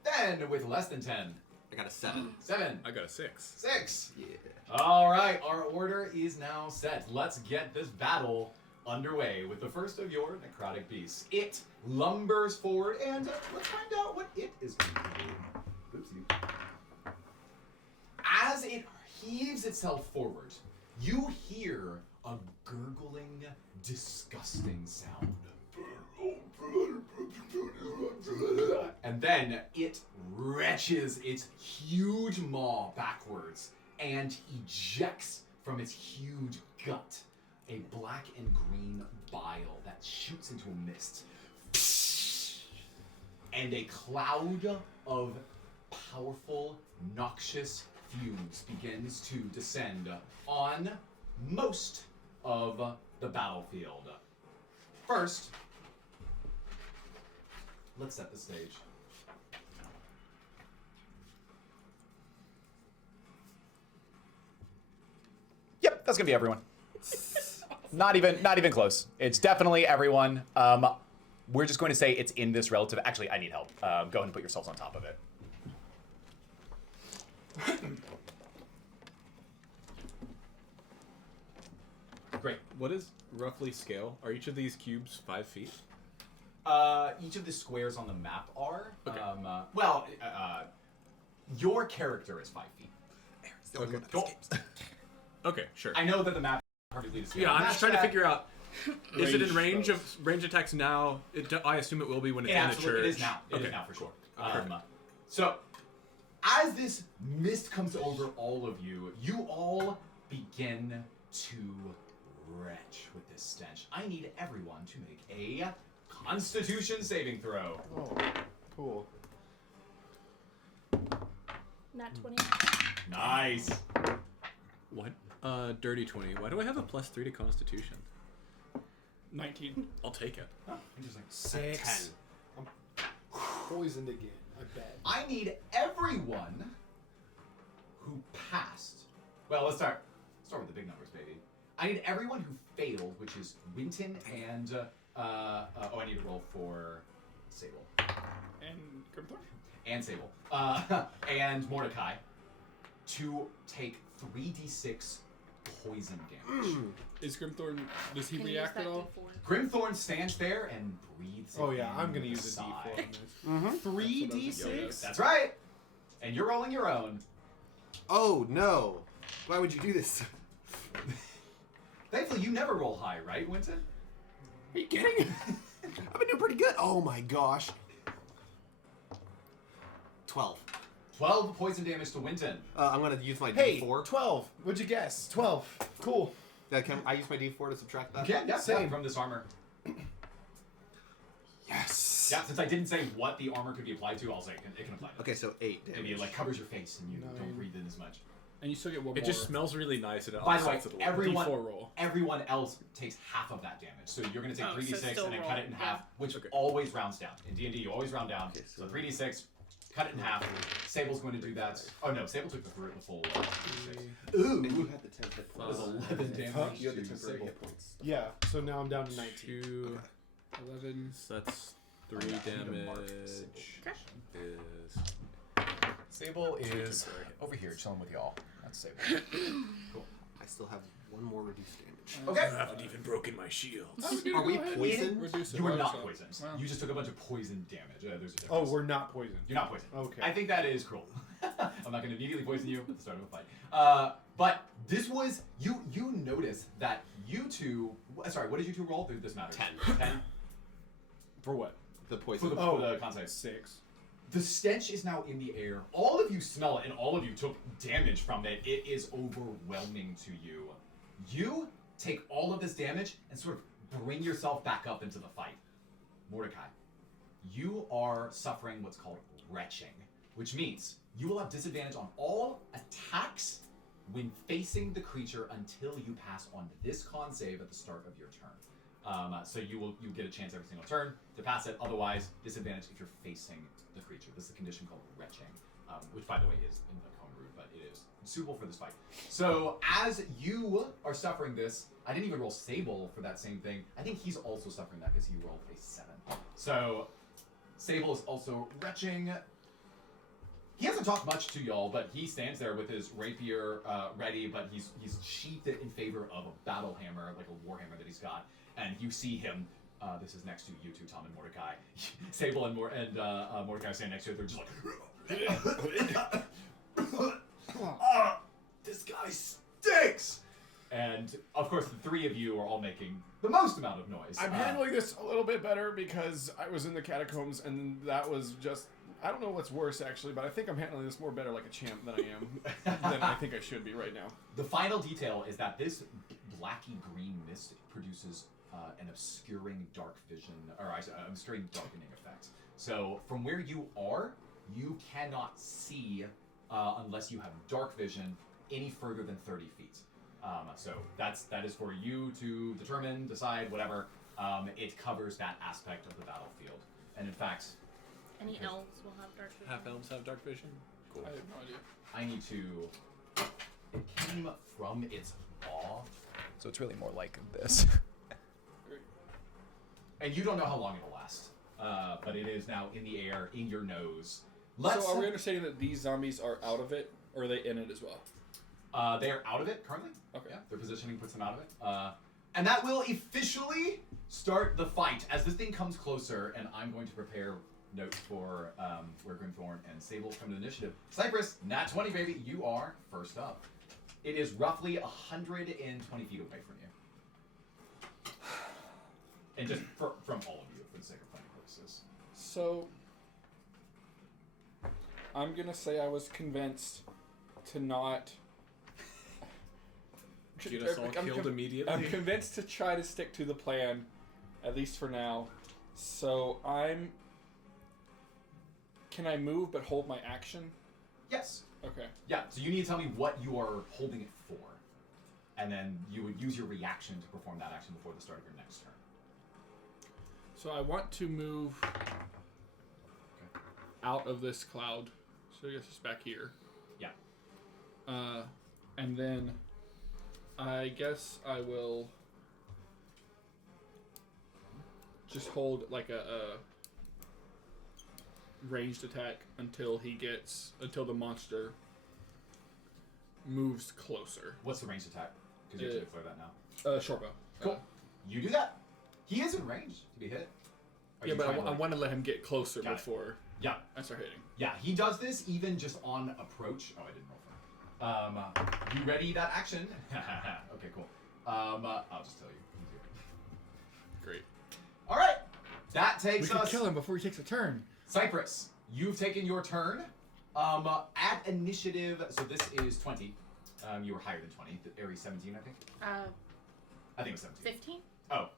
Then with less than 10. I got a 7. 7. I got a 6. 6. Yeah. All right, our order is now set. Let's get this battle underway with the first of your necrotic beasts. It lumbers forward, and let's find out what it is going to do. Oopsie. As it heaves itself forward, you hear a gurgling, disgusting sound. And then it wrenches its huge maw backwards and ejects from its huge gut a black and green bile that shoots into a mist. And a cloud of powerful, noxious fumes begins to descend on most of the battlefield. First, let's set the stage. Yep, that's gonna be everyone. Not even close. It's definitely everyone. We're just going to say it's in this relative. Actually, I need help. Go ahead and put yourselves on top of it. Great. What is roughly scale? Are each of these cubes 5 feet? Each of the squares on the map are. Okay. Your character is 5 feet. Okay, sure. I know that the map is perfectly to scale. Yeah, I'm Match just trying to that. figure out Is it in range of range attacks now? I assume it will be when it's in the church. It is now. It is now for sure. So, as this mist comes over all of you, you all begin to retch with this stench. I need everyone to make a Constitution saving throw. Oh, cool. Nat 20. Nice. What? Dirty 20. Why do I have a +3 to Constitution? 19. I'll take it. Oh, interesting. 6. I'm poisoned again. I bet. I need everyone who passed. Well, let's start with the big numbers, baby. I need everyone who failed, which is Winton and I need to roll for Sable. And Grimthorn? And Sable. And Mordecai to take 3d6 poison damage. Is Grimthorn, does he Can you react use at that all? D4? Grimthorn stands there and breathes. Oh it yeah, in I'm gonna the use a side. D4 on this. 3d6? That's right. And you're rolling your own. Oh no! Why would you do this? Thankfully, you never roll high, right, Winton? Are you kidding? I've been doing pretty good. Oh my gosh. 12. 12 poison damage to Winton. I'm gonna use my Hey, D4. 12. What'd you guess? 12. Cool. Can I use my D4 to subtract that? Yeah, Same. from this armor. Yes. Yeah, since I didn't say what the armor could be applied to, I'll say it can apply to. Okay, so 8 damage. Maybe it like covers your face and you 9. don't breathe in as much. And you still get one It more. just smells really nice. And it By the way, offsets it a little. everyone D4 roll. everyone else takes half of that damage. So you're gonna take Oh, so 3d6 still and then roll. cut it in half, Yeah. which Okay. always rounds down. In D&D, you always round down. Okay, so so- 3d6, cut it in half. Sable's going to do that. Oh no, Sable took the full 3d6. And you Ooh, had the 10 hit that was points. 11 damage. Huh? You had the to temporary Sable. hit points. Yeah, so now I'm down to 19. 2, 11. so that's 3 I need to mark damage. Sable. Is Sable is over here chilling with y'all. That's Sable. Cool. I still have one more reduced damage. Okay. I haven't even broken my shields. Are we poisoned? Reduce it. You were Oh, not so- poisoned. Wow. You just took a bunch of poison damage. There's a difference. Oh, we're not poisoned. You're not poisoned. Okay. I think that is cruel. I'm not going to immediately poison you at the start of a fight. But this was you notice that you two. Sorry, what did you two roll? This matters. 10. For what? The For poison. the, Oh. for the con save. 6. The stench is now in the air. All of you smell it, and all of you took damage from it. It is overwhelming to you. You take all of this damage and sort of bring yourself back up into the fight. Mordecai, you are suffering what's called retching, which means you will have disadvantage on all attacks when facing the creature until you pass on this con save at the start of your turn. So you get a chance every single turn to pass it. Otherwise, disadvantage if you're facing the creature. This is a condition called retching, which, by the way, is in the homebrew, but it is suitable for this fight. So as you are suffering this, I didn't even roll Sable for that same thing. I think he's also suffering that because he rolled a 7. So Sable is also retching. He hasn't talked much to y'all, but he stands there with his rapier ready, but he's sheathed it in favor of a battle hammer, like a war hammer that he's got. And you see him. This is next to you two, Tom and Mordecai. Sable and Mordecai stand next to it. They're just like, this guy stinks. And of course, the three of you are all making the most amount of noise. I'm handling this a little bit better because I was in the catacombs and that was just. I don't know what's worse actually, but I think I'm handling this more better like a champ than I am than I think I should be right now. The final detail is that this blacky green mist produces an obscuring dark vision, or obscuring darkening effect. So from where you are, you cannot see unless you have dark vision any further than 30 feet. So that is for you to determine, decide, whatever. It covers that aspect of the battlefield, and in fact, Any elves will have dark vision. Half elves have dark vision. Cool. I have no idea. I need to. It came from its paw. So it's really more like this. And you don't know how long it'll last, but it is now in the air, in your nose. So are we understanding that these zombies are out of it, or are they in it as well? They are out of it currently. Okay. Yeah, their positioning puts them out of it. And that will officially start the fight as this thing comes closer, and I'm going to prepare notes for where Grimthorn and Sable come to the initiative. Cypress, nat 20, baby. You are first up. It is roughly 120 feet away from you. And just from all of you, for the sake of planning purposes. So, I'm gonna say I was convinced to not. Get us all killed immediately. I'm convinced to try to stick to the plan, at least for now. So Can I move but hold my action? Yes. Okay. Yeah, so you need to tell me what you are holding it for. And then you would use your reaction to perform that action before the start of your next turn. So I want to move out of this cloud. So I guess it's back here. Yeah. And then I guess I will just hold like a ranged attack until the monster moves closer. What's the ranged attack? Because you have to declare that now. Short bow. Cool. You do that. He is in range to be hit. Yeah, but I want to let him get closer before Yeah. I start hitting. Yeah, he does this even just on approach. Oh, I didn't roll for him. You ready that action? Okay, cool. I'll just tell you. Great. All right. That We takes can us. kill him before he takes a turn. Cypress, you've taken your turn. At initiative, so this is 20. You were higher than 20. Aries 17, I think. I think it was 17. 15? Oh,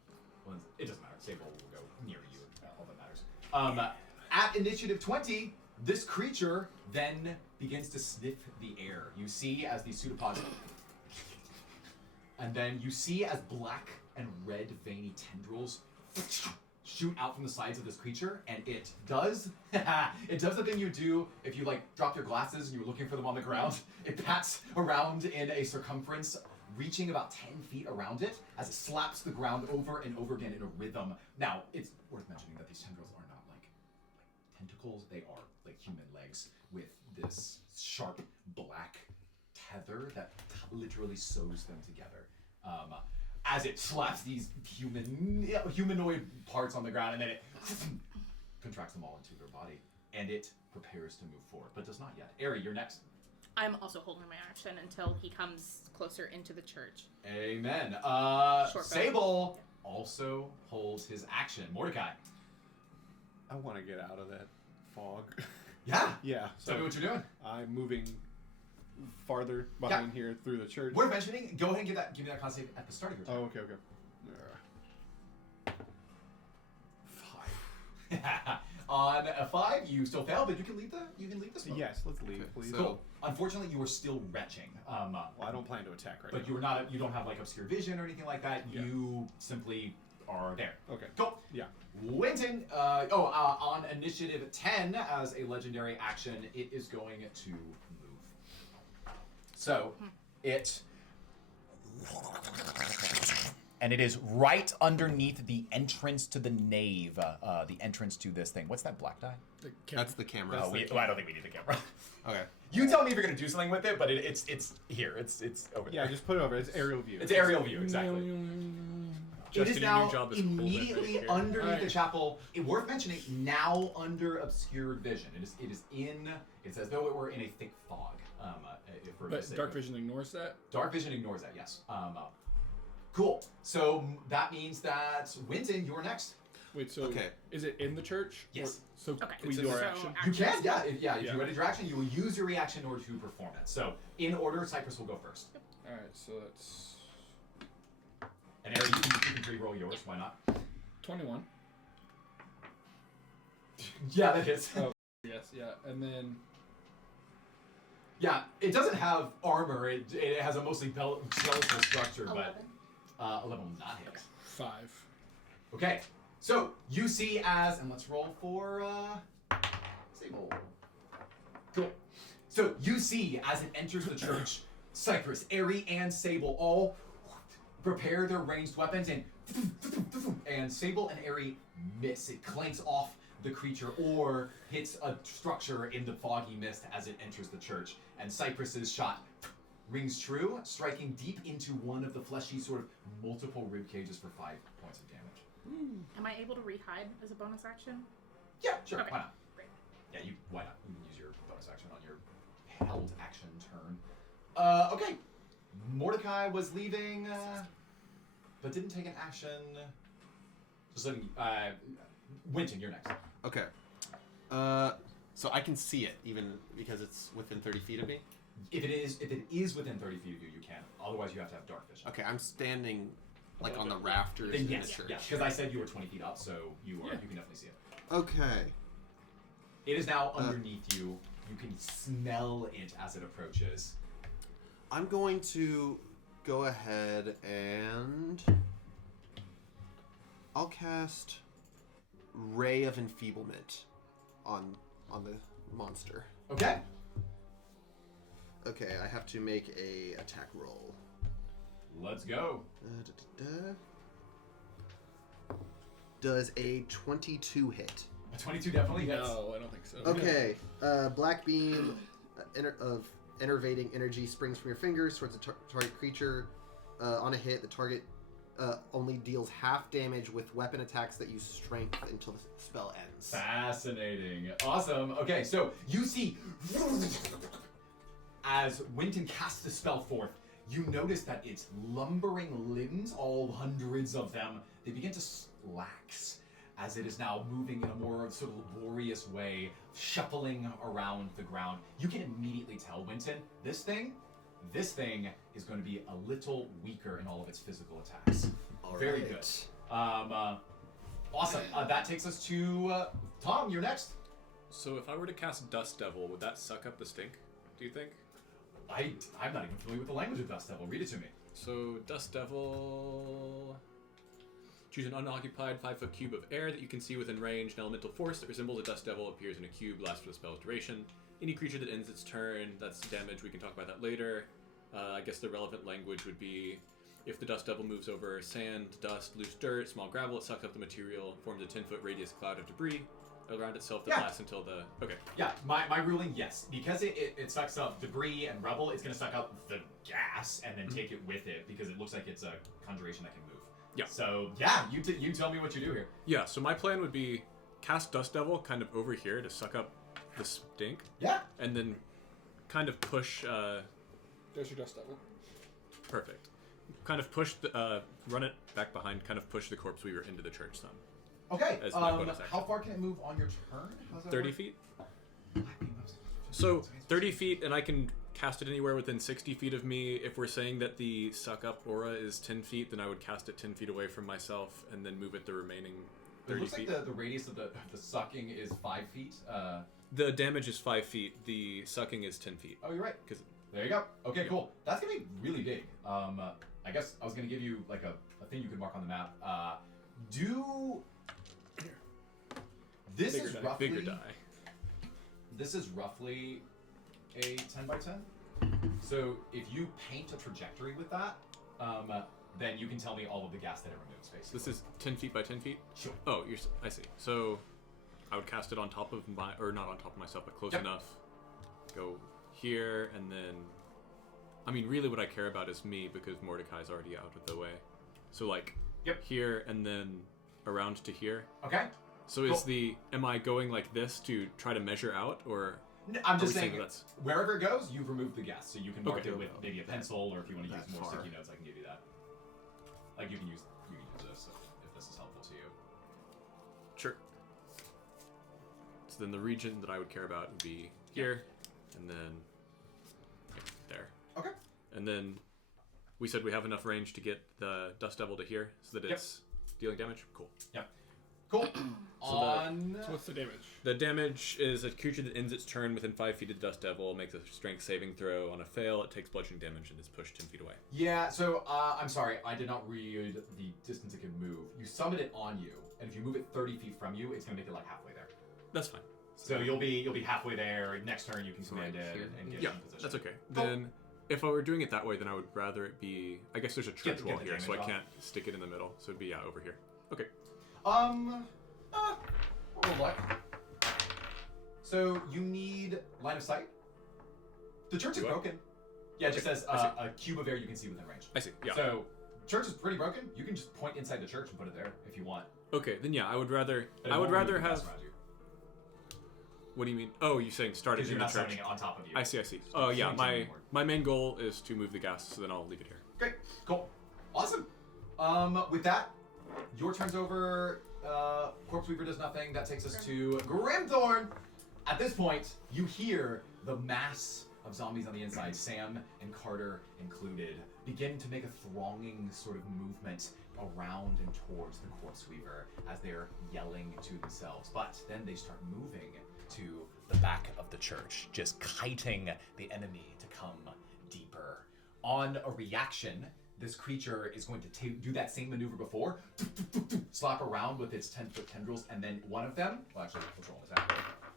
well, it doesn't matter. Sable will go near you. All that matters. At initiative 20, this creature then begins to sniff the air. You see as these pseudopods, and then you see as black and red veiny tendrils shoot out from the sides of this creature, and it does the thing you do if you like drop your glasses and you're looking for them on the ground. It pats around in a circumference reaching about 10 feet around it as it slaps the ground over and over again in a rhythm. Now, it's worth mentioning that these tendrils are not like tentacles. They are like human legs with this sharp black tether that literally sews them together. As it slaps these humanoid parts on the ground, and then it contracts them all into their body, and it prepares to move forward, but does not yet. Ari, you're next. I'm also holding my action until he comes closer into the church. Amen. Short bow. Sable also holds his action. Mordecai. I want to get out of that fog. Yeah. Yeah. Tell me what you're doing. I'm moving farther behind here through the church. Worth mentioning. Go ahead and give me that con save at the start of your turn. Oh, okay. 5. On a 5, you still fail, but you can leave this one. Yes, let's leave, please. Cool. Unfortunately, you are still retching. Well, I don't plan to attack right But now. you don't have like obscure vision or anything like that. Yeah. You simply are there. Okay. Cool. Yeah. Winton, on initiative 10, as a legendary action, it is going to move. So, it and it is right underneath the entrance to the nave, the entrance to this thing. What's that black die? That's the camera. I don't think we need the camera. Okay. You tell me if you're gonna do something with it, but it's here. It's over there. Yeah, just put it over. It's aerial view. It's aerial view, exactly. Justin, It is your now new job is pull that immediately thing here. underneath the chapel. Worth mentioning, now under obscured vision. It is in. It's as though it were in a thick fog. If we're But to say dark it. vision ignores that. Dark vision ignores that. Yes. Cool. So that means that Winton, you're next. Wait, so Okay. is it in the church? Yes. Or, so Okay. we So do our action. You can, yeah. If Yeah. you're ready to action, you will use your reaction in order to perform it. So in order, Cypress will go first. All right, so that's And Ari, you can re-roll yours. Why not? 21. Yeah, that hits. Oh, yes, yeah, and then Yeah, it doesn't have armor. It has a mostly skeletal structure, 11. but 11 will not hit. 5. Okay, so you see and let's roll for Sable. Cool. So you see as it enters the church, Cypress, Airy, and Sable all prepare their ranged weapons, and Sable and Airy miss. It clanks off the creature or hits a structure in the foggy mist as it enters the church, and Cypress's shot rings true, striking deep into one of the fleshy sort of multiple rib cages for 5 points of damage. Am I able to re-hide as a bonus action? Yeah, sure. Okay. Why not? Great. Yeah, why not? You can use your bonus action on your held action turn. Okay. Mordecai was leaving, but didn't take an action. Just letting Winton, you're next. Okay. So I can see it even because it's within 30 feet of me. If it is within 30 feet of you, you can. Otherwise, you have to have dark vision. Okay, I'm standing like on the rafters Then in yes, the church. yeah, because I said you were 20 feet up, so you can definitely see it. Okay. It is now underneath you. You can smell it as it approaches. I'm going to go ahead and I'll cast Ray of Enfeeblement on the monster. Okay. Okay, I have to make a attack roll. Let's go. Does a 22 hit? A 22 definitely hits. No, I don't think so. Okay. Black beam of enervating energy springs from your fingers towards the target creature. On a hit, the target only deals half damage with weapon attacks that use strength until the spell ends. Fascinating. Awesome. Okay, so you see as Winton casts the spell forth, you notice that its lumbering limbs, all hundreds of them, they begin to slax as it is now moving in a more sort of laborious way, shuffling around the ground. You can immediately tell, Winton, this thing is going to be a little weaker in all of its physical attacks. Very good. Awesome. That takes us to Tom. You're next. So if I were to cast Dust Devil, would that suck up the stink? Do you think? I'm not even familiar with the language of Dust Devil. Read it to me. So Dust Devil. Choose an unoccupied 5-foot cube of air that you can see within range. An elemental force that resembles a Dust Devil appears in a cube, lasts for the spell's duration. Any creature that ends its turn, that's damage. We can talk about that later. I guess the relevant language would be if the Dust Devil moves over sand, dust, loose dirt, small gravel, it sucks up the material, forms a 10-foot radius cloud of debris around itself that lasts until the... Okay. Yeah, my ruling, yes. Because it sucks up debris and rubble, it's going to suck up the gas and then take it with it because it looks like it's a conjuration that can move. Yeah. So, yeah, you tell me what you do here. Yeah, so my plan would be cast Dust Devil kind of over here to suck up the stink. Yeah. And then kind of push... There's your Dust Devil. Perfect. Kind of push the... run it back behind, kind of push the Corpseweaver into the church some. Okay, As my bonus action. how far can it move on your turn? How's that 30 work? feet? So, 30 feet, and I can cast it anywhere within 60 feet of me. If we're saying that the suck up aura is 10 feet, then I would cast it 10 feet away from myself and then move it the remaining 30 It looks feet. like the radius of the sucking is 5 feet. The damage is 5 feet, the sucking is 10 feet. Oh, you're right. 'Cause- There you go. Okay, cool. That's going to be really big. I guess I was going to give you like a thing you could mark on the map. This bigger is die. roughly... Bigger die. This is roughly a 10 by 10. So if you paint a trajectory with that, then you can tell me all of the gas that it removes, basically. This is 10 feet by 10 feet? Sure. Oh, I see. So I would cast it on top of my, or not on top of myself, but close enough. Go here, and then, I mean, really what I care about is me, because Mordecai's already out of the way. So like, here, and then around to here. Okay. So is am I going like this to try to measure out, or? I'm just saying, that's... wherever it goes, you've removed the gas, so you can mark Okay. it with maybe a pencil, or if you want to use more far. sticky notes, I can give you that. Like you can use this if this is helpful to you. Sure. So then the region that I would care about would be here, and then there. Okay. And then we said we have enough range to get the Dust Devil to here, so that it's dealing damage. Cool. Yeah. Cool. So what's the damage? The damage is a creature that ends its turn within 5 feet of the Dust Devil, makes a strength saving throw. On a fail, it takes bludgeoning damage and is pushed 10 feet away. Yeah, so I'm sorry, I did not read the distance it can move. You summon it on you, and if you move it 30 feet from you, it's going to make it like halfway there. That's fine. So you'll be halfway there. Next turn, you can command it and get Yeah, in position. that's okay. Cool. Then, if I were doing it that way, then I would rather it be... I guess there's a church Get wall the here, so I damage off. can't stick it in the middle. So it'd be, over here. Okay. Roll luck. So you need line of sight. The church is Do I? broken. Yeah, it just Okay, says I see. a cube of air you can see within range. I see, yeah. So church is pretty broken. You can just point inside the church and put it there if you want. Okay, then yeah, I would rather... But it I would won't rather remove the gas have... around you. What do you mean? Oh, you're saying start it Because in you're the not church. summoning it on top of you. I see. So Oh you yeah, can't my anymore. my main goal is to move the gas, so then I'll leave it here. Great. Cool. Awesome. With that, Your turn's over. Corpseweaver does nothing. That takes us to Grimthorn. At this point, you hear the mass of zombies on the inside, Sam and Carter included, begin to make a thronging sort of movement around and towards the Corpseweaver as they're yelling to themselves. But then they start moving to the back of the church, just kiting the enemy to come deeper. On a reaction, this creature is going to do that same maneuver before, slap around with its 10-foot tendrils, and then one of them, well actually, let's roll an attack.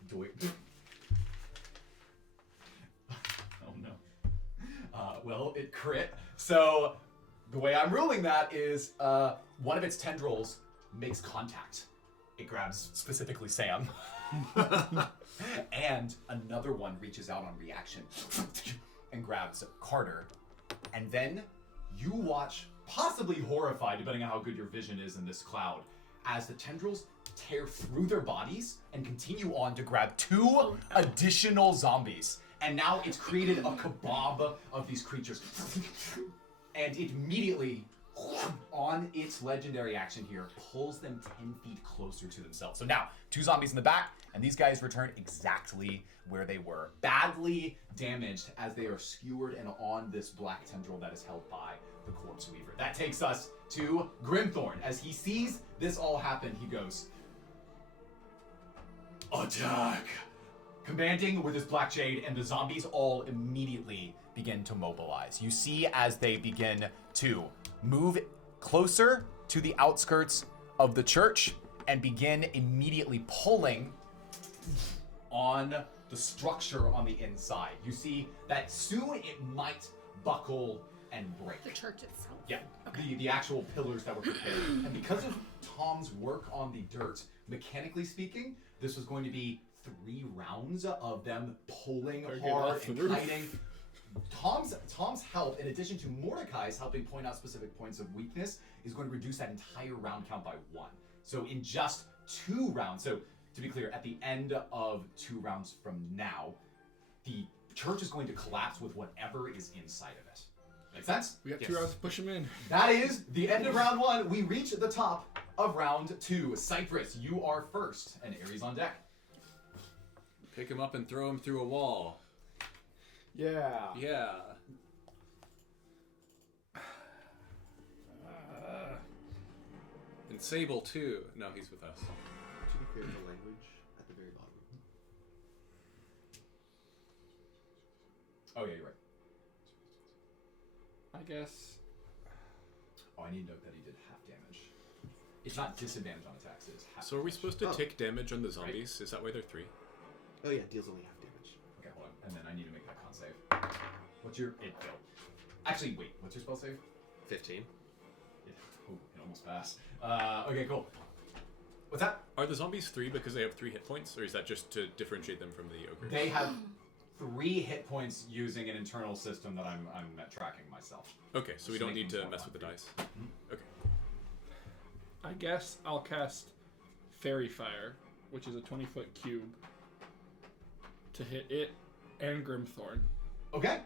Do it. Oh no. Well, it crit. So the way I'm ruling that is one of its tendrils makes contact. It grabs specifically Sam. And another one reaches out on reaction and grabs Carter. And then you watch, possibly horrified, depending on how good your vision is in this cloud, as the tendrils tear through their bodies and continue on to grab two additional zombies. And now it's created a kebab of these creatures. And it immediately, on its legendary action here, pulls them 10 feet closer to themselves. So now, two zombies in the back, and these guys return exactly where they were. Badly damaged as they are skewered and on this black tendril that is held by the Corpseweaver. That takes us to Grimthorn. As he sees this all happen, he goes, "Attack!" Commanding with his Black Jade, and the zombies all immediately begin to mobilize. You see as they begin to move closer to the outskirts of the church and begin immediately pulling on the structure on the inside. You see that soon it might buckle and break. The church itself. Yeah, the actual pillars that were prepared. And because of Tom's work on the dirt, mechanically speaking, this was going to be 3 rounds of them pulling hard and kiting. Tom's help, in addition to Mordecai's helping point out specific points of weakness, is going to reduce that entire round count by 1. So in just 2 rounds, so to be clear, at the end of 2 rounds from now, the church is going to collapse with whatever is inside of it. Make sense? We got 2 rounds to push him in. That is the end of round 1. We reach the top of round 2. Cypress, you are first, and Ares on deck. Pick him up and throw him through a wall. Yeah. Yeah. And Sable too. No, he's with us. To be clear, the language at the very bottom. Oh yeah, you're right. I guess. Oh, I need to note that he did half damage. It's not disadvantage on attacks, it's half So are we damage. supposed to take damage on the zombies? Is that why they're 3? Oh yeah, deals only half damage. Okay, hold on. And then I need to make that con save. What's your... It failed. Actually, wait. What's your spell save? 15. It almost passed. Okay, cool. What's that? Are the zombies 3 because they have 3 hit points, or is that just to differentiate them from the ogres? They have 3 hit points using an internal system that I'm tracking myself. Okay, so we don't need to Making mess more with the on dice. Okay. I guess I'll cast Fairy Fire, which is a 20-foot cube, to hit it and Grimthorn. Okay.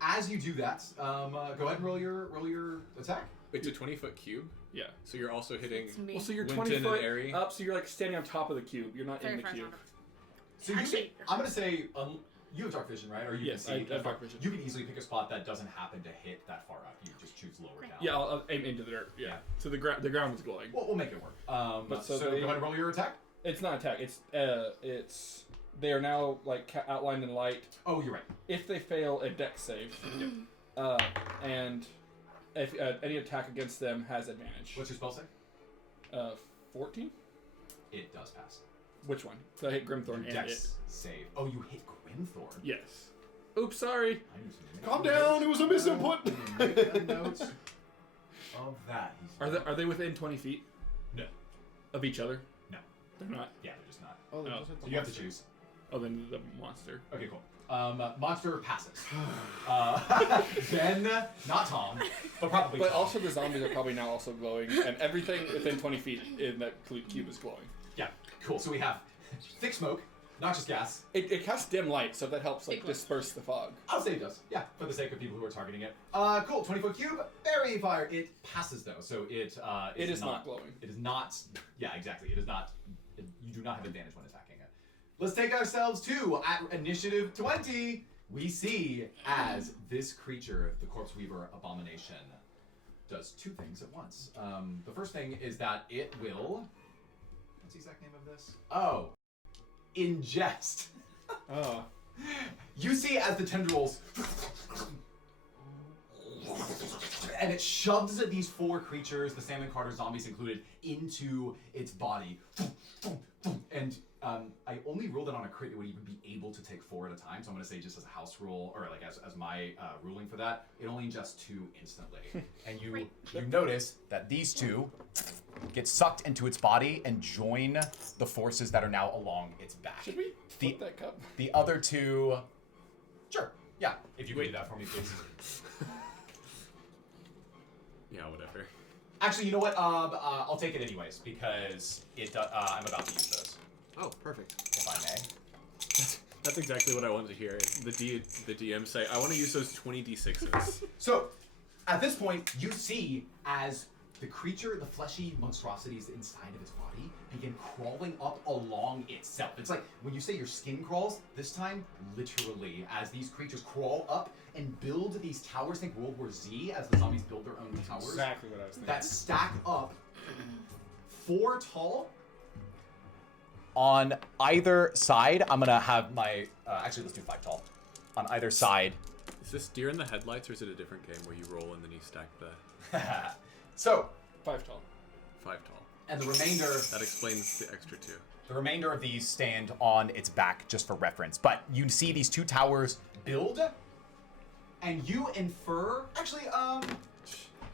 As you do that, go ahead and roll your attack. It's a 20-foot cube, Yeah. so you're also hitting. It's me. Well, so you're Winton 20 and foot Airy. up, so you're like standing on top of the cube. You're not Very in the far cube. down. So you Actually- I'm gonna say you have dark vision, right? Or you Yes, can see. I have dark vision. You can easily pick a spot that doesn't happen to hit that far up. You just choose lower down. Yeah, I'll aim into the dirt. Yeah. So the ground is glowing. We'll make it work. But so so go ahead and roll your attack. It's not attack. It's they are now like outlined in light. Oh, you're right. If they fail a dex save, and if any attack against them has advantage. What's your spell save? 14. It does pass. Which one? So I hit Grimthorn and Dex it. save. Oh, you hit Grimthorn. Yes. Oops, sorry. I need to make Calm a down. note. It was a misinput. Make a note of that. Are they within 20 feet? No. Of each other? No. They're not. Yeah, they're just not. Oh, So you have to choose. Oh, then the monster. Okay, cool. Monster passes. Then, not Tom, but probably But Tom. also the zombies are probably now also glowing, and everything within 20 feet in that cube is glowing. Yeah, cool. So we have thick smoke, Noxious gas. It casts dim light, so that helps like Big one. disperse the fog. I'll say it does. Yeah, for the sake of people who are targeting it. Cool. 20-foot cube. Fairy fire. It passes though, so it It is not glowing. It is not. Yeah, exactly. It is not. You do not have advantage when attacking it. Let's take ourselves to at initiative 20. We see as this creature, the Corpseweaver Abomination, does two things at once. The first thing is that it will. What's the exact name of this? Oh, ingest. Oh. You see as the tendrils, and it shoves these four creatures, the Salmon Carter zombies included, into its body. And I only ruled it on a crit, it would even be able to take 4 at a time. So I'm going to say just as a house rule, or like as my ruling for that, it only ingests 2 instantly. And you notice that these two get sucked into its body and join the forces that are now along its back. Should we flip that cup? The other two, sure, yeah. If you could do that for me, please. Yeah, whatever. Actually, you know what? I'll take it anyways because I'm about to use those, Oh, perfect. if I may. That's exactly what I wanted to hear. The DM say, I want to use those 20 d6s. So, at this point, you see as the creature, the fleshy monstrosities inside of its body, begin crawling up along itself. It's like when you say your skin crawls, this time, literally, as these creatures crawl up and build these towers. Think World War Z, as the zombies build their own towers. Exactly what I was thinking. That stack up 4 tall. On either side, I'm gonna have my. Actually, let's do 5 tall. On either side. Is this Deer in the Headlights, or is it a different game where you roll and then you stack the So, 5 tall. 5 tall? and the remainder. That explains the extra 2. The remainder of these stand on its back just for reference. But you see these 2 towers Build, and you infer. Actually,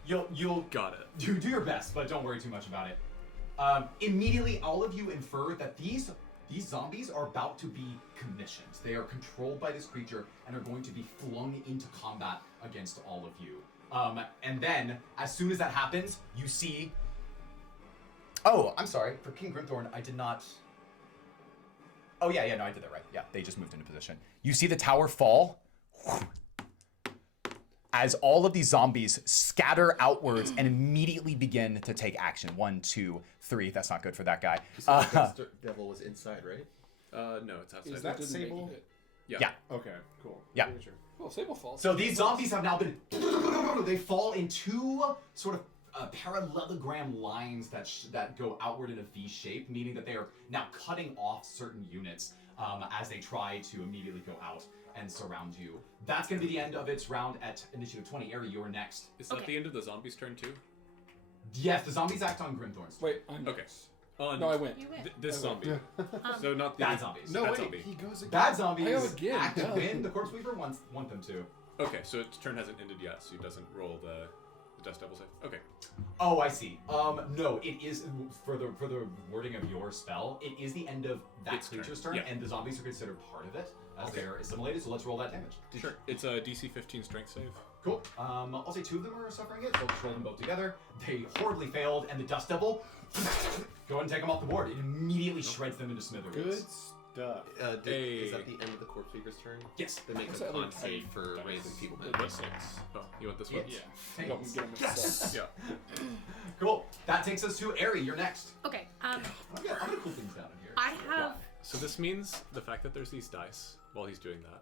you'll Got it. do your best, but don't worry too much about it. Immediately, all of you infer that these zombies are about to be commissioned. They are controlled by this creature and are going to be flung into combat against all of you. And then, as soon as that happens, you see. Oh, I'm sorry. For King Grimthorn, I did not. Oh, yeah, no, I did that right. Yeah, they just moved into position. You see the tower fall as all of these zombies scatter outwards and immediately begin to take action. 1, 2, 3. That's not good for that guy. The devil was inside, right? No, it's outside. Is that Didn't Sable? make it. Yeah. Okay, cool. Yeah. Sure. Well, Sable falls. So these zombies have now been. They fall in 2 sort of parallelogram lines that go outward in a V shape, meaning that they are now cutting off certain units as they try to immediately go out and surround you. That's going to be the end of its round at initiative 20. Ari, you're next. Is that Okay. the end of the zombies' turn too? Yes, the zombies act on Grimthorn's. Wait, I'm Okay. next. On No, I win. You win. this zombie. Yeah. So not the Bad zombies. No, bad wait, zombie. he goes again. Bad zombies I go again. act to duh. win. The Corpseweaver want them to. Okay, so its turn hasn't ended yet, so it doesn't roll the Dust Devil save. Okay. Oh, I see. No, it is for the wording of your spell. It is the end of that Its turn, creature's turn, yeah. and the zombies are considered part of it as Okay. they're assimilated. So let's roll that damage. Sure. It's a DC 15 strength save. Cool. I'll say 2 of them are suffering it, so let's roll them both together. They horribly failed, and the Dust Devil, go ahead and take them off the board. It immediately shreds them into smithereens. Good stuff. Is that the end of the Corpseweaver's turn? Yes. They make What's a that con like? save for That raising was people. the D6. Oh, you want this one? Yeah. Thanks. Don't get him mixed Yes. up. Yeah. Cool. That takes us to Ari. You're next. Okay. I'm gonna cool things down in here. I have. So this means the fact that there's these dice while he's doing that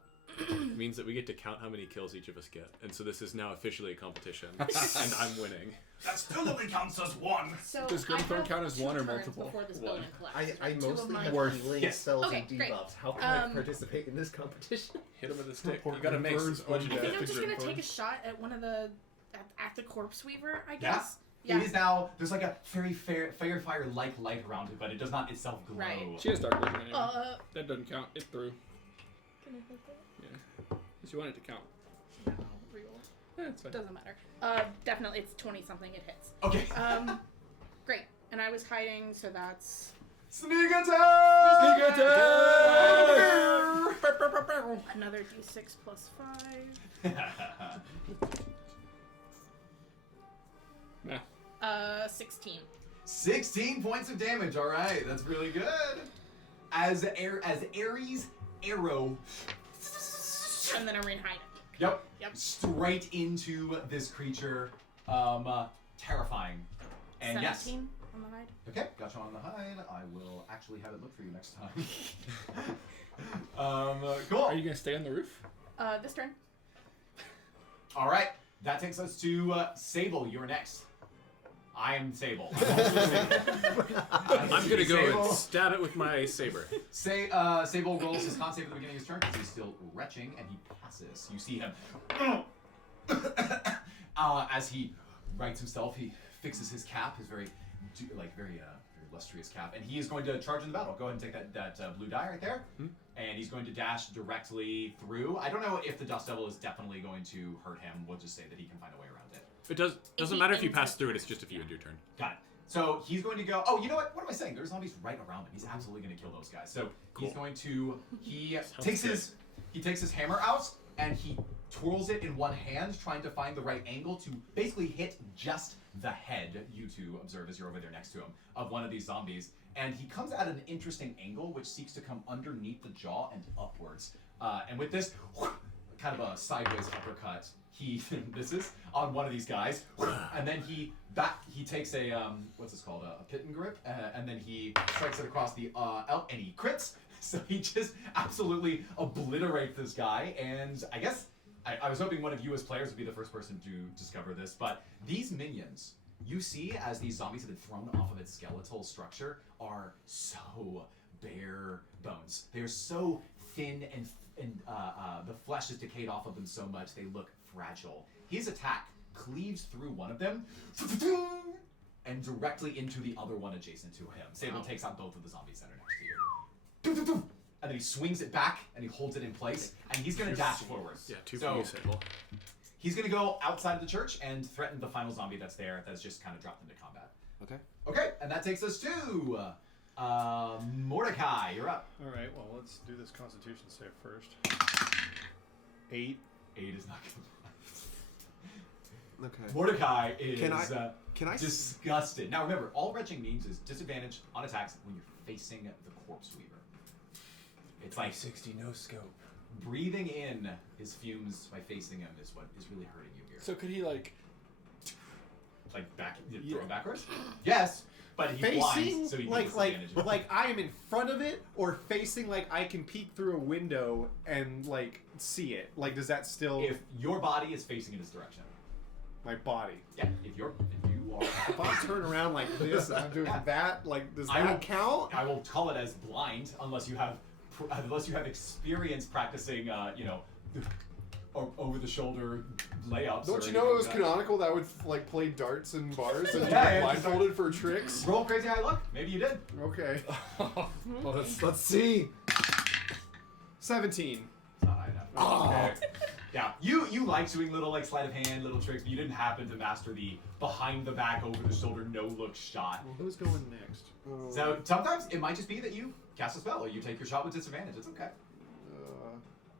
means that we get to count how many kills each of us get. And so this is now officially a competition, and I'm winning. That still only counts as 1. So Does I Grimthorn have count as 2 one or turns multiple? Before this building collapses. I 2 of mostly my- have healing Yes. spells Okay, and great. debuffs. How can I Um, participate in this competition? Hit him with a stick. Poor You gotta make Grimthorn's some I think undead. I'm just gonna Grimthorn. take a shot at one of the at the Corpseweaver, I Yeah. guess. It is now. There's like a very fire like light around it, but it does not itself glow. Right. She has dark vision anyway. Can That doesn't count. It threw. I hit that? Yeah. If you want it to count. No, reroll. Yeah, it's fine. Doesn't matter. Definitely, it's 20 something. It hits. Okay. Great. And I was hiding, so that's Sneak attack! Sneak another d6 plus 5. Nah. 16. 16 points of damage. All right, that's really good. as Ares' arrow. And then a rain hide. Yep. Yep. Straight into this creature. Terrifying. And 17 yes. on the hide. Okay, got you on the hide. I will actually have it look for you next time. Cool. Are you gonna stay on the roof? This turn. All right, that takes us to Sable. You're next. I am Sable. I'm gonna go Sable. and stab it with my saber. Sable rolls his con save at the beginning of his turn because he's still retching, and he passes. You see him as he rights himself. He fixes his cap, his very illustrious cap, and he is going to charge in the battle. Go ahead and take that blue die right there, and he's going to dash directly through. I don't know if the Dust Devil is definitely going to hurt him. We'll just say that he can find a way around it. It doesn't matter if you pass through it. It's just if you end your turn. Got it. So he's going to go. Oh, you know what? What am I saying? There's zombies right around him. He's absolutely going to kill those guys. So he's going to. He takes his hammer out and he twirls it in one hand, trying to find the right angle to basically hit just the head. You two observe as you're over there next to him of one of these zombies, and he comes at an interesting angle, which seeks to come underneath the jaw and upwards. And with this kind of a sideways uppercut, he misses on one of these guys, and then he takes a what's this called, a pit and grip, and then he strikes it across the and he crits. So he just absolutely obliterates this guy, and I guess I was hoping one of you as players would be the first person to discover this, but these minions you see as these zombies have been thrown off of its skeletal structure are so bare bones. They're so thin and the flesh is decayed off of them so much they look fragile. His attack cleaves through one of them and directly into the other one adjacent to him. Sable takes out both of the zombies that are next to you. And then he swings it back and he holds it in place and he's gonna dash forward. Yeah, two so for you, Sable. he's gonna go outside of the church and threaten the final zombie that's there that's just kind of dropped into combat. Okay. Okay, and that takes us to Mordecai. You're up. All right. Well, let's do this Constitution save first. 8. 8 is not gonna. Okay. Mordecai is Can I? disgusted. Now remember, all retching means is disadvantage on attacks when you're facing the Corpseweaver. It's like 60 no scope. breathing in his fumes by facing him is what is really hurting you here. So could he like Throw him backwards? Yes, but he's blind, so he gets disadvantage. like I am in front of it, or facing like I can peek through a window and like see it. Like, does that still? If your body is facing in this direction. My body. Yeah, if you are. If I turn around like this, and I'm doing that. Like, does that count? I will call it as blind unless you have experience practicing, over the shoulder layups. Don't or you know it was anything like canonical that would like play darts and bars and Yeah, blindfolded for tricks? that. Roll crazy high luck. Maybe you did. Okay. Well, let's see. 17. It's not high enough. Okay. Yeah, you like doing little like sleight of hand, little tricks, but you didn't happen to master the behind the back, over the shoulder, no look shot. Well, who's going next? So sometimes it might just be that you cast a spell or you take your shot with disadvantage. It's okay.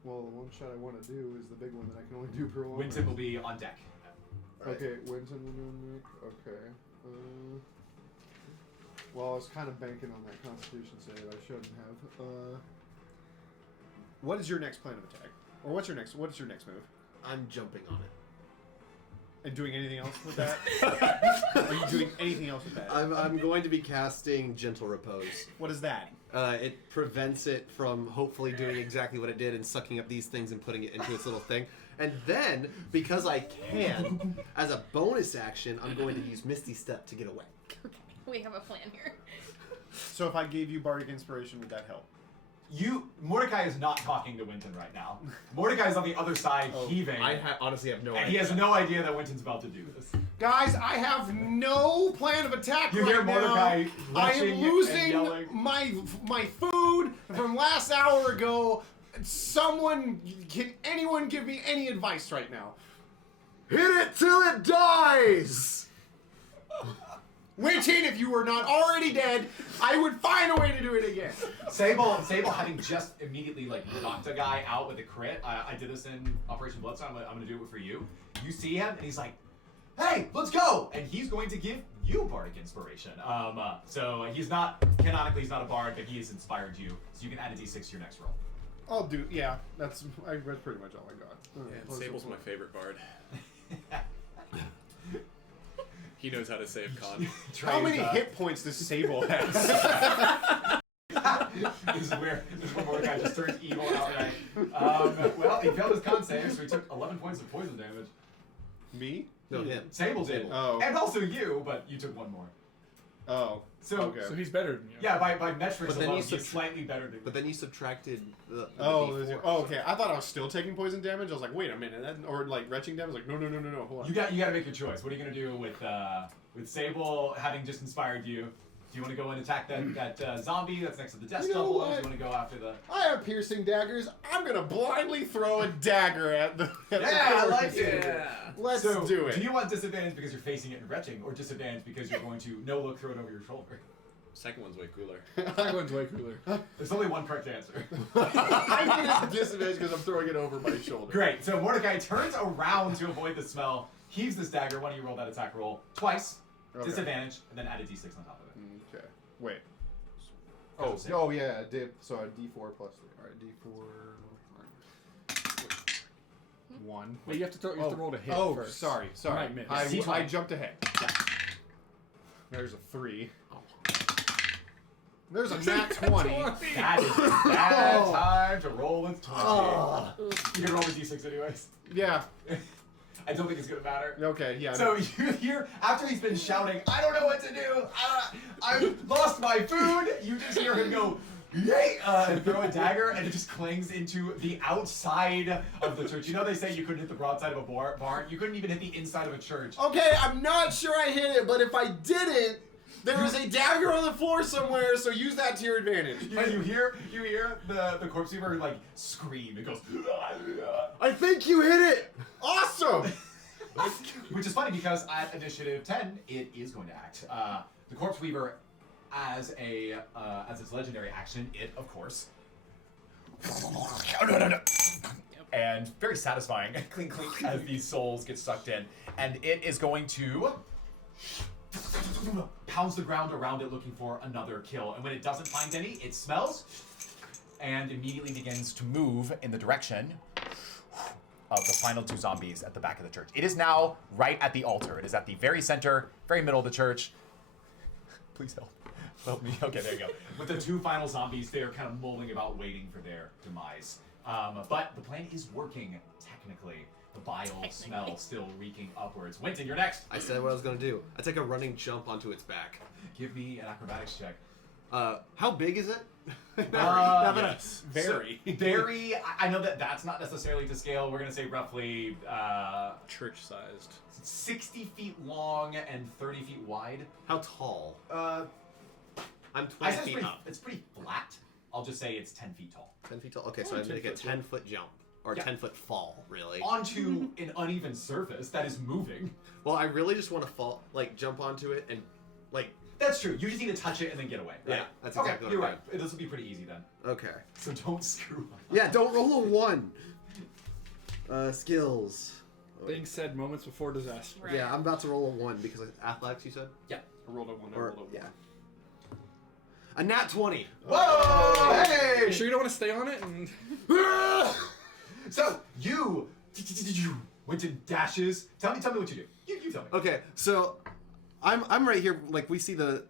Well, the one shot I want to do is the big one that I can only do per one. Winton will be on deck. Okay, Winton will do Nick. Okay. Well, I was kind of banking on that Constitution save. I shouldn't have. What is your next plan of attack? Or what is your next move? I'm jumping on it. And doing anything else with that? Are you doing anything else with that? I'm going to be casting Gentle Repose. What is that? It prevents it from hopefully doing exactly what it did and sucking up these things and putting it into its little thing. And then, because I can, as a bonus action, I'm going to use Misty Step to get away. Okay, we have a plan here. So if I gave you Bardic Inspiration, would that help? Mordecai is not talking to Winton right now. Mordecai is on the other side heaving. I honestly have no and idea. he has no idea that Winton's about to do this. Guys, I have no plan of attack You right hear Mordecai now. I retching am and losing yelling. my food from last hour ago. Can anyone give me any advice right now? Hit it till it dies! Winton, if you were not already dead, I would find a way to do it again. Sable having just immediately knocked a guy out with a crit. I did this in Operation Bloodstone. I'm gonna do it for you. You see him and he's like, "Hey, let's go!" And he's going to give you bardic inspiration. So he's not canonically he's not a bard, but he has inspired you, so you can add a d6 to your next roll. I'll do. Yeah, that's pretty much all I got. Yeah, Sable's my favorite bard. He knows how to save con. How many hit points does Sable have? This is where Mordecai just turns evil outright. Well, he failed his con save, so he took 11 points of poison damage. Me? No, him. Sable did. Oh. And also you, but you took one more. Oh. So, Okay. So he's better than you. yeah, by metrics But then alone, you he's slightly better than you. But then you subtracted the Oh, D4. okay. I thought I was still taking poison damage. I was like, wait a minute, or like retching damage. Like, no, hold on. You got to make your choice. What are you gonna do with Sable having just inspired you? Do you want to go and attack that zombie that's next to the desk You know double? Or what? do you want to go after the? I have piercing daggers. I'm gonna blindly throw a dagger at the. Yeah, I like it. Let's So, do it. Do you want disadvantage because you're facing it and retching, or disadvantage because you're going to no look throw it over your shoulder? Second one's way cooler. That one's way cooler. There's only one correct answer. I'm gonna disadvantage because I'm throwing it over my shoulder. Great. So Mordecai turns around to avoid the smell, heaves this dagger. Why don't you roll that attack roll twice, Okay. disadvantage, and then add a d6 on top of it. Okay. Wait. Goes Oh, with yeah. So a D4 plus 3. All right, D4. 1. Well, you have to roll to hit Oh, first. sorry. You might miss. I jumped ahead. There's a 3. There's a nat 20. That is a bad time to roll with 20. Oof. You can roll with d6 anyways. Yeah. I don't think it's gonna matter. Okay, yeah. So you hear, after he's been shouting, I don't know what to do, I've lost my food, you just hear him go, yay, and throw a dagger, and it just clings into the outside of the church. You know they say you couldn't hit the broadside of a barn? You couldn't even hit the inside of a church. Okay, I'm not sure I hit it, but if I didn't, there is a dagger on the floor somewhere, so use that to your advantage. You hear the Corpseweaver like scream. It goes, I think you hit it! Awesome! which is funny because at initiative 10, it is going to act. The Corpseweaver, as its legendary action, it of course, and very satisfying, clink clink as these souls get sucked in, and it is going to pounds the ground around it looking for another kill. And when it doesn't find any, it smells and immediately begins to move in the direction of the final 2 zombies at the back of the church. It is now right at the altar. It is at the very center, very middle of the church. Please help. Help me. Okay, there you go. With the 2 final zombies, they are kind of mulling about waiting for their demise. But the plan is working, technically. The bile smell still reeking upwards. Winton, you're next. I said what I was gonna do. I take a running jump onto its back. Give me an acrobatics check. How big is it? Yes. Very. Very. I know that's not necessarily to scale. We're gonna say roughly Church-sized. 60 feet long and 30 feet wide. How tall? I'm I 20 said feet up. it's pretty flat. I'll just say it's 10 feet tall. 10 feet tall? Okay, so I make a 10-foot jump. Or a Yeah. 10-foot fall, really. Onto an uneven surface that is moving. Well, I really just want to fall, like, jump onto it and, like... That's true. You just need to touch it and then get away. Right? Yeah, that's okay, exactly what you're I'm right. This will be pretty easy then. Okay. So don't screw up. Yeah, don't roll a 1. Skills. Things said moments before disaster. Right. Yeah, I'm about to roll a 1 because athletics, you said? I rolled a 1. I Or, rolled a 1. yeah. A nat 20. Whoa! Hey! You sure you don't want to stay on it? And So you went to dashes. Tell me what you do. You tell me. Okay, so I'm right here. Like we see the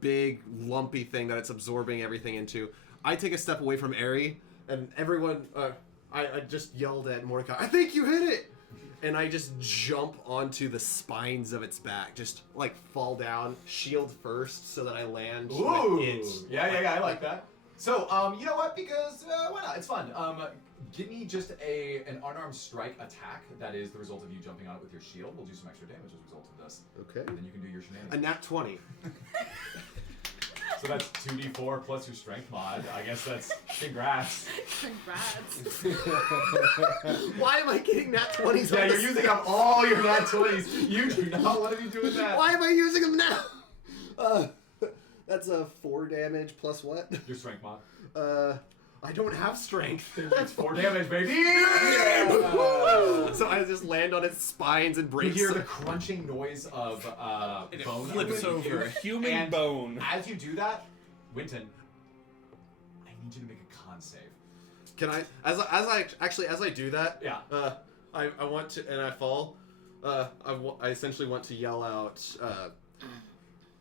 big lumpy thing that it's absorbing everything into. I take a step away from Aerie, and everyone. I just yelled at Mordecai. I think you hit it, and I just jump onto the spines of its back, just like fall down, shield first, so that I land. Ooh. With its, Yeah, I like that. So you know what? Because why not? It's fun. Give me just an unarmed strike attack. That is the result of you jumping on it with your shield. We'll do some extra damage as a result of this. Okay. And then you can do your A shenanigans. nat 20. So that's 2d4 plus your strength mod. I guess that's congrats. Congrats. Why am I getting nat 20s? Yeah, on you're this? using up all your nat 20s. You do not want to be doing that. Why am I using them now? That's a 4 damage plus what? Your strength mod. I don't have strength. It's 4 damage, baby! So I just land on its spines and You breaks. hear the crunching noise of And it bone. flips underneath over. you. Human And bone. As you do that, Winton, I need you to make a con save. Can I, as I do that, Yeah. I want to, and I fall, I essentially want to yell out,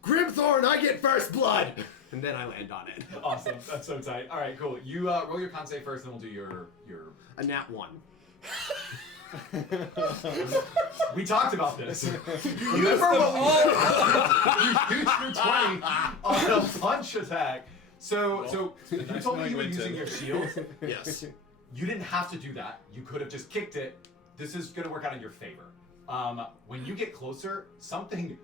Grimthorn, I get first blood! And then I land on it. Awesome. That's so tight. All right, cool. You roll your con save first, then we'll do your. A nat 1. We talked about this. You remember what you used your 20 on a punch attack. So you nice told me knowing you were Winton. using your shield. Yes. You didn't have to do that. You could have just kicked it. This is going to work out in your favor. When you get closer, something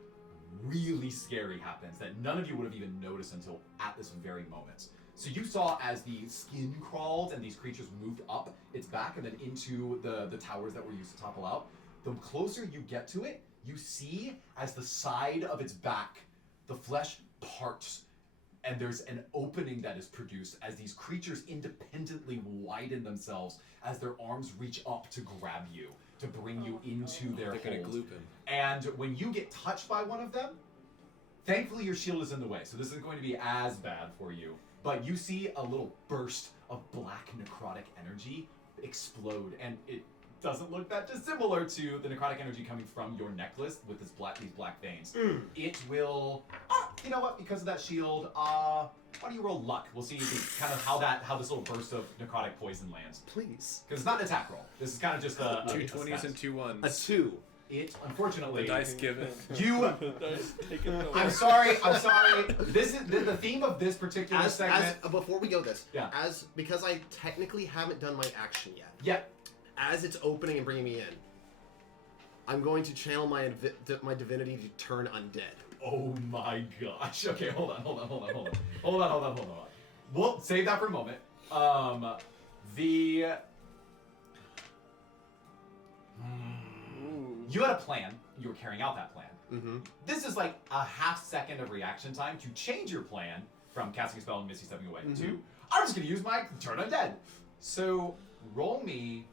really scary happens that none of you would have even noticed until at this very moment. So you saw as the skin crawled and these creatures moved up its back and then into the towers that were used to topple out. The closer you get to it, you see as the side of its back, the flesh parts and there's an opening that is produced as these creatures independently widen themselves as their arms reach up to grab you, to bring you into their They're gonna hold. gloop him. And when you get touched by one of them, thankfully your shield is in the way, so this isn't going to be as bad for you. But you see a little burst of black necrotic energy explode, and it doesn't look that dissimilar to the necrotic energy coming from your necklace with these black veins. It will, you know what? Because of that shield, why don't you roll luck? We'll see kind of how this little burst of necrotic poison lands. Please. Because it's not an attack roll. This is kind of just a 2 a 20s stat. and 2 A 1s. 2. It unfortunately The dice giveth. you. I'm sorry. This is the theme of this particular segment. Before we go this, Yeah. because I technically haven't done my action yet. Yeah. As it's opening and bringing me in, I'm going to channel my divinity to turn undead. Oh my gosh. Okay, hold on. We'll save that for a moment. You had a plan. You were carrying out that plan. Mm-hmm. This is like a half second of reaction time to change your plan from casting a spell and Misty stepping away to I'm just gonna use my turn undead. So roll me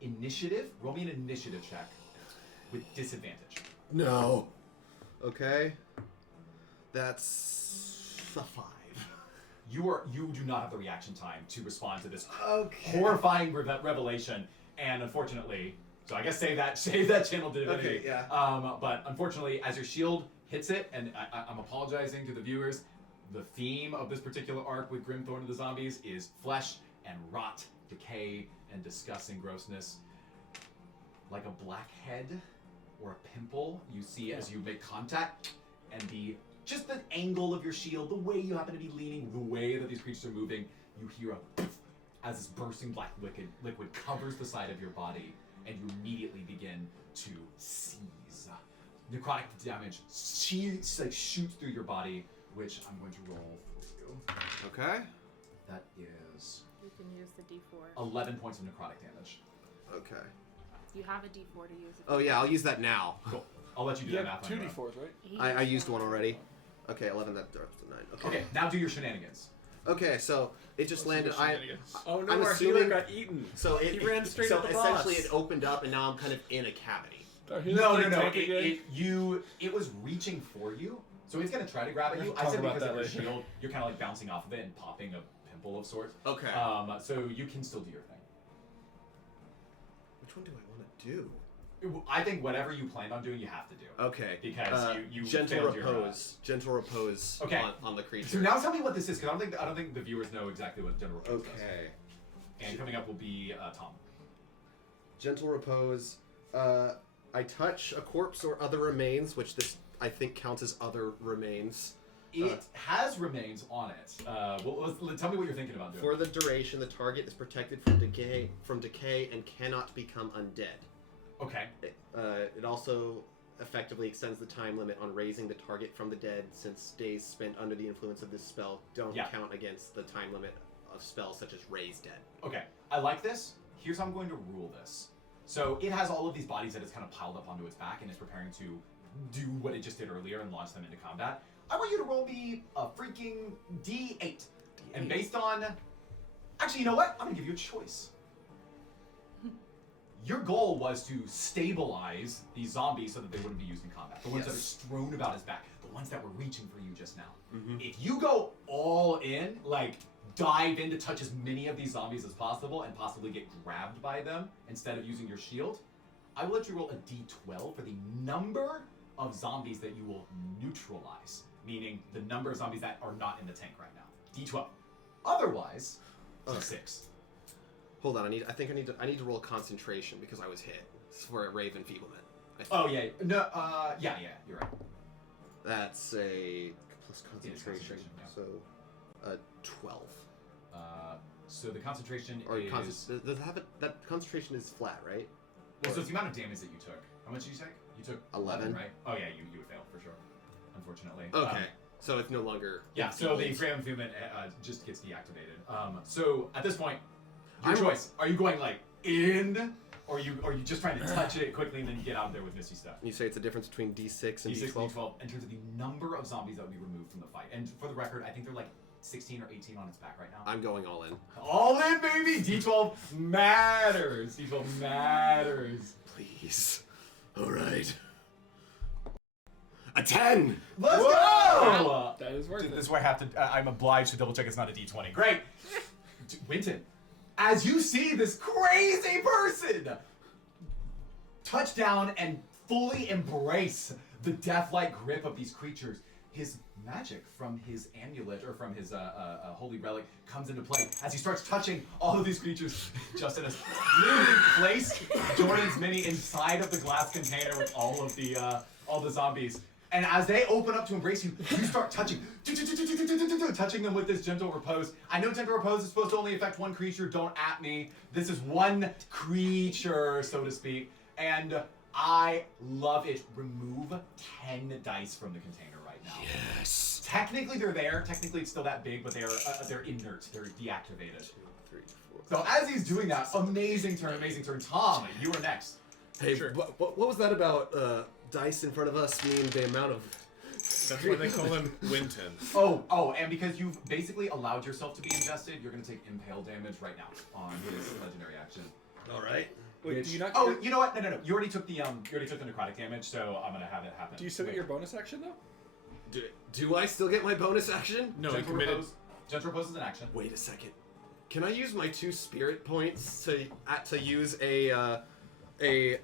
initiative. Roll me an initiative check with disadvantage. No. Okay. That's a 5. You do not have the reaction time to respond to this horrifying revelation, and unfortunately, so I guess save that channel divinity. Okay, yeah. But unfortunately, as your shield hits it, and I'm apologizing to the viewers, the theme of this particular arc with Grimthorn and the zombies is flesh and rot, decay, and disgusting grossness. Like a black head or a pimple, you see as you make contact, and just the angle of your shield, the way you happen to be leaning, the way that these creatures are moving, you hear a as this bursting black liquid covers the side of your body, and you immediately begin to seize. Necrotic damage shoots through your body, which I'm going to roll for you. Okay. That is You can use the D4. 11 points of necrotic damage. Okay. You have a D4 to use. Oh yeah, I'll use that now. Cool. I'll let you do You that have math. 2 on your own. D4s, right? I used one already. Okay, 11, that drops to 9. Okay, now do your shenanigans. Okay, so it just landed. Oh no, I'm our assuming- healer got eaten. So it He ran straight so at the essentially boss. it opened up and now I'm kind of in a cavity. No. It was reaching for you, so it's gonna try to grab at you. I Talk said about because of that your later. shield, you're kind of like bouncing off of it and popping a pimple of sorts. Okay. So you can still do your thing. Which one do I want to do? I think whatever you planned on doing, you have to do. Okay. Because you gentle failed your, repose. Gentle repose Okay. on the creature. So now tell me what this is, because I don't think the viewers know exactly what general repose does. Okay. And coming up will be Tom. Gentle repose. I touch a corpse or other remains, which this I think counts as other remains. It has remains on it. Tell me what you're thinking about doing. For the duration, the target is protected from decay and cannot become undead. Okay. It also effectively extends the time limit on raising the target from the dead, since days spent under the influence of this spell don't count against the time limit of spells such as raise dead. Okay. I like this. Here's how I'm going to rule this. So it has all of these bodies that it's kind of piled up onto its back, and it's preparing to do what it just did earlier and launch them into combat. I want you to roll me a freaking D8. And based on... Actually, you know what? I'm going to give you a choice. Your goal was to stabilize these zombies so that they wouldn't be used in combat. The ones that are strewn about his back. The ones that were reaching for you just now. If you go all in, like dive in to touch as many of these zombies as possible and possibly get grabbed by them instead of using your shield, I will let you roll a D12 for the number of zombies that you will neutralize. Meaning the number of zombies that are not in the tank right now. D12. Otherwise, D6. Hold on, I think I need to roll concentration because I was hit for a rave enfeeblement. Oh yeah, no, yeah, you're right. That's a plus It is concentration. concentration, yeah. So, 12. So the concentration Or is... does it have that concentration is flat, right? Well, so it's the amount of damage that you took. How much did you take? You took 11, right? Oh yeah, you would fail for sure. Unfortunately. Okay, so it's no longer. Yeah. So the frame enfeeblement just gets deactivated. So at this point, your choice: are you going like in, or are you just trying to touch it quickly and then get out of there with Misty stuff? You say it's a difference between D6 and D6 D12. and D12 in terms of the number of zombies that would be removed from the fight. And for the record, I think they're like 16 or 18 on its back right now. I'm going all in. All in, baby! D12 matters! D12 matters. Please. All right. A 10. Let's go! That is worth it. This is where I have to. I'm obliged to double check it's not a D20. Great. Winton, as you see this crazy person touch down and fully embrace the death-like grip of these creatures, his magic from his amulet or from his holy relic comes into play as he starts touching all of these creatures. Justin has literally placed Jordan's mini inside of the glass container with all the zombies. And as they open up to embrace you, you start touching them with this gentle repose. I know gentle repose is supposed to only affect one creature. Don't at me. This is one creature, so to speak. And I love it. Remove 10 dice from the container right now. Yes. Technically, they're there. Technically, it's still that big, but they're inert. They're deactivated. 2, 3, 4. So as he's doing that, amazing turn. Tom, you are next. Hey, what was that about dice in front of us mean the amount of... That's why they call him Winton. Oh, and because you've basically allowed yourself to be invested, you're going to take impale damage right now on his legendary action. All right. Wait, do you not? Oh, you know what? No. You already took the necrotic damage, so I'm going to have it happen. Do you still get your bonus action though? Do I still get my bonus action? No, he Gentle committed. repose. Gentle repose is an action. Wait a second. Can I use my 2 spirit points to use a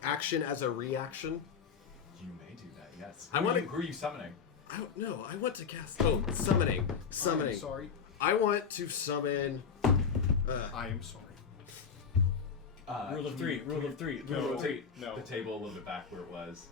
action as a reaction? You may do that. Yes. I wanna- Who are you summoning? I don't know. I want to cast. Oh, summoning. Summoning. I'm sorry. I want to summon. I am sorry. Rule of Can three. you- Rule can of three. you Rule of rotate three. No. the table a little bit back where it was?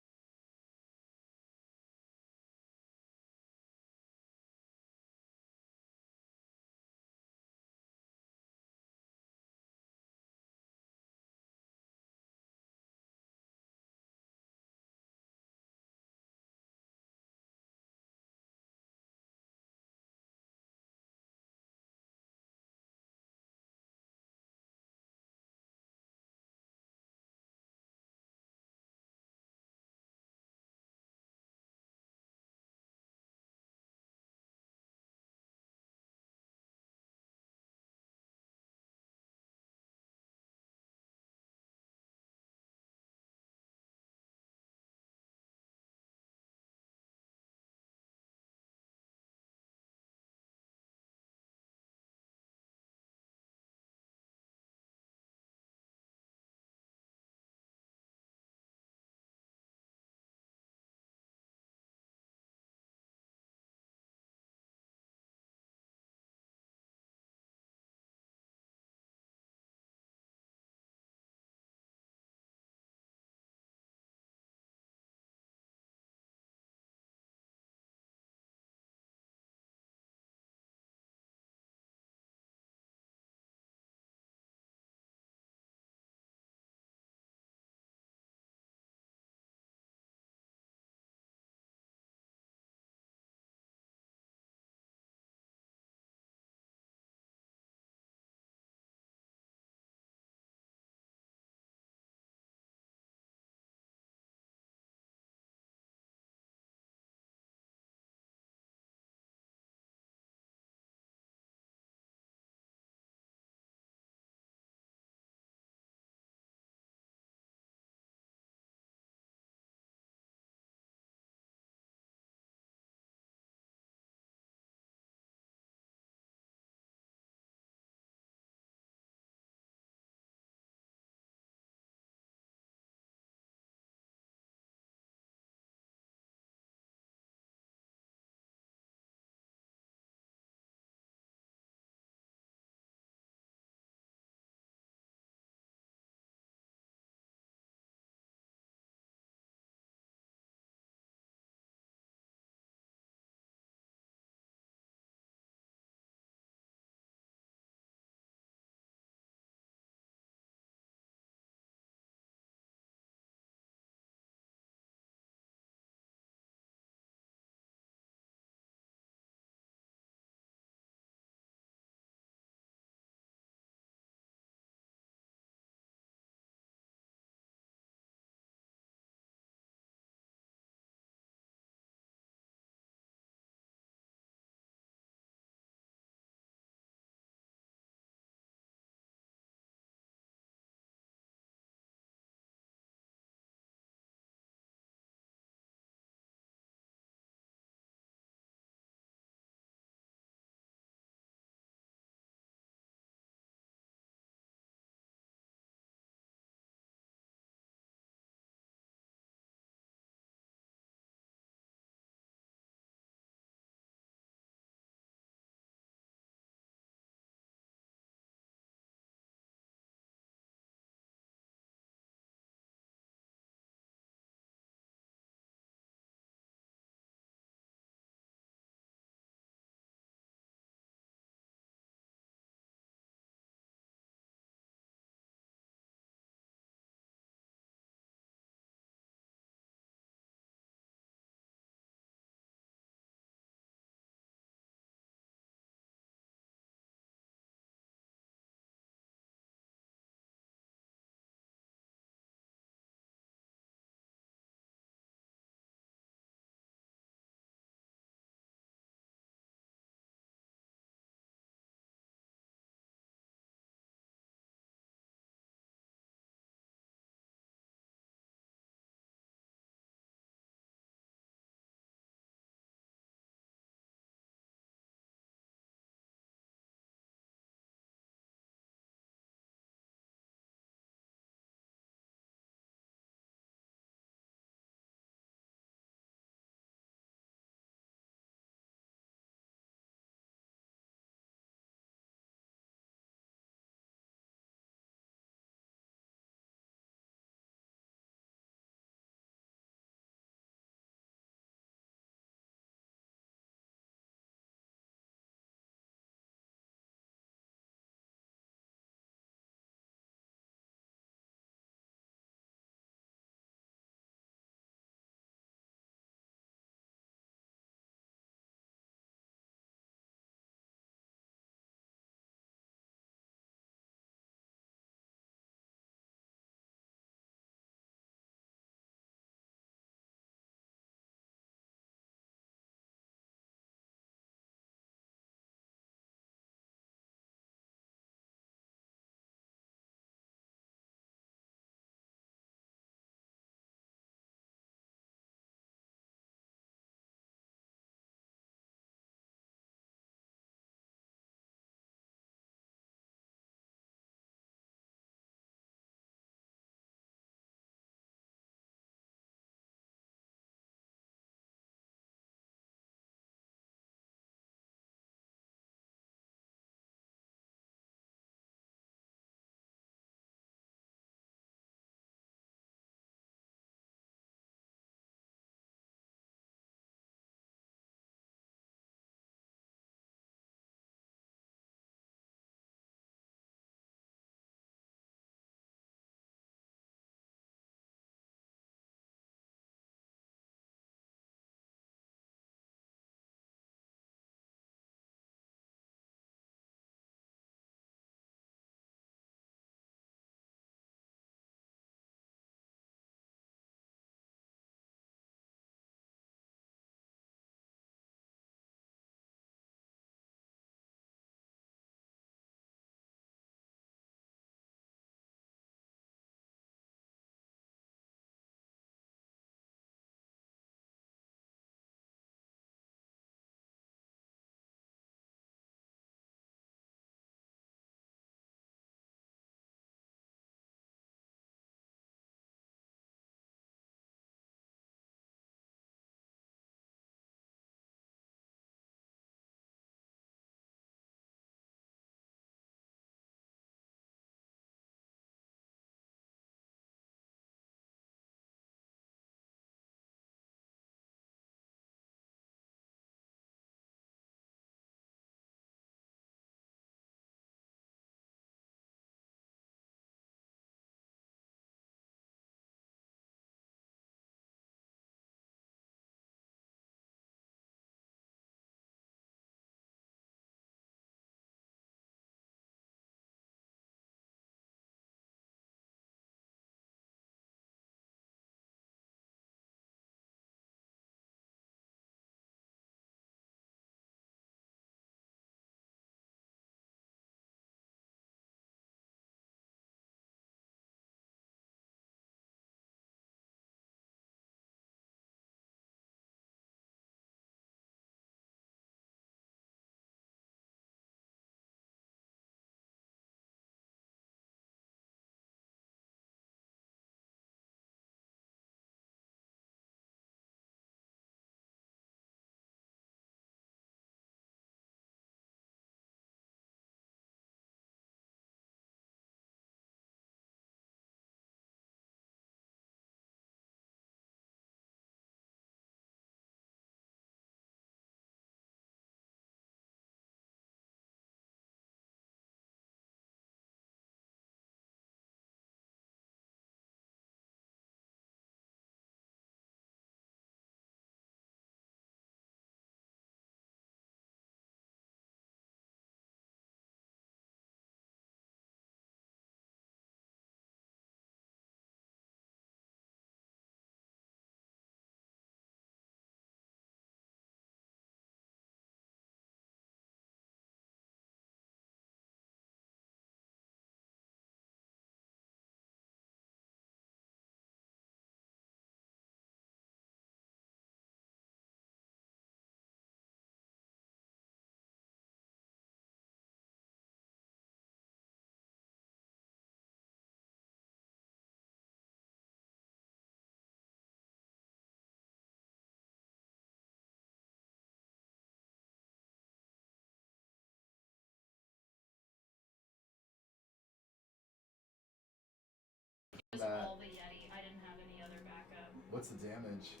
that. all the Yeti. I didn't have any other backup. What's the damage?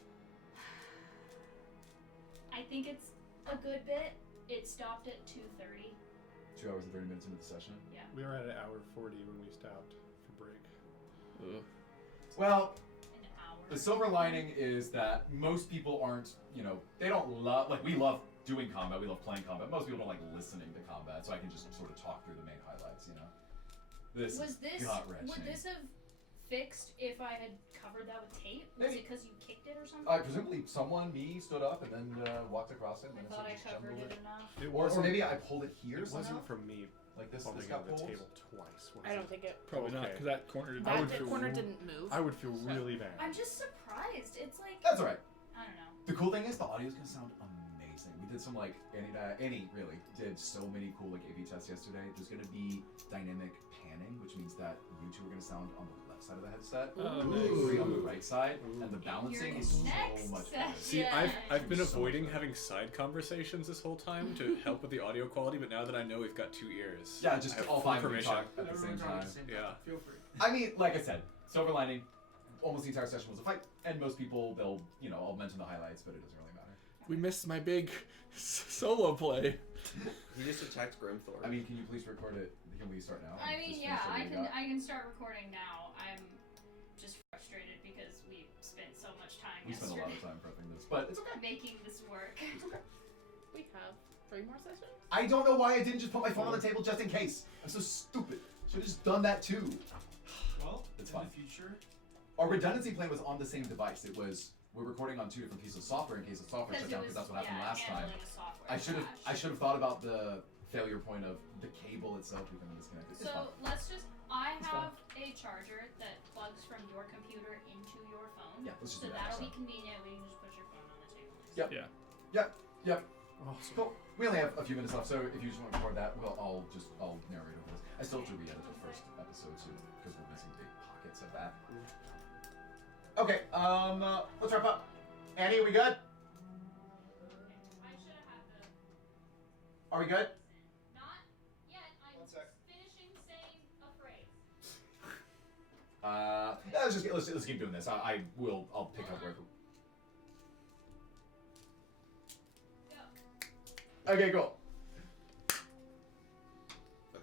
I think it's a good bit. It stopped at 2:30. 2 hours and 30 minutes into the session. Yeah. We were at an hour 40 when we stopped for break. Well, An hour. the silver lining is that most people aren't, they don't love, like, we love doing combat, we love playing combat. Most people don't like listening to combat, so I can just sort of talk through the main highlights, This Was is this gut-wrenching. would this have fixed if I had covered that with tape? Was Maybe. it because you kicked it or something? Presumably me stood up and then walked across it and I then thought sort I of just covered jumbled it enough. It Or wasn't, maybe I pulled it here it somehow. wasn't from me Like this bumping got into the pulled. table twice. Was I don't it? think it. Probably not, Okay. because that corner didn't. I would That feel corner ru- didn't move. I would feel really bad. I'm just surprised. It's like That's alright. I don't know. The cool thing is the audio's gonna sound amazing. We did some like Annie really did so many cool like A/B tests yesterday. There's gonna be dynamic panning, which means that you two are gonna sound on the left side of the headset, Oh, and nice. three on the right side, Ooh. and the balancing Your is so next much better. session. See, Yeah. I've been Dude, so avoiding good. having side conversations this whole time to help with the audio quality, but now that I know we've got 2 ears, Yeah, just I have all full five of you permission. talk at the same time. Yeah. Feel free. I mean, like I said, silver lining. Almost the entire session was a fight, and most people they'll I'll mention the highlights, but it doesn't really matter. We missed my big solo play. He just attacked Grimthorn. I mean, can you please record it? Can we start now? I and mean, just yeah, finish what we got? I can start recording now. I'm just frustrated because we spent so much time We spent a lot of yesterday time prepping this, but it's okay. making this work. It's okay. We have 3 more sessions. I don't know why I didn't just put my phone on the table just in case. I'm so stupid. Should have just done that too. Well, It's in fine. the future, Our redundancy plan was on the same device. It was we're recording on 2 different pieces of software in case the software shut down because that's what happened last time. handling a software I should crash. have thought about the failure point of the cable itself becoming disconnected. It's fine. So let's just. I It's have a charger that plugs from your computer into your phone. Yeah, let's just So do that that'll next be convenient. We can just put your phone on the table. Yep. Yeah. Yep. Awesome. Cool. We only have a few minutes left, so if you just want to record that, I'll narrate over this. I still have to re-edit the first episode too because we're missing big pockets of that. Okay. Let's wrap up. Annie, are we good? I should have had the. Are we good? Not yet. I'm One sec. finishing saying a phrase. Let's keep doing this. I'll pick up where. Go. Okay, cool.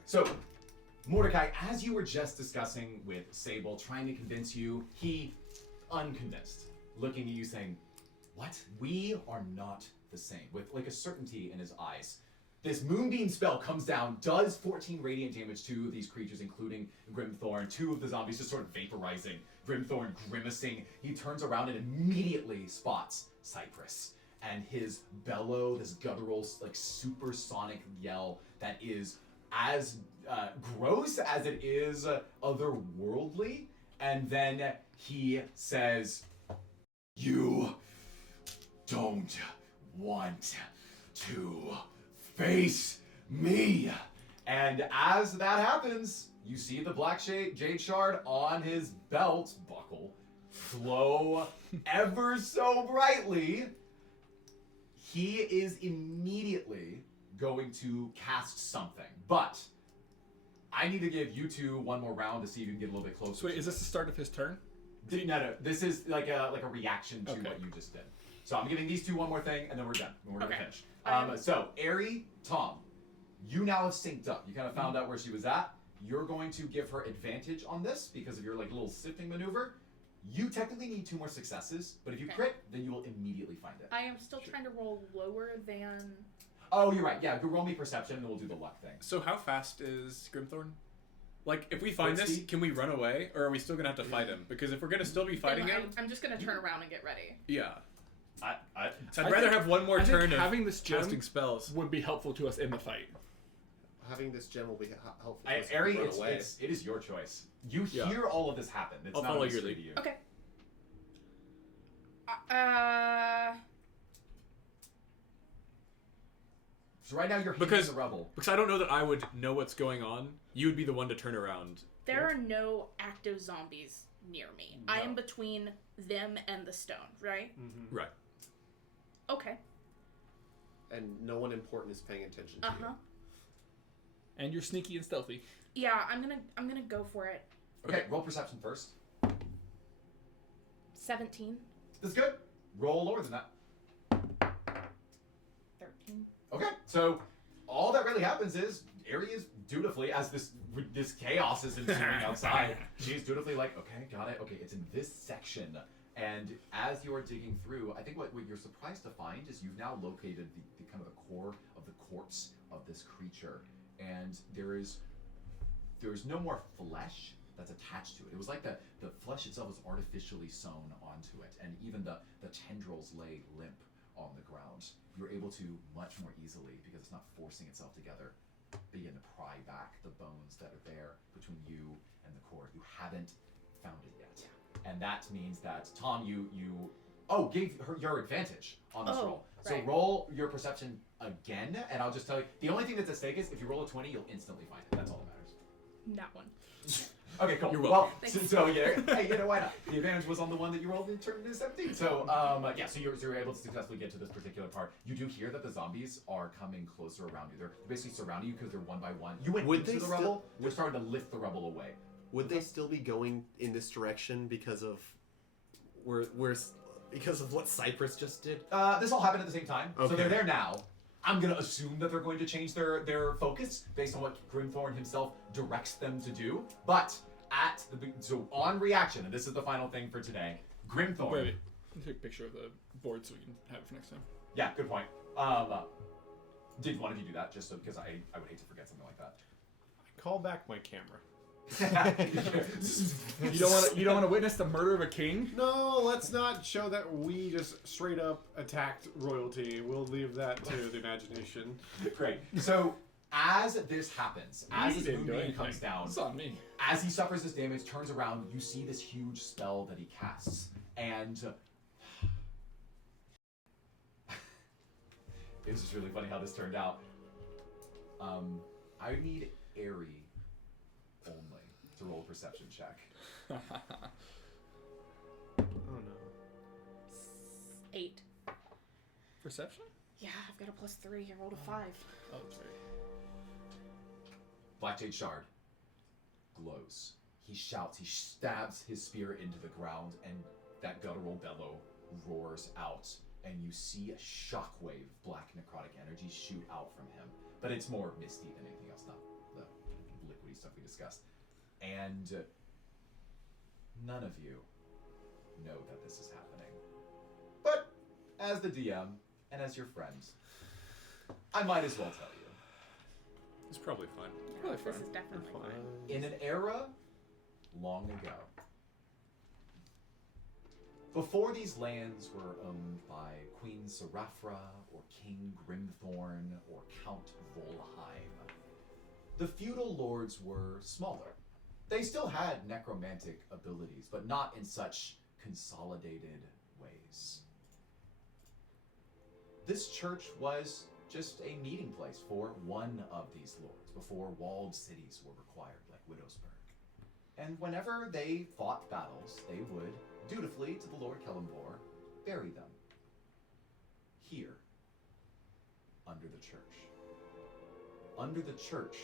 So, Mordecai, as you were just discussing with Sable, trying to convince you, he unconvinced, looking at you saying, "What? We are not the same," with like a certainty in his eyes. This moonbeam spell comes down, does 14 radiant damage to these creatures, including Grimthorn. 2 of the zombies just sort of vaporizing. Grimthorn grimacing. He turns around and immediately spots Cypress. And his bellow, this guttural, like supersonic yell that is as gross as it is otherworldly. And then he says, "You don't want to face me." And as that happens, you see the Black Jade shard on his belt buckle flow ever so brightly. He is immediately going to cast something, but I need to give you two one more round to see if you can get a little bit closer. So wait, to is this the start of his turn? No. This is like a reaction to Okay. what you just did. So I'm giving these two one more thing, and then we're done. And we're gonna Okay. finish. So Ari, Tom, you now have synced up. You kind of found out where she was at. You're going to give her advantage on this because of your like little sifting maneuver. You technically need 2 more successes, but if you Okay. crit, then you will immediately find it. I am still trying to roll lower than. Oh, you're right. Yeah, go roll me perception, and then we'll do the luck thing. So how fast is Grimthorn? Like, if we find this, 60? can we run away, or are we still gonna have to fight him? Because if we're gonna still be fighting then him, I'm just gonna turn around and get ready. yeah. I So I'd rather think- have one more I think turn of having this gem casting spells. would be helpful to us in the fight. Having this gem will be helpful. for us if we Ari, run it away. is your choice. You Yeah. hear all of this happen. It's I'll not follow a your mystery lead. to you. Okay. So right now you're hitting Because- the rebel. Because I don't know that I would know what's going on. You would be the one to turn around. There are no active zombies near me. I am between them and the stone, right? Right. Okay. And no one important is paying attention to you. And you're sneaky and stealthy. Yeah, I'm gonna go for it. Okay, roll perception first. 17. That's good. Roll lower than that. 13. Okay, so all that really happens is Aerie is dutifully, as this chaos is ensuing outside, she's dutifully like, okay, got it. Okay, it's in this section. And as you're digging through, I think what you're surprised to find is you've now located the kind of the core of the corpse of this creature. And there's no more flesh that's attached to it. It was like the flesh itself was artificially sewn onto it, and even the tendrils lay limp on the ground. You're able to much more easily, because it's not forcing itself together, begin to pry back the bones that are there between you and the core. You haven't found it yet. And that means that, Tom, you gave her your advantage on this roll. So right. roll your perception again, and I'll just tell you, the only thing that's at stake is if you roll a 20, you'll instantly find it. That's all that matters. That one. Okay, cool. You're Well, welcome. so yeah, hey, you know, why not? The advantage was on the one that you rolled and turned into 17. So, yeah, so you're able to successfully get to this particular part. You do hear that the zombies are coming closer around you. They're basically surrounding you because they're one by one. You went into the rubble. They're starting to lift the rubble away. Would they still be going in this direction because of because of what Cypress just did? This all happened at the same time, so Okay. they're there now. I'm gonna assume that they're going to change their focus based on what Grimthorn himself directs them to do. But so on reaction, and this is the final thing for today, Grimthorn. Wait. Take a picture of the board so we can have it for next time. Yeah, good point. Did one of you do that just so because I would hate to forget something like that. Call back my camera. You don't want to witness the murder of a king? No, let's not show that we just straight up attacked royalty. We'll leave that to the imagination. Great. So as this happens, as this didn't do moonbeam anything. comes down, It's on me. as he suffers this damage, turns around, you see this huge spell that he casts, and it was just really funny how this turned out. I need Aerie only to roll a perception check. Oh no. 8. Perception? Yeah, I've got a +3. I rolled a 5. Oh, that's right. Black Jade Shard glows. He shouts, he stabs his spear into the ground, and that guttural bellow roars out, and you see a shockwave of black necrotic energy shoot out from him. But it's more misty than anything else, not the liquidy stuff we discussed. And none of you know that this is happening. But as the DM and as your friends, I might as well tell you. It's probably fine. Yeah, this is definitely fine. In an era long ago, before these lands were owned by Queen Serafra or King Grimthorn or Count Volheim, the feudal lords were smaller. They still had necromantic abilities, but not in such consolidated ways. This church was just a meeting place for one of these lords before walled cities were required, like Widowsburg. And whenever they fought battles, they would, dutifully to the Lord Kellamvor, bury them. Here, under the church. Under the church,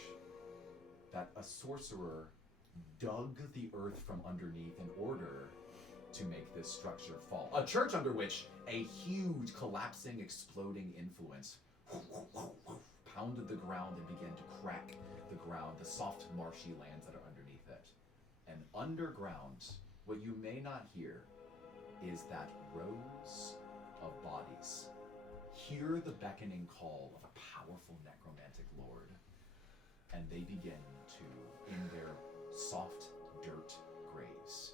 that a sorcerer dug the earth from underneath in order to make this structure fall. A church under which a huge collapsing, exploding influence pounded the ground and began to crack the ground, the soft, marshy lands that are underneath it. And underground, what you may not hear is that rows of bodies hear the beckoning call of a powerful necromantic lord, and they begin to, in their soft dirt graves,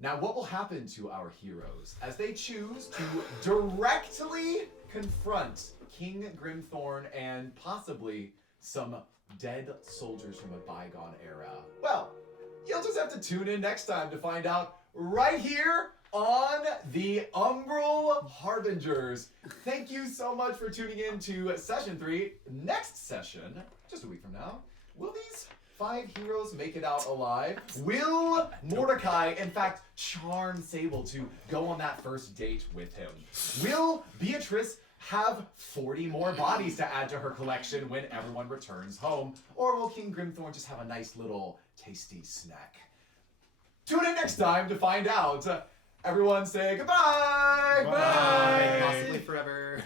now, what will happen to our heroes as they choose to directly confront King Grimthorn and possibly some dead soldiers from a bygone era? Well, you'll just have to tune in next time to find out right here on the Umbral Harbingers. Thank you so much for tuning in to Session 3. Next session, just a week from now, will these 5 heroes make it out alive? Will Mordecai, in fact, charm Sable to go on that first date with him? Will Beatrice have 40 more bodies to add to her collection when everyone returns home? Or will King Grimthorn just have a nice little tasty snack? Tune in next time to find out. Everyone say goodbye! Bye. Possibly forever.